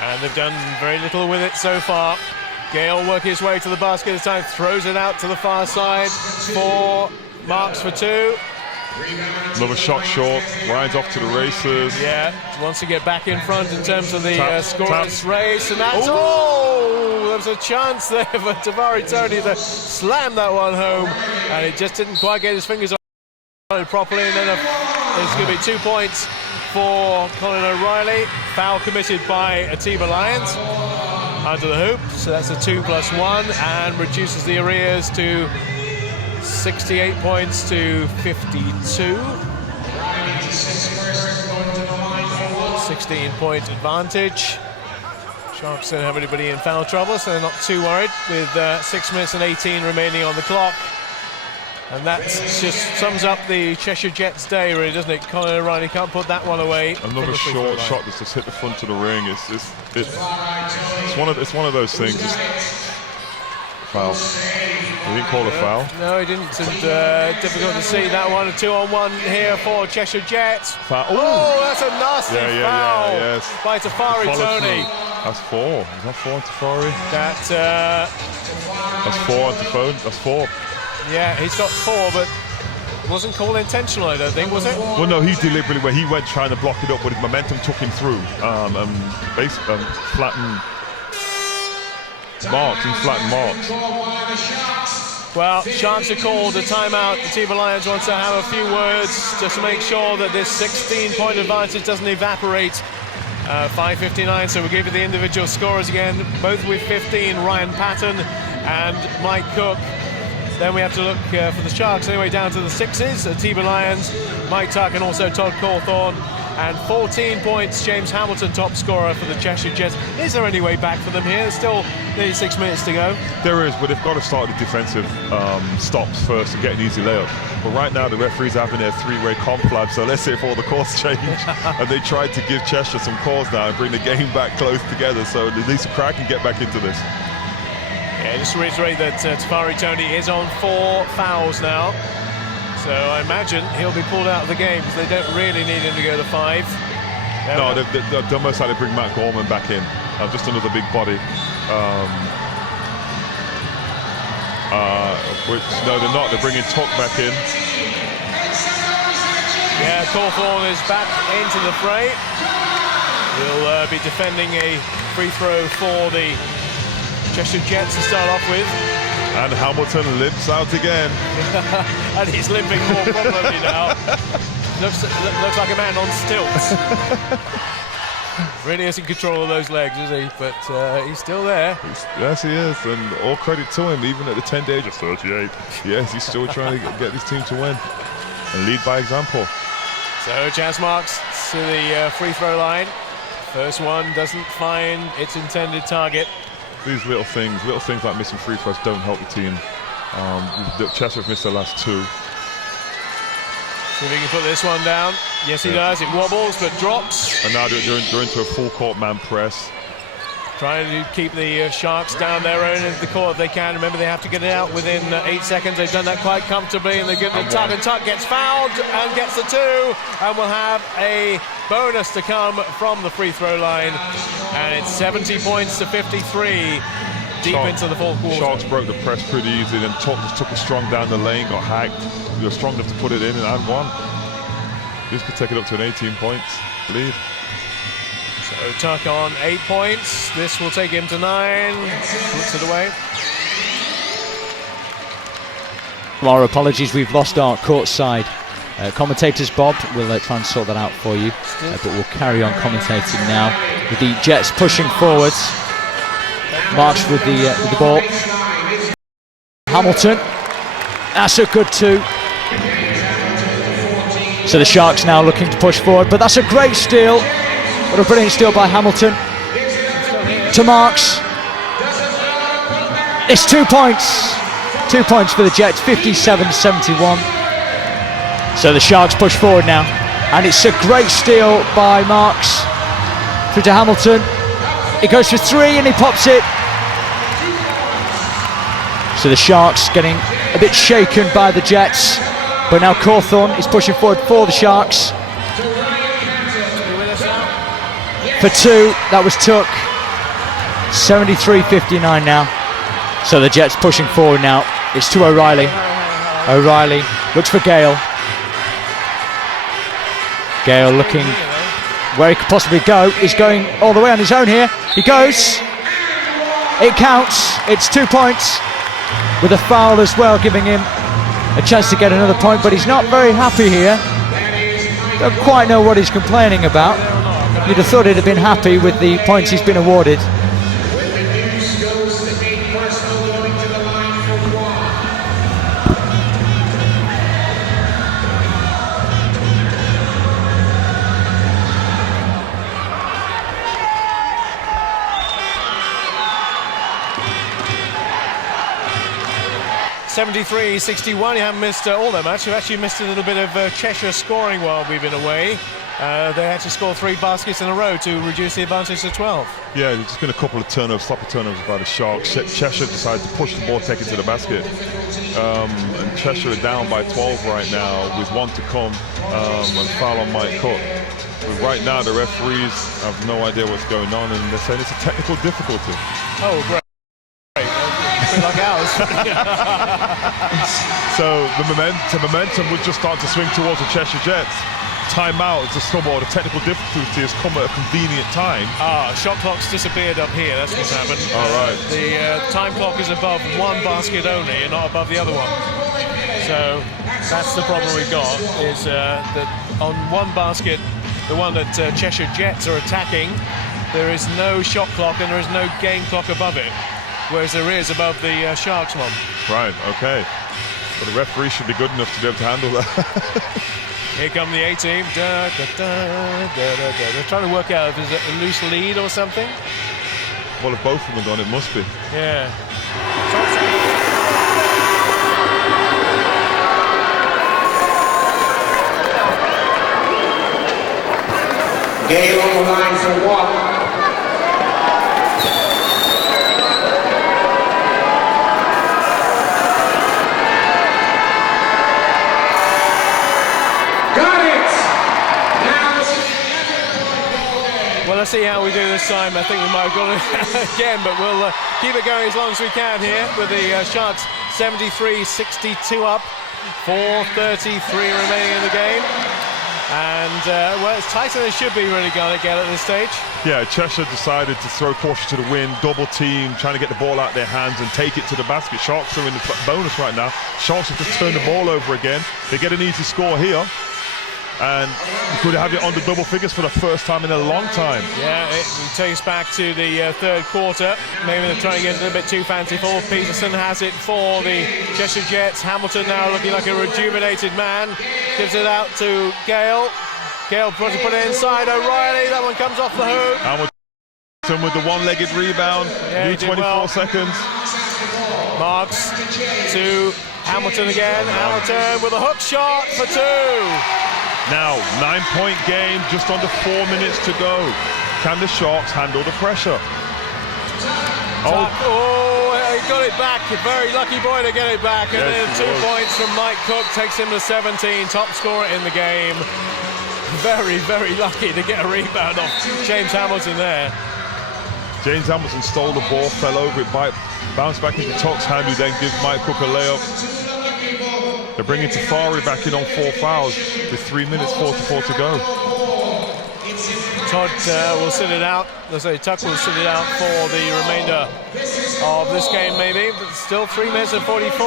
And they've done very little with it so far. Gale working his way to the basket this time, throws it out to the far side for Marks for two. Another shot short, Ryan's off to the races. Yeah, wants to get back in front in terms of the scoreless race, and that's there was a chance there for Tafari Tony to slam that one home, and it just didn't quite get his fingers on it properly, and then there's going to be 2 points for Colin O'Reilly. Foul committed by Atiba Lions under the hoop, so that's a 2+1 and reduces the arrears to 68 points to 52. 16-point advantage. Sharks don't have anybody in foul trouble, so they're not too worried with 6 minutes and 18 remaining on the clock. And that just sums up the Cheshire Jets day, really, doesn't it? Colin O'Reilly can't put that one away. Another short shot that's just hit the front of the ring. It's one of those things. Just foul. He didn't call a foul. No, he didn't. And difficult to see that one. A 2-on-1 here for Cheshire Jets. Foul. Oh, that's a nasty foul yes. by Tafari Tony. That's 4. Is that 4 on Tafari? That's 4 on Tafari. That's 4. Yeah, he's got 4, but it wasn't called intentional, I don't think, was it? Well, no, he deliberately, where he went trying to block it up, but his momentum took him through. Flattened Marks. Well, Sharks have called a timeout. The Atiba Lions wants to have a few words just to make sure that this 16-point advantage doesn't evaporate. 5:59, so we'll give you the individual scorers again, both with 15, Ryan Patton and Mike Cook. Then we have to look for the Sharks anyway down to the 6s, Atiba Lions, Mike Tuck and also Todd Cawthorne. And 14 points, James Hamilton, top scorer for the Cheshire Jets. Is there any way back for them here? There's still nearly 6 minutes to go. There is, but they've got to start the defensive stops first and get an easy layup. But right now the referee's having their 3-way conflab, so let's say if all the calls change. And they tried to give Cheshire some calls now and bring the game back close together, so at least Crack can get back into this. Yeah, just to reiterate that Tafari Tony is on 4 fouls now. So I imagine he'll be pulled out of the game because they don't really need him to go to 5. No, they've almost had to bring Matt Gorman back in. Just another big body. No, they're not. They're bringing Tuck back in. Yeah, Cawthorne is back into the fray. He'll be defending a free throw for the Cheshire Jets to start off with. And Hamilton limps out again. And he's limping more properly now. Looks like a man on stilts. Really isn't control of those legs, is he? But he's still there. Yes, he is. And all credit to him, even at the tender age of 38. Yes, he's still trying to get this team to win and lead by example. So Chance Marks to the free throw line. First one doesn't find its intended target. These little things like missing free throws don't help the team. Cheshire have missed their last 2. See if he can put this one down. Yes, he does. It wobbles, but drops. And now they're into a full court man press. Trying to keep the Sharks down their own into the court if they can. Remember, they have to get it out within 8 seconds. They've done that quite comfortably, and they give it to Tuck, and Tuck gets fouled and gets the 2, and will have a bonus to come from the free throw line. And it's 70 points to 53 deep into the fourth quarter. Sharks broke the press pretty easy, then Tuck just took it strong down the lane, got hacked. They were strong enough to put it in and won. This could take it up to an 18 points lead. So Tuck on 8 points. This will take him to 9. Puts it away. Our apologies, we've lost our courtside commentators. Bob will try and sort that out for you, but we'll carry on commentating now with the Jets pushing forwards. Marks with the ball. Hamilton, that's a good 2. So the Sharks now looking to push forward, but that's a great steal. What a brilliant steal by Hamilton. To Marks. It's 2 points. 2 points for the Jets, 57-71. So the Sharks push forward now. And it's a great steal by Marks. Through to Hamilton. He goes for three and he pops it. So the Sharks getting a bit shaken by the Jets. But now Cawthorne is pushing forward for the Sharks. For two, that was Took. 73-59 now. So the Jets pushing forward now. It's to O'Reilly. O'Reilly looks for Gale. Gale looking where he could possibly go. He's going all the way on his own here. He goes. It counts. It's 2 points. With a foul as well, giving him a chance to get another point, but he's not very happy here. Don't quite know what he's complaining about. You'd have thought he'd have been happy with the points he's been awarded. (73-61). You haven't missed all that much. You've actually missed a little bit of Cheshire scoring while we've been away. They had to score 3 baskets in a row to reduce the advantage to 12. Yeah, there's just been a couple of turnovers, sloppy turnovers by the Sharks. Cheshire decided to push the ball, take it to the basket. And Cheshire are down by 12 right now with 1 to come and foul on Mike Cook. But right now the referees have no idea what's going on and they're saying it's a technical difficulty. Oh, great. Like ours. So the momentum would just start to swing towards the Cheshire Jets. Timeout is a snowball. The technical difficulty has come at a convenient time. Shot clock's disappeared up here. That's what's happened. All right. The time clock is above one basket only and not above the other one. So that's the problem we've got, is that on one basket, the one that Cheshire Jets are attacking, there is no shot clock and there is no game clock above it, whereas there is above the Sharks one. Right, okay. Well, the referee should be good enough to be able to handle that. Here come the A-team. They're trying to work out if there's a loose lead or something. Well, if both of them are gone, it must be. Yeah. Gale on the line for one. Well, let's see how we do this time. I think we might have got it again, but we'll keep it going as long as we can here with the Sharks 73-62 up, 4:33 remaining in the game. And, well, it's tighter than it should be, really, going to get at this stage. Yeah, Cheshire decided to throw caution to the wind, double team, trying to get the ball out of their hands and take it to the basket. Sharks are in the bonus right now. Sharks have just turned the ball over again. They get an easy score here. And you could have it under double figures for the first time in a long time. Yeah, it takes back to the third quarter. Maybe they're trying to get a little bit too fanciful. Peterson has it for the Cheshire Jets. Hamilton now looking like a rejuvenated man. Gives it out to Gale. Gale tries to put it inside O'Reilly. That one comes off the hoop. Hamilton with the one-legged rebound. Yeah, 24 seconds. Marks to Hamilton again. Hamilton with a hook shot for two. Now, 9-point game, just under 4 minutes to go. Can the Sharks handle the pressure? He got it back. A very lucky boy to get it back. And then 2 points from Mike Cook takes him to 17. Top scorer in the game. Very, very lucky to get a rebound off James Hamilton there. James Hamilton stole the ball, fell over it, bounced back into Tuck's hand, who then gives Mike Cook a layup. They're bringing Tafari back in on 4 fouls with 3 minutes 44 to go. Todd will sit it out. Tuck will sit it out for the remainder of this game, maybe. But still 3 minutes and 44.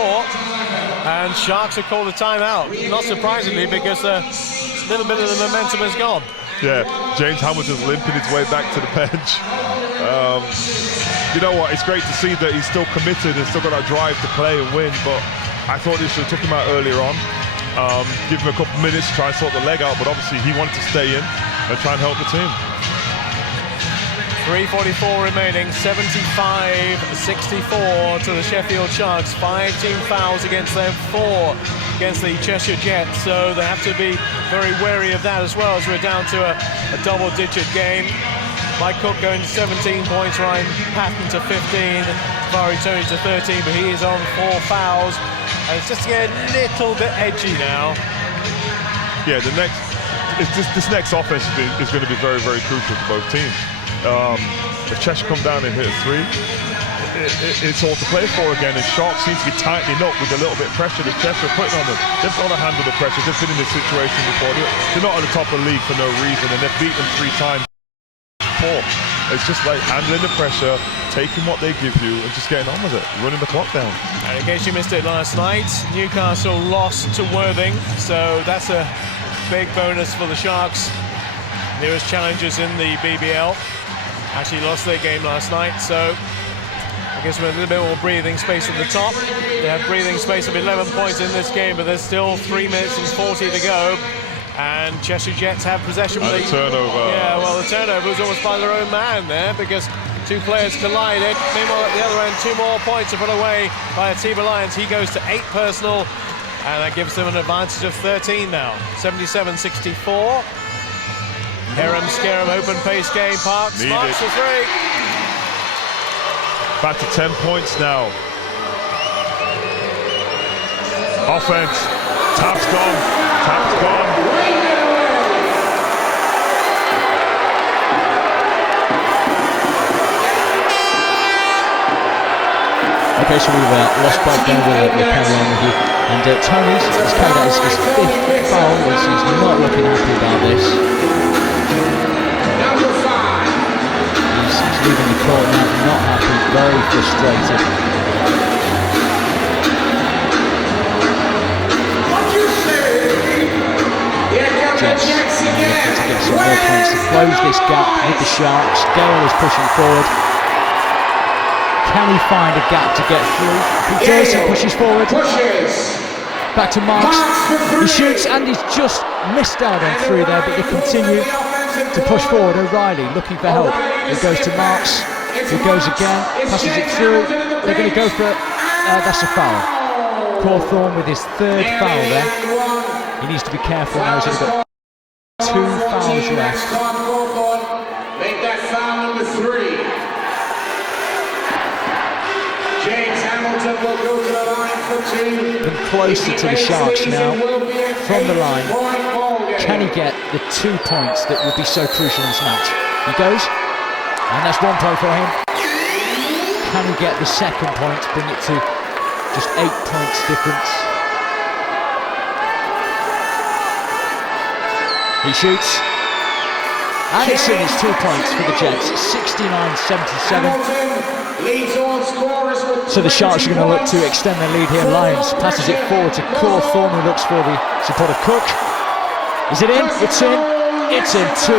And Sharks have called a timeout. Not surprisingly, because a little bit of the momentum has gone. Yeah, James Hamilton's limping his way back to the bench. You know what? It's great to see that he's still committed and still got that drive to play and win. But I thought they should have took him out earlier on. give him a couple minutes to try and sort the leg out, but obviously he wanted to stay in and try and help the team. 3:44 remaining, 75-64 to the Sheffield Sharks. 5 team fouls against them, 4 against the Cheshire Jets, so they have to be very wary of that as well, as we're down to a double-digit game. Mike Cook going to 17 points, Ryan Patton to 15, Tafari Tony to 13, but he is on 4 fouls, and it's just getting a little bit edgy now. Yeah, this next offense is going to be very, very crucial to both teams. If Cheshire come down and hit a 3, it's all to play for again, and Sharks seem to be tightening up with a little bit of pressure that Cheshire are putting on them. They've got to handle the pressure. They've been in this situation before. They're not at the top of the league for no reason, and they've beaten 3 times before. It's just like handling the pressure, taking what they give you, and just getting on with it, running the clock down. And in case you missed it last night, Newcastle lost to Worthing, so that's a big bonus for the Sharks. Newest challengers in the BBL. Actually lost their game last night, so I guess we're a little bit more breathing space at the top. They have breathing space of 11 points in this game, but there's still 3 minutes and 40 to go. And Cheshire Jets have possession. And the turnover. Yeah, well, the turnover was almost by their own man there, because 2 players collided. Meanwhile, at the other end, 2 more points are put away by Atiba Lyons. He goes to 8 personal, and that gives them an advantage of 13 now. 77-64. Heron Scarum open pace game. Parks marks for 3. Back to 10 points now. Offense. Tap's gone. Tap's gone. Okay, so we've lost Bob there. We'll carry on with you. And Tony's carried out his 5th foul. He's not looking happy about this. He's leaving the court now, not happy, very frustrated. Jets looking to get some more points to close this gap with the Sharks. Gale is pushing forward. Can he find a gap to get through? He does, he pushes forward. Back to Marks. He shoots and he's just missed out on 3 there, but they continue to push forward. O'Reilly looking for help. He goes to Marks. He goes again, passes it through. They're going to go for it. That's a foul. Cawthorne with his 3rd foul there. He needs to be careful now. He's got 2 fouls left. Make that foul number 3. James Hamilton will go to the line for 2. And closer to the Sharks now from the line. Can he get the 2 points that would be so crucial in this match? He goes, and that's 1 point for him. Can he get the 2nd point to bring it to just 8 points difference? He shoots, and it's in. It's 2 points for the Jets. 69-77. So the Sharks are going to look to extend their lead here. Lyons passes it forward to Cawthorne, who looks for the support of Cook. Is it in? It's in. It's in. 2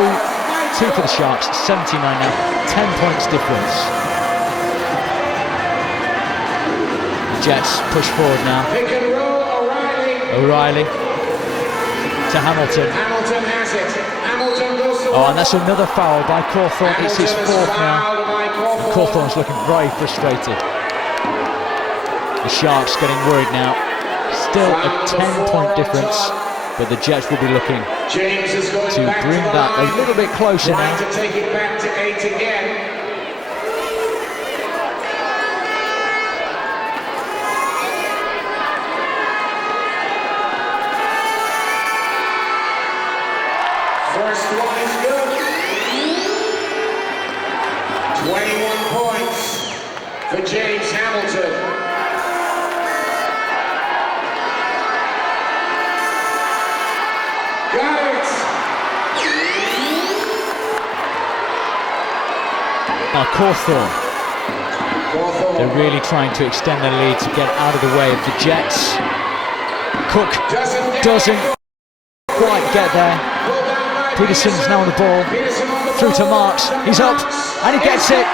for the Sharks. 79 now. 10 points difference. The Jets push forward now. O'Reilly to Hamilton. Oh, and that's another foul by Cawthorne. It's his 4th now. Cawthorne's looking very frustrated. The Sharks getting worried now. Still a 10-point difference, but the Jets will be looking to bring that a little bit closer now. To take it back to 8 again. First one is good. 21 points for James Hamilton. Got it. Now Cawthorne. They're really trying to extend their lead to get out of the way of the Jets. Cook doesn't quite get there. Peterson's now on the ball. Through to Marks. He's up and he gets it.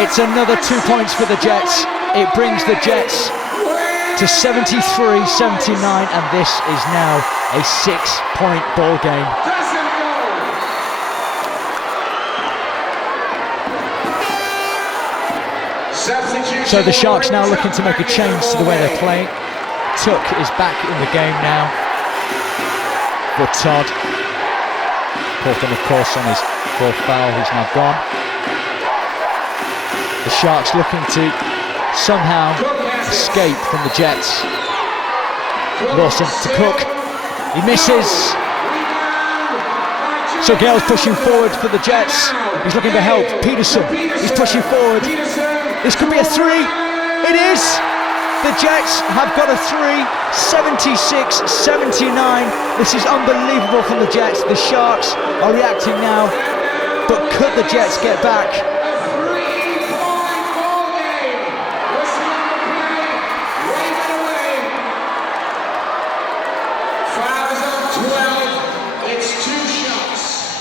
It's another 2 points for the Jets. It brings the Jets to 73-79, and this is now a 6-point ball game. So the Sharks now looking to make a change to the way they're playing. Tuck is back in the game now for Todd. Cawthorne, of course, on his fourth foul, he's now gone. The Sharks looking to somehow escape from the Jets. Lawson to Cook, he misses. So Gale's pushing forward for the Jets. He's looking for help. Peterson, he's pushing forward. This could be a three. It is. The Jets have got a three. 76-79. This is unbelievable from the Jets. The Sharks are reacting now. But could the Jets get back?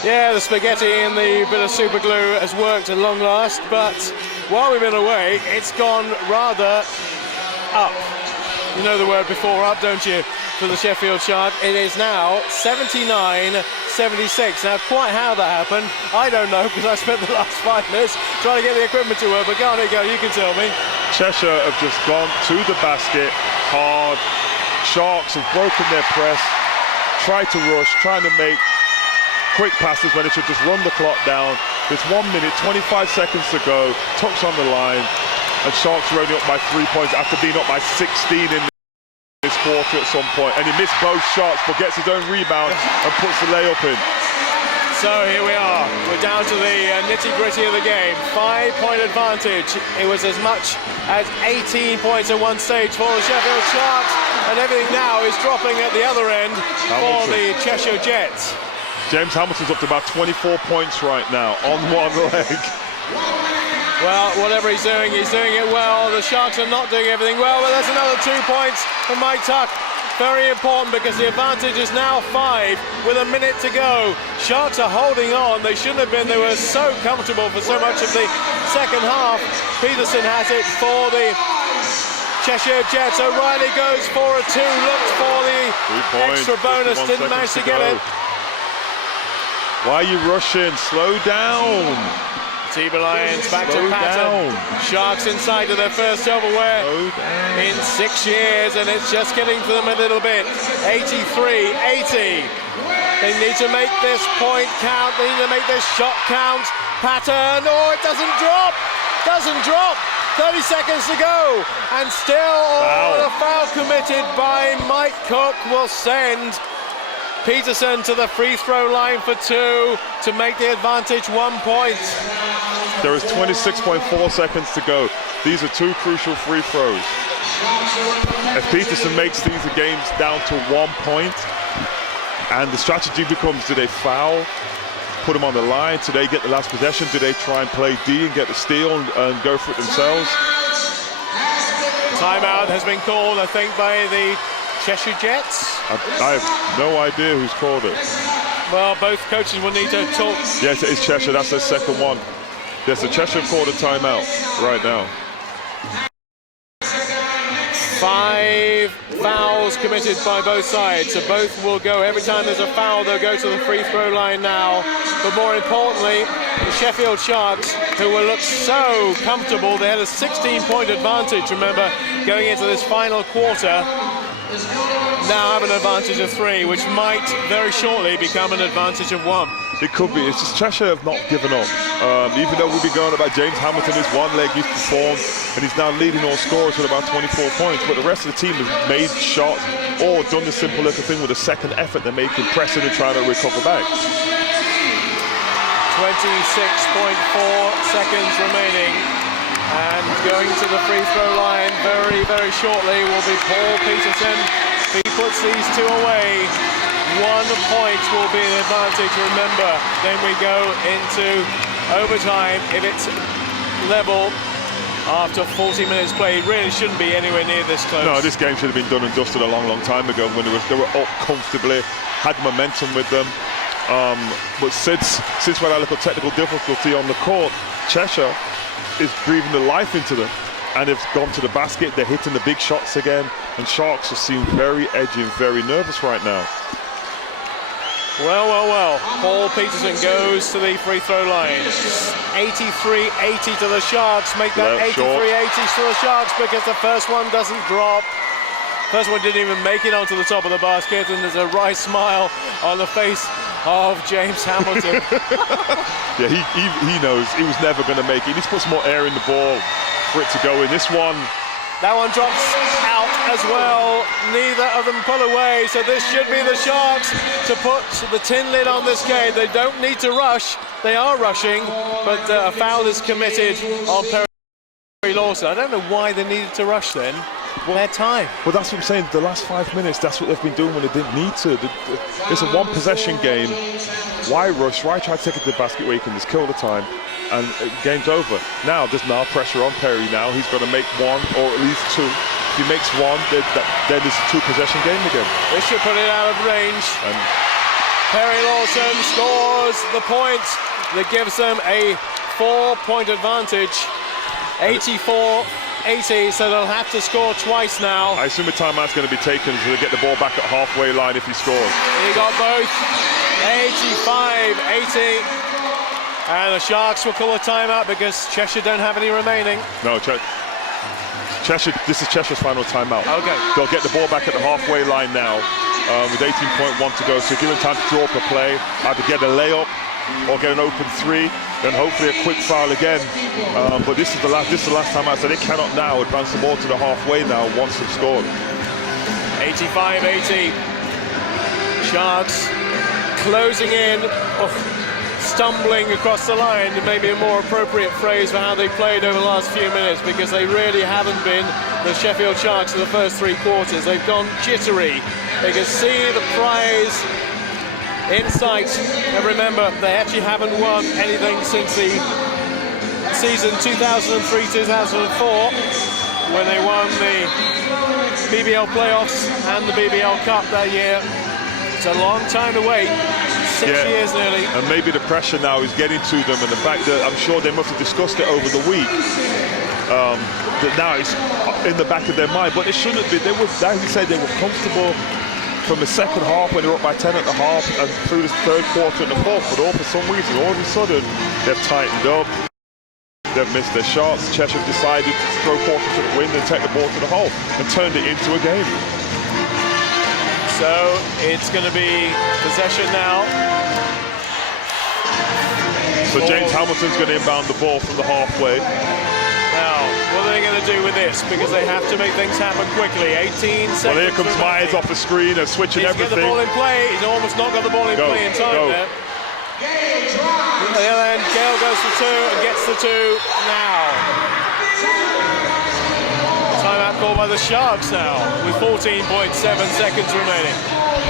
Yeah, the spaghetti and the bit of super glue has worked at long last, but while we've been away, it's gone rather up. You know the word before up, don't you, for the Sheffield Shark? It is now 79-76. Now, quite how that happened, I don't know, because I spent the last 5 minutes trying to get the equipment to work, but go on, you can tell me. Cheshire have just gone to the basket hard. Sharks have broken their press, tried to rush, trying to make quick passes when they should just run the clock down. There's 1 minute, 25 seconds to go. Tuck's on the line, and Sharks are only up by 3 points after being up by 16 in this quarter at some point. And he missed both shots, but gets his own rebound and puts the layup in. So here we are. We're down to the nitty-gritty of the game. 5-point advantage. It was as much as 18 points at one stage for the Sheffield Sharks, and everything now is dropping at the other end for the Cheshire Jets. James Hamilton's up to about 24 points right now on one leg. Well, whatever he's doing it well. The Sharks are not doing everything well, but there's another 2 points from Mike Tuck. Very important because the advantage is now 5 with a minute to go. Sharks are holding on. They shouldn't have been. They were so comfortable for so much of the second half. Peterson has it for the Cheshire Jets. O'Reilly goes for a 2, looks for the extra bonus, didn't manage to get it. Why are you rushing? Slow down. T-Ball Lions back to pattern. Sharks inside of their first silverware in 6 years, and it's just getting to them a little bit. 83-80. They need to make this point count. They need to make this shot count. Pattern. Oh, it doesn't drop. Doesn't drop. 30 seconds to go, and still a foul committed by Mike Cook will send Peterson to the free throw line for 2 to make the advantage 1 point. There is 26.4 seconds to go. These are 2 crucial free throws. If Peterson makes these games down to 1 point, and the strategy becomes, do they foul, put them on the line, do they get the last possession, do they try and play D and get the steal and go for it themselves? Timeout has been called, I think, by the Cheshire Jets. I have no idea who's called it. Well, both coaches will need to talk. Yes, it is Cheshire. That's their second one. Yes, the Cheshire called a timeout right now. 5 fouls committed by both sides, so both will go. Every time there's a foul, they'll go to the free throw line now. But more importantly, the Sheffield Sharks, who will look so comfortable, they had a 16-point advantage, remember, going into this final quarter. Now have an advantage of 3, which might very shortly become an advantage of 1. It could be. It's just Cheshire have not given up. Even though we'll be going about James Hamilton, his one leg, he's performed, and he's now leading all scorers with about 24 points. But the rest of the team has made shots or done the simple little thing with a second effort they're making, pressing and trying to recover back. 26.4 seconds remaining. And going to the free throw line very, very shortly will be Paul Peterson. If he puts these 2 away, 1 point will be an advantage. Remember, then we go into overtime. If it's level after 40 minutes played, really shouldn't be anywhere near this close. No, this game should have been done and dusted a long, long time ago when they were up comfortably, had momentum with them. But since we had a little technical difficulty on the court, Cheshire is breathing the life into them. and they've gone to the basket. They're hitting the big shots again, and Sharks just seem very edgy and very nervous right now. Well. Paul Peterson goes to the free throw line. 83-80 to the Sharks. Make that 83-80 to the Sharks because the first one doesn't drop. First one didn't even make it onto the top of the basket, and there's a wry smile on the face of James Hamilton. Yeah, he knows he was never going to make it. He needs to put some more air in the ball for it to go in. This one... That one drops out as well. Neither of them pull away, so this should be the Sharks to put the tin lid on this game. They don't need to rush. They are rushing, but a foul is committed on Perry Lawson. I don't know why they needed to rush then. Their time. Well, that's what I'm saying. The last 5 minutes, that's what they've been doing when they didn't need to. It's a one-possession game. Why rush? Why try to take it to the basket where you can just kill the time? And game's over. Now there's now pressure on Perry. Now he's got to make one or at least two. If he makes one, then it's a two-possession game again. This should put it out of range. And Perry Lawson scores the point that gives them a 4-point advantage. 84-80, so they'll have to score twice now. I assume a timeout's going to be taken so they get the ball back at halfway line if he scores. He got both. 85-80. And the Sharks will call a timeout because Cheshire don't have any remaining. No, Cheshire, this is Cheshire's final timeout. Okay. They'll get the ball back at the halfway line now with 18.1 to go. So give them time to draw up a play, either get a layup or get an open three, then hopefully a quick foul again. But this is the last time out, so they cannot now advance the ball to the halfway now once they've scored. 85-80. Sharks closing in. Stumbling across the line, maybe a more appropriate phrase for how they played over the last few minutes, because they really haven't been the Sheffield Sharks in the first 3 quarters. They've gone jittery. They can see the prize in sight. And remember, they actually haven't won anything since the season 2003-2004, when they won the BBL playoffs and the BBL Cup that year. It's a long time to wait. 6 years nearly. And maybe the pressure now is getting to them, and the fact that I'm sure they must have discussed it over the week. That now it's in the back of their mind, but it shouldn't be. They were, as you said, they were comfortable from the second half when they were up by 10 at the half and through the third quarter and the fourth. But all for some reason, all of a sudden, they've tightened up. They've missed their shots. Cheshire decided to throw quarter to the wind and take the ball to the hole and turned it into a game. So it's going to be possession now. So James Hamilton's going to inbound the ball from the halfway. Now, what are they going to do with this? Because they have to make things happen quickly. 18 seconds. Well, here comes Myers off the screen and switching everything. He's got the ball in play. He's almost not got the ball in play in time there. On the other end, Gale goes for 2 and gets the 2 now. Timeout called by the Sharks now, with 14.7 seconds remaining.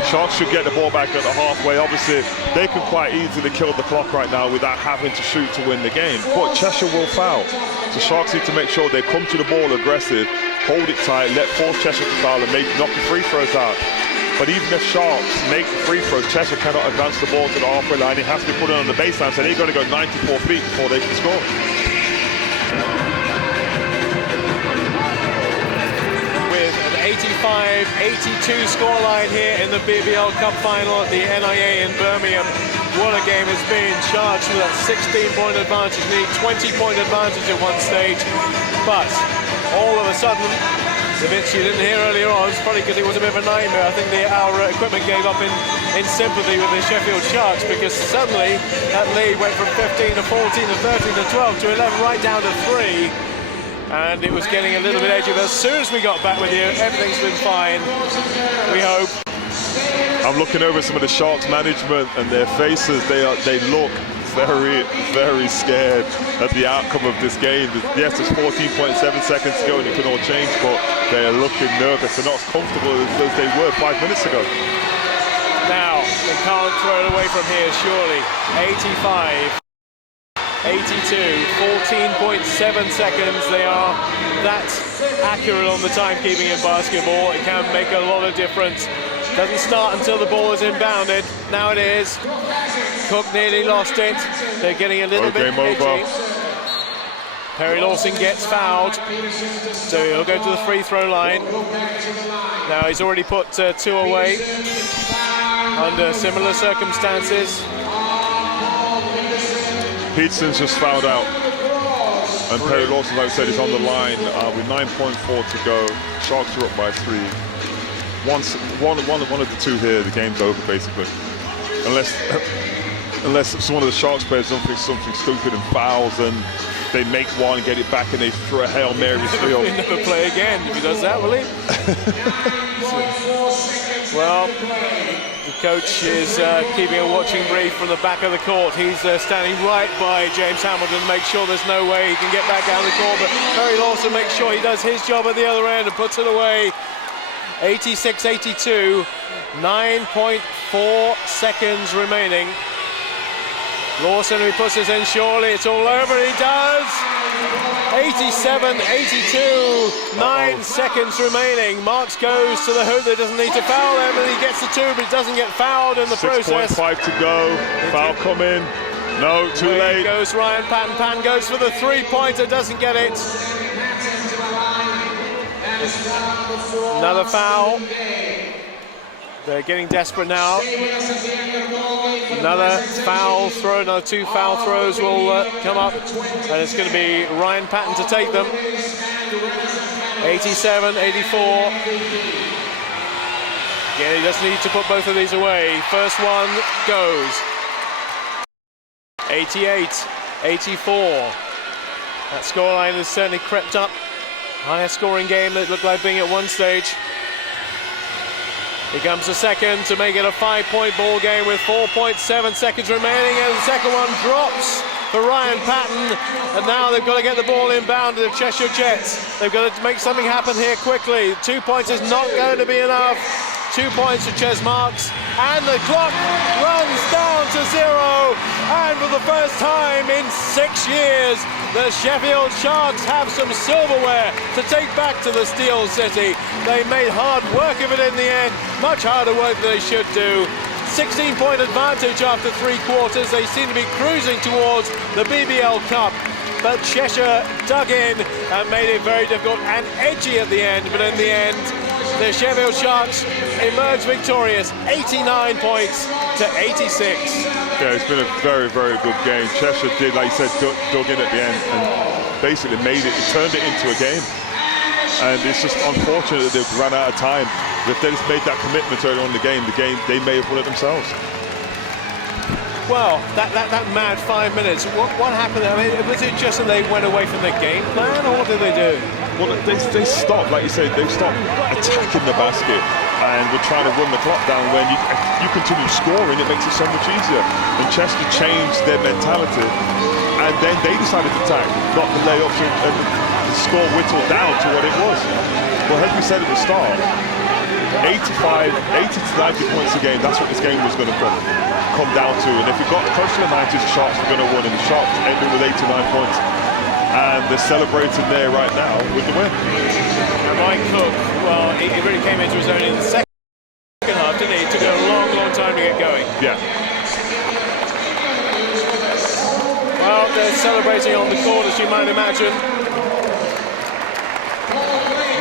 Sharks should get the ball back at the halfway. Obviously, they can quite easily kill the clock right now without having to shoot to win the game. But Cheshire will foul. So Sharks need to make sure they come to the ball aggressive, hold it tight, let force Cheshire to foul and knock the free throws out. But even if Sharks make the free throws, Cheshire cannot advance the ball to the halfway line. It has to be put on the baseline, so they're going to go 94 feet before they can score. With an 85-82 scoreline here in the BBL Cup final at the NIA in Birmingham. What a game it's been. Sharks with a 16-point advantage, nearly 20-point advantage at one stage. But all of a sudden, the bits you didn't hear earlier on, it's probably because it was a bit of a nightmare. I think our equipment gave up in sympathy with the Sheffield Sharks, because suddenly that lead went from 15 to 14 to 13 to 12 to 11, right down to 3. And it was getting a little bit edgy. But as soon as we got back with you, everything's been fine, we hope. I'm looking over some of the Sharks management and their faces. They look very, very scared at the outcome of this game. Yes, there's 14.7 seconds to go and it can all change, but they are looking nervous. They're not as comfortable as they were 5 minutes ago. Now, they can't throw it away from here, surely. 85-82, 14.7 seconds. They are that accurate on the timekeeping in basketball. It can make a lot of difference. Doesn't start until the ball is inbounded. Now it is. Cook nearly lost it. They're getting a little bit edgy. Perry Lawson gets fouled, so he'll go to the free throw line. Now he's already put 2 away under similar circumstances. Peterson's just fouled out, and Perry Lawson, like I said, is on the line with 9.4 to go. Sharks are up by 3. One of the two here, the game's over basically, unless one of the Sharks players does something stupid and fouls, and they make one, get it back, and they throw a Hail Mary field. He'll never play again if he does that, will he? Well, the coach is keeping a watching brief from the back of the court. He's standing right by James Hamilton to make sure there's no way he can get back down the court, but Perry Lawson makes sure he does his job at the other end and puts it away. 86-82, 9.4 seconds remaining. Lawson, who puts it in, surely it's all over, he does! 87-82, 9 seconds remaining. Marks goes to the hoop, that doesn't need to foul him, and he gets the 2, but he doesn't get fouled in the process. 6.5 to go, foul coming, no, too late. Goes Ryan Patton, Patton goes for the 3-pointer, doesn't get it. Another foul. They're getting desperate now. Another foul throw, another 2 foul throws will come up, and it's going to be Ryan Patton to take them. 87-84. Yeah, he doesn't need to put both of these away. First one goes. 88-84. That scoreline has certainly crept up. Higher scoring game that looked like being at one stage. Here comes the second to make it a 5-point ball game with 4.7 seconds remaining, and the second one drops for Ryan Patton, and now they've got to get the ball inbound to the Cheshire Jets. They've got to make something happen here quickly. 2 points is not going to be enough. 2 points for Ches Marks, and the clock runs down to 0, and for the first time in 6 years, the Sheffield Sharks have some silverware to take back to the Steel City. They made hard work of it in the end, much harder work than they should do. 16-point advantage after 3 quarters. They seem to be cruising towards the BBL Cup, but Cheshire dug in and made it very difficult and edgy at the end, but in the end, the Sheffield Sharks emerged victorious, 89 points to 86. Yeah, it's been a very, very good game. Cheshire did, like you said, dug in at the end and basically turned it into a game. And it's just unfortunate that they've run out of time. If they just made that commitment early on in the game, they may have won it themselves. Well, that mad 5 minutes, what happened? I mean, was it just that they went away from their game plan, or what did they do? Well, they stopped, like you said, they stopped attacking the basket and were trying to run the clock down. When you continue scoring, it makes it so much easier. And Chester changed their mentality, and then they decided to attack, not the layups, and the score whittled down to what it was. Well, as we said at the start, 80 to 90 points a game, that's what this game was going to come down to. And if we got close to the 90s, the Sharks were going to win, and the Sharks ended with 89 points. And they're celebrating there right now with the win. And Mike Cook, well, he really came into his own in the second half, didn't he? It took a long, long time to get going. Yeah. Well, they're celebrating on the court, as you might imagine.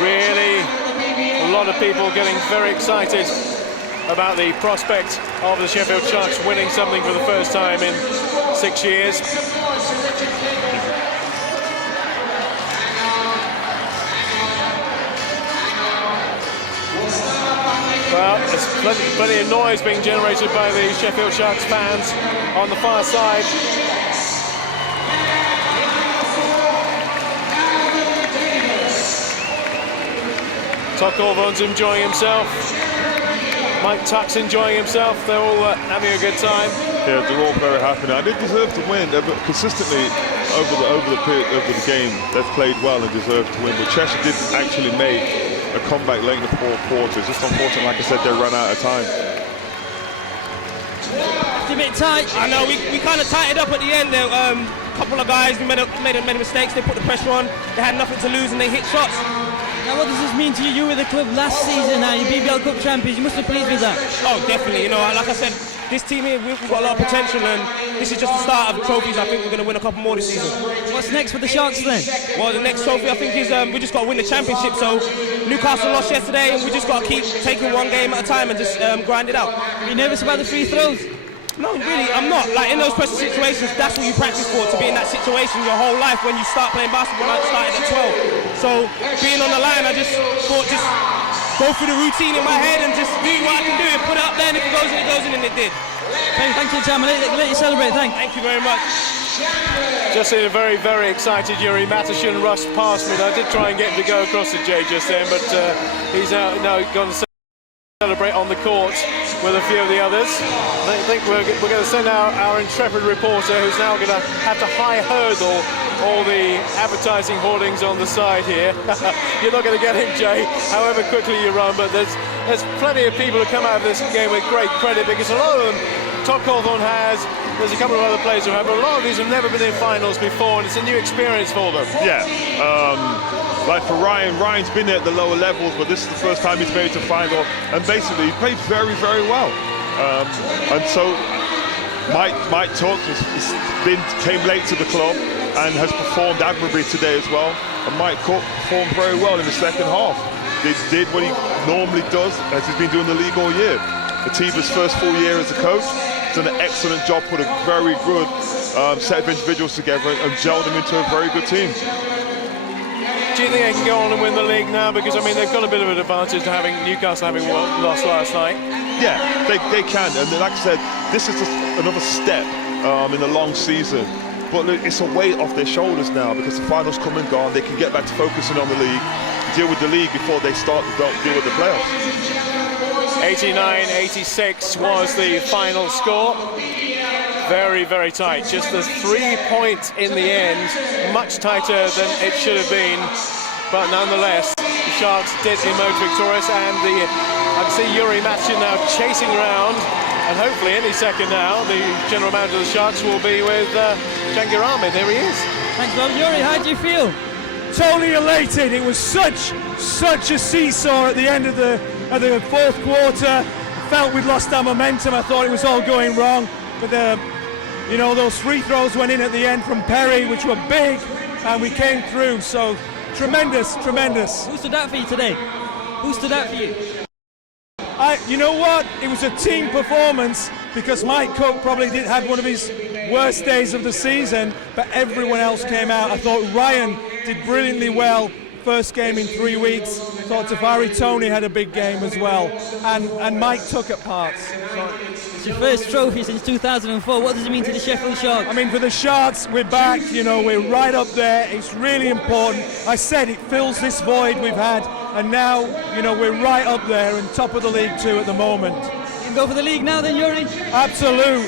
Really, a lot of people getting very excited about the prospect of the Sheffield Sharks winning something for the first time in 6 years. Well, there's plenty of noise being generated by the Sheffield Sharks fans on the far side. Todd Corvon's enjoying himself. Mike Tuck's enjoying himself. They're all having a good time. Yeah, they're all very happy now. They deserve to win. Consistently over the game, they've played well and deserved to win. But Cheshire did actually make a comeback late in the 4th quarter. It's just unfortunate, like I said, they ran out of time. It's a bit tight. I know, we kind of tightened up at the end there. A couple of guys made mistakes. They put the pressure on. They had nothing to lose and they hit shots. Now, what does this mean to you with the club last season? Now, you're BBL Cup champions. You must be pleased with that. Oh, definitely. You know, like I said, this team here, we've got a lot of potential, and this is just the start of trophies. I think we're going to win a couple more this season. What's next for the Sharks then? Well, the next trophy I think is we just got to win the championship. So Newcastle lost yesterday, and we just got to keep taking one game at a time and just grind it out. Are you nervous about the free throws? No, really, I'm not. Like, in those pressure situations, that's what you practice for, to be in that situation your whole life. When you start playing basketball, I started at 12. So being on the line, I just thought, just go through the routine in my head and just do what I can do and put it up there, and if it goes in, it goes in, and it did. Okay, thank you, Tom. Let you celebrate, thanks. Thank you very much. Just seen a very, very excited Yuri Matishin rush past me. I did try and get him to go across the Jay just then, but he's now gone to celebrate on the court with a few of the others. I think we're going to send our intrepid reporter, who's now going to have to high hurdle all the advertising hoardings on the side here. You're not going to get him, Jay, however quickly you run, but there's plenty of people who come out of this game with great credit, because a lot of them, Todd Cawthorne has, there's a couple of other players who have, but a lot of these have never been in finals before, and it's a new experience for them. Yeah, like for Ryan's been there at the lower levels, but this is the first time he's made it to final, and basically he played very, very well. And so Mike Tuck came late to the club and has performed admirably today as well. And Mike Cook performed very well in the second half. He did what he normally does, as he's been doing the league all year. Atiba's first full year as a coach, he's done an excellent job, put a very good set of individuals together and gelled them into a very good team. Do you think they can go on and win the league now? Because, I mean, they've got a bit of an advantage to having Newcastle having lost last night. Yeah, they can. And like I said, this is just another step in a long season. But look, it's a weight off their shoulders now, because the finals come and gone. They can get back to focusing on the league, deal with the league before they start to deal with the playoffs. 89-86 was the final score. Very, very tight. Just the 3 points in the end, much tighter than it should have been. But nonetheless, the Sharks did emerge victorious, and I can see Yuri Matishin now chasing around, and hopefully any second now, the general manager of the Sharks will be with Jangir Ahmed. There he is. Thanks, Bob. Yuri, how do you feel? Totally elated. It was such a seesaw at the end of the fourth quarter. I felt we'd lost our momentum. I thought it was all going wrong, but those free throws went in at the end from Perry, which were big, and we came through. So tremendous. Who stood out for you today? Who stood out for you? You know what? It was a team performance, because Mike Cook probably did have one of his worst days of the season, but everyone else came out. I thought Ryan did brilliantly well. First game in 3 weeks. Thought Tafari Tony had a big game as well, and Mike took at parts. It's your first trophy since 2004. What does it mean to the Sheffield Sharks? I mean, for the Sharks, we're back. We're right up there. It's really important. I said it fills this void we've had, and now we're right up there and top of the league too at the moment. You can go for the league now, then, Yuri? Absolutely.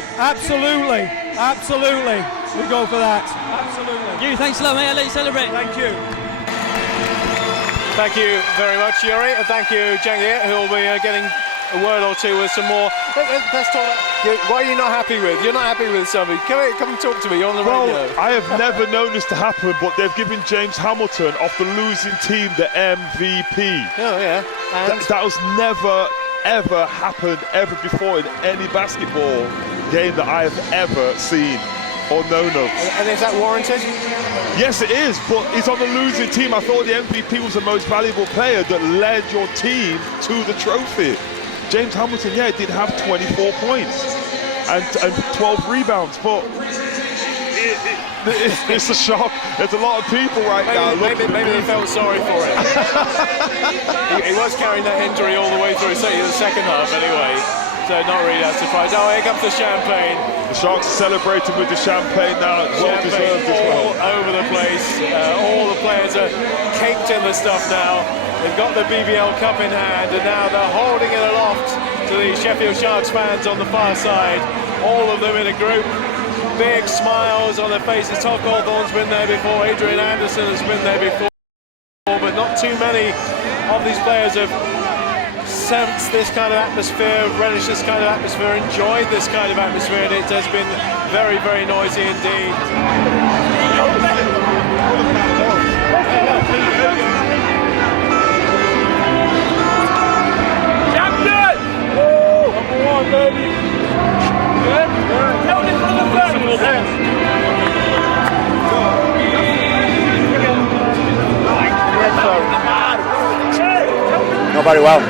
We go for that. Absolutely. Yuri, thanks a lot, mate. I'll let you celebrate. Thank you. Thank you very much, Yuri, and thank you, Jangir, who will be getting a word or two with some more. Let's talk about, what are you not happy with? You're not happy with something. Come and talk to me. You're on the radio. Well, I have never known this to happen, but they've given James Hamilton, off the losing team, the MVP. Oh, yeah. And that has never, ever happened ever before in any basketball game that I have ever seen or known of. And is that warranted? Yes, it is, but he's on the losing team. I thought the MVP was the most valuable player that led your team to the trophy. James Hamilton, did have 24 points and 12 rebounds, but it's a shock. There's a lot of people now. Maybe they felt sorry for him. he was carrying that injury all the way through the second half anyway. So not really that surprised. Oh, here comes the champagne. The Sharks are celebrating with the champagne now. Well deserved as well. All over the place. All the players are caked in the stuff now. They've got the BBL Cup in hand, and now they're holding it aloft to the Sheffield Sharks fans on the far side. All of them in a group. Big smiles on their faces. Todd Cawthorne's been there before. Adrian Anderson has been there before. But not too many of these players have sensed this kind of atmosphere, relished this kind of atmosphere, enjoyed this kind of atmosphere, and it has been very, very noisy indeed. Champion! Woo! Number one, baby! very well.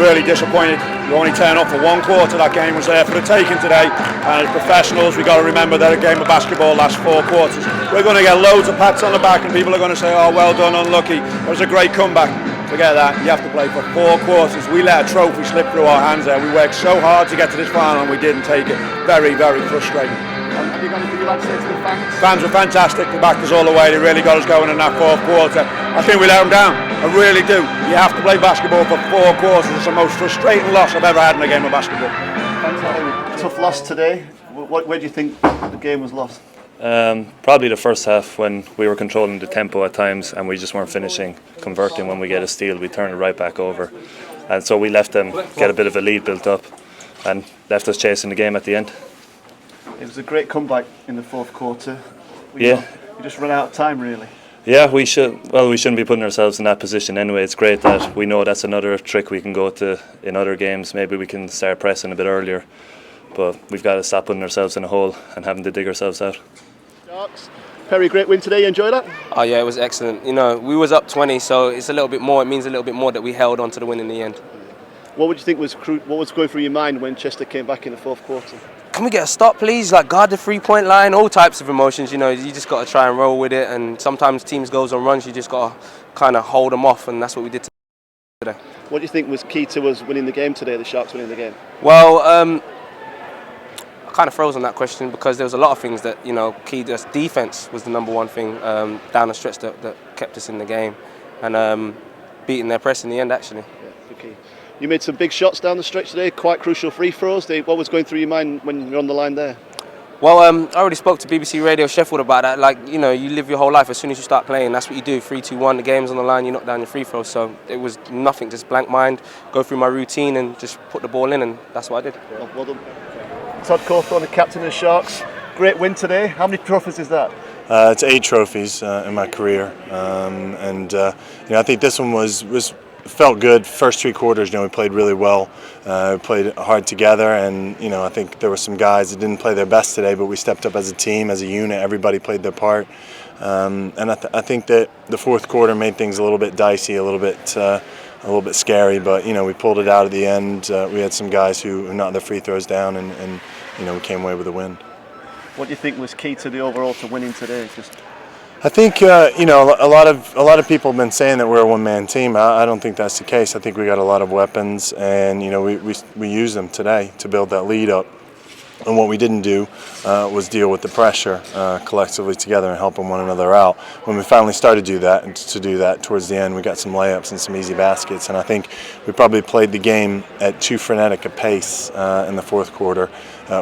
Really disappointed. You only turn up for one quarter. That game was there for the taking today. And as professionals, we've got to remember that a game of basketball lasts 4 quarters. We're going to get loads of pats on the back and people are going to say, oh, well done, unlucky. It was a great comeback. Forget that. You have to play for 4 quarters. We let a trophy slip through our hands there. We worked so hard to get to this final and we didn't take it. Very, very frustrating. Have you got anything you'd like to say to the fans? Fans were fantastic. They backed us all the way. They really got us going in that 4th quarter. I think we let them down. I really do. You have to play basketball for 4 quarters. It's the most frustrating loss I've ever had in a game of basketball. Tough loss today. Where do you think the game was lost? Probably the first half when we were controlling the tempo at times and we just weren't finishing, converting when we get a steal. We turned it right back over. And so we left them get a bit of a lead built up and left us chasing the game at the end. It was a great comeback in the 4th quarter. You just ran out of time, really. Yeah, we shouldn't be putting ourselves in that position anyway. It's great that we know that's another trick we can go to in other games. Maybe we can start pressing a bit earlier, but we've got to stop putting ourselves in a hole and having to dig ourselves out. Sharks. Perry, great win today. You enjoy that? Oh yeah, it was excellent. You know, we was up 20, so it's a little bit more. It means a little bit more that we held on to the win in the end. What would you think was what was going through your mind when Chester came back in the 4th quarter? Can we get a stop, please? Like, guard the 3-point line, all types of emotions. You know, you just got to try and roll with it. And sometimes teams goes on runs, you just got to kind of hold them off, and that's what we did today. What do you think was key to us winning the game today, the Sharks winning the game? Well, I kind of froze on that question because there was a lot of things that, you know, key to us. Defense was the number one thing down the stretch that kept us in the game, and beating their press in the end, actually. Yeah, okay. You made some big shots down the stretch today, quite crucial free throws. What was going through your mind when you're on the line there? Well, I already spoke to BBC Radio Sheffield about that. Like, you know, you live your whole life as soon as you start playing. That's what you do. 3, 2, 1. The game's on the line. You knock down your free throws. So it was nothing, just blank mind. Go through my routine and just put the ball in, and that's what I did. Well done. Todd Cawthorne, the captain of the Sharks. Great win today. How many trophies is that? It's 8 trophies in my career, you know, I think this one felt good. First 3 quarters, you know, we played really well. We played hard together, and you know, I think there were some guys that didn't play their best today, but we stepped up as a team, as a unit. Everybody played their part, and I think that the 4th quarter made things a little bit dicey, a little bit scary. But you know, we pulled it out at the end. We had some guys who knocked their free throws down, and you know, we came away with a win. What do you think was key to the overall to winning today? I think you know, a lot of people have been saying that we're a one-man team. I don't think that's the case. I think we got a lot of weapons, and you know, we used them today to build that lead up. And what we didn't do was deal with the pressure collectively together and helping one another out. When we finally started to do that towards the end, we got some layups and some easy baskets. And I think we probably played the game at too frenetic a pace in the 4th quarter,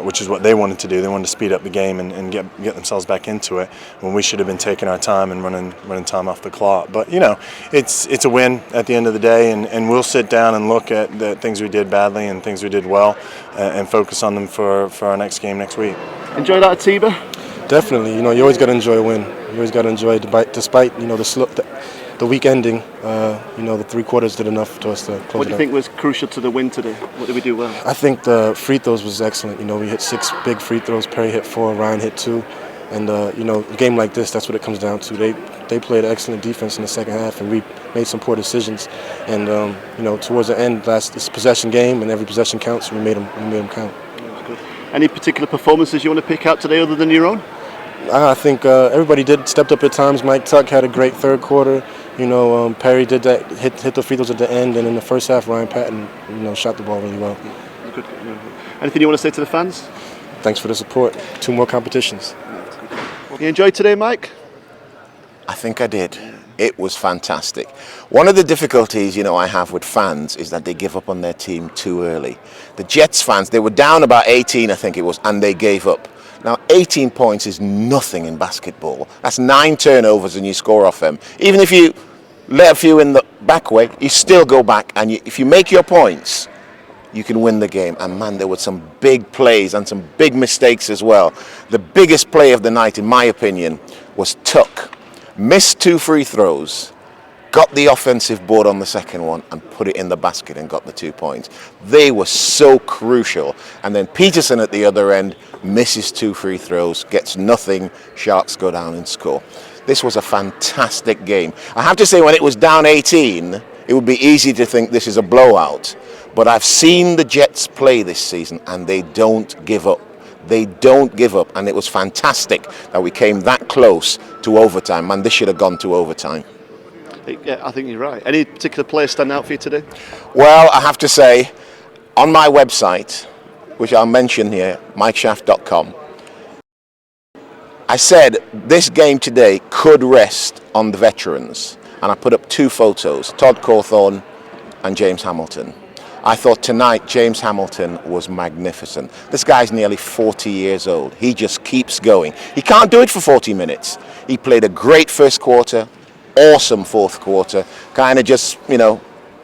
which is what they wanted to do. They wanted to speed up the game and get themselves back into it, when we should have been taking our time and running time off the clock. But you know, it's a win at the end of the day, and we'll sit down and look at the things we did badly and things we did well, and focus on them for our next game next week. Enjoy that, Atiba? Definitely. You know, you always got to enjoy a win. You always got to enjoy it, despite you know the week ending. You know, the 3 quarters did enough to us to close it out. What do you think was crucial to the win today? What did we do well? I think the free throws was excellent. You know, we hit 6 big free throws. Perry hit 4. Ryan hit 2. And you know, a game like this, that's what it comes down to. They played excellent defense in the second half, and we made some poor decisions. And you know, towards the end, it's a possession game, and every possession counts. We made them count. That's good. Any particular performances you want to pick out today, other than your own? I think everybody stepped up at times. Mike Tuck had a great 3rd quarter. You know, Perry did that, hit the free throws at the end, and in the first half, Ryan Patton, you know, shot the ball really well. Good. Anything you want to say to the fans? Thanks for the support. 2 more competitions. You enjoyed today, Mike? I think I did. It was fantastic. One of the difficulties, you know, I have with fans is that they give up on their team too early. The Jets fans, they were down about 18, I think it was, and they gave up. Now, 18 points is nothing in basketball. That's 9 turnovers and you score off them. Even if you let a few in the back way, you still go back, and if you make your points, you can win the game. And man, there were some big plays and some big mistakes as well. The biggest play of the night, in my opinion, was Tuck. Missed 2 free throws, got the offensive board on the second one and put it in the basket and got the 2 points. They were so crucial. And then Peterson at the other end misses 2 free throws, gets nothing. Sharks go down and score. This was a fantastic game. I have to say, when it was down 18, it would be easy to think this is a blowout. But I've seen the Jets play this season, and they don't give up. They don't give up, and it was fantastic that we came that close to overtime. Man, this should have gone to overtime. Yeah, I think you're right. Any particular players stand out for you today? Well, I have to say, on my website, which I'll mention here, mikeshaft.com, I said this game today could rest on the veterans, and I put up 2 photos, Todd Cawthorn and James Hamilton. I thought tonight James Hamilton was magnificent. This guy's nearly 40 years old. He just keeps going. He can't do it for 40 minutes. He played a great first quarter, awesome fourth quarter, kind of just,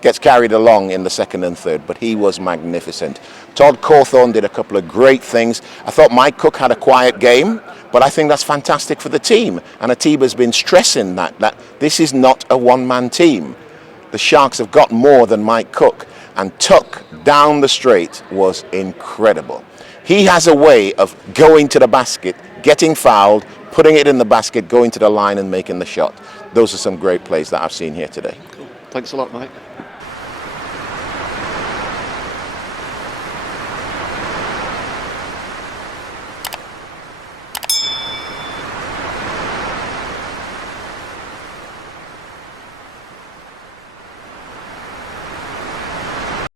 gets carried along in the second and third, but he was magnificent. Todd Cawthorn did a couple of great things. I thought Mike Cook had a quiet game, but I think that's fantastic for the team. And Atiba's been stressing that this is not a one-man team. The Sharks have got more than Mike Cook. And Tuck down the straight was incredible. He has a way of going to the basket, getting fouled, putting it in the basket, going to the line and making the shot. Those are some great plays that I've seen here today. Cool. Thanks a lot, Mike.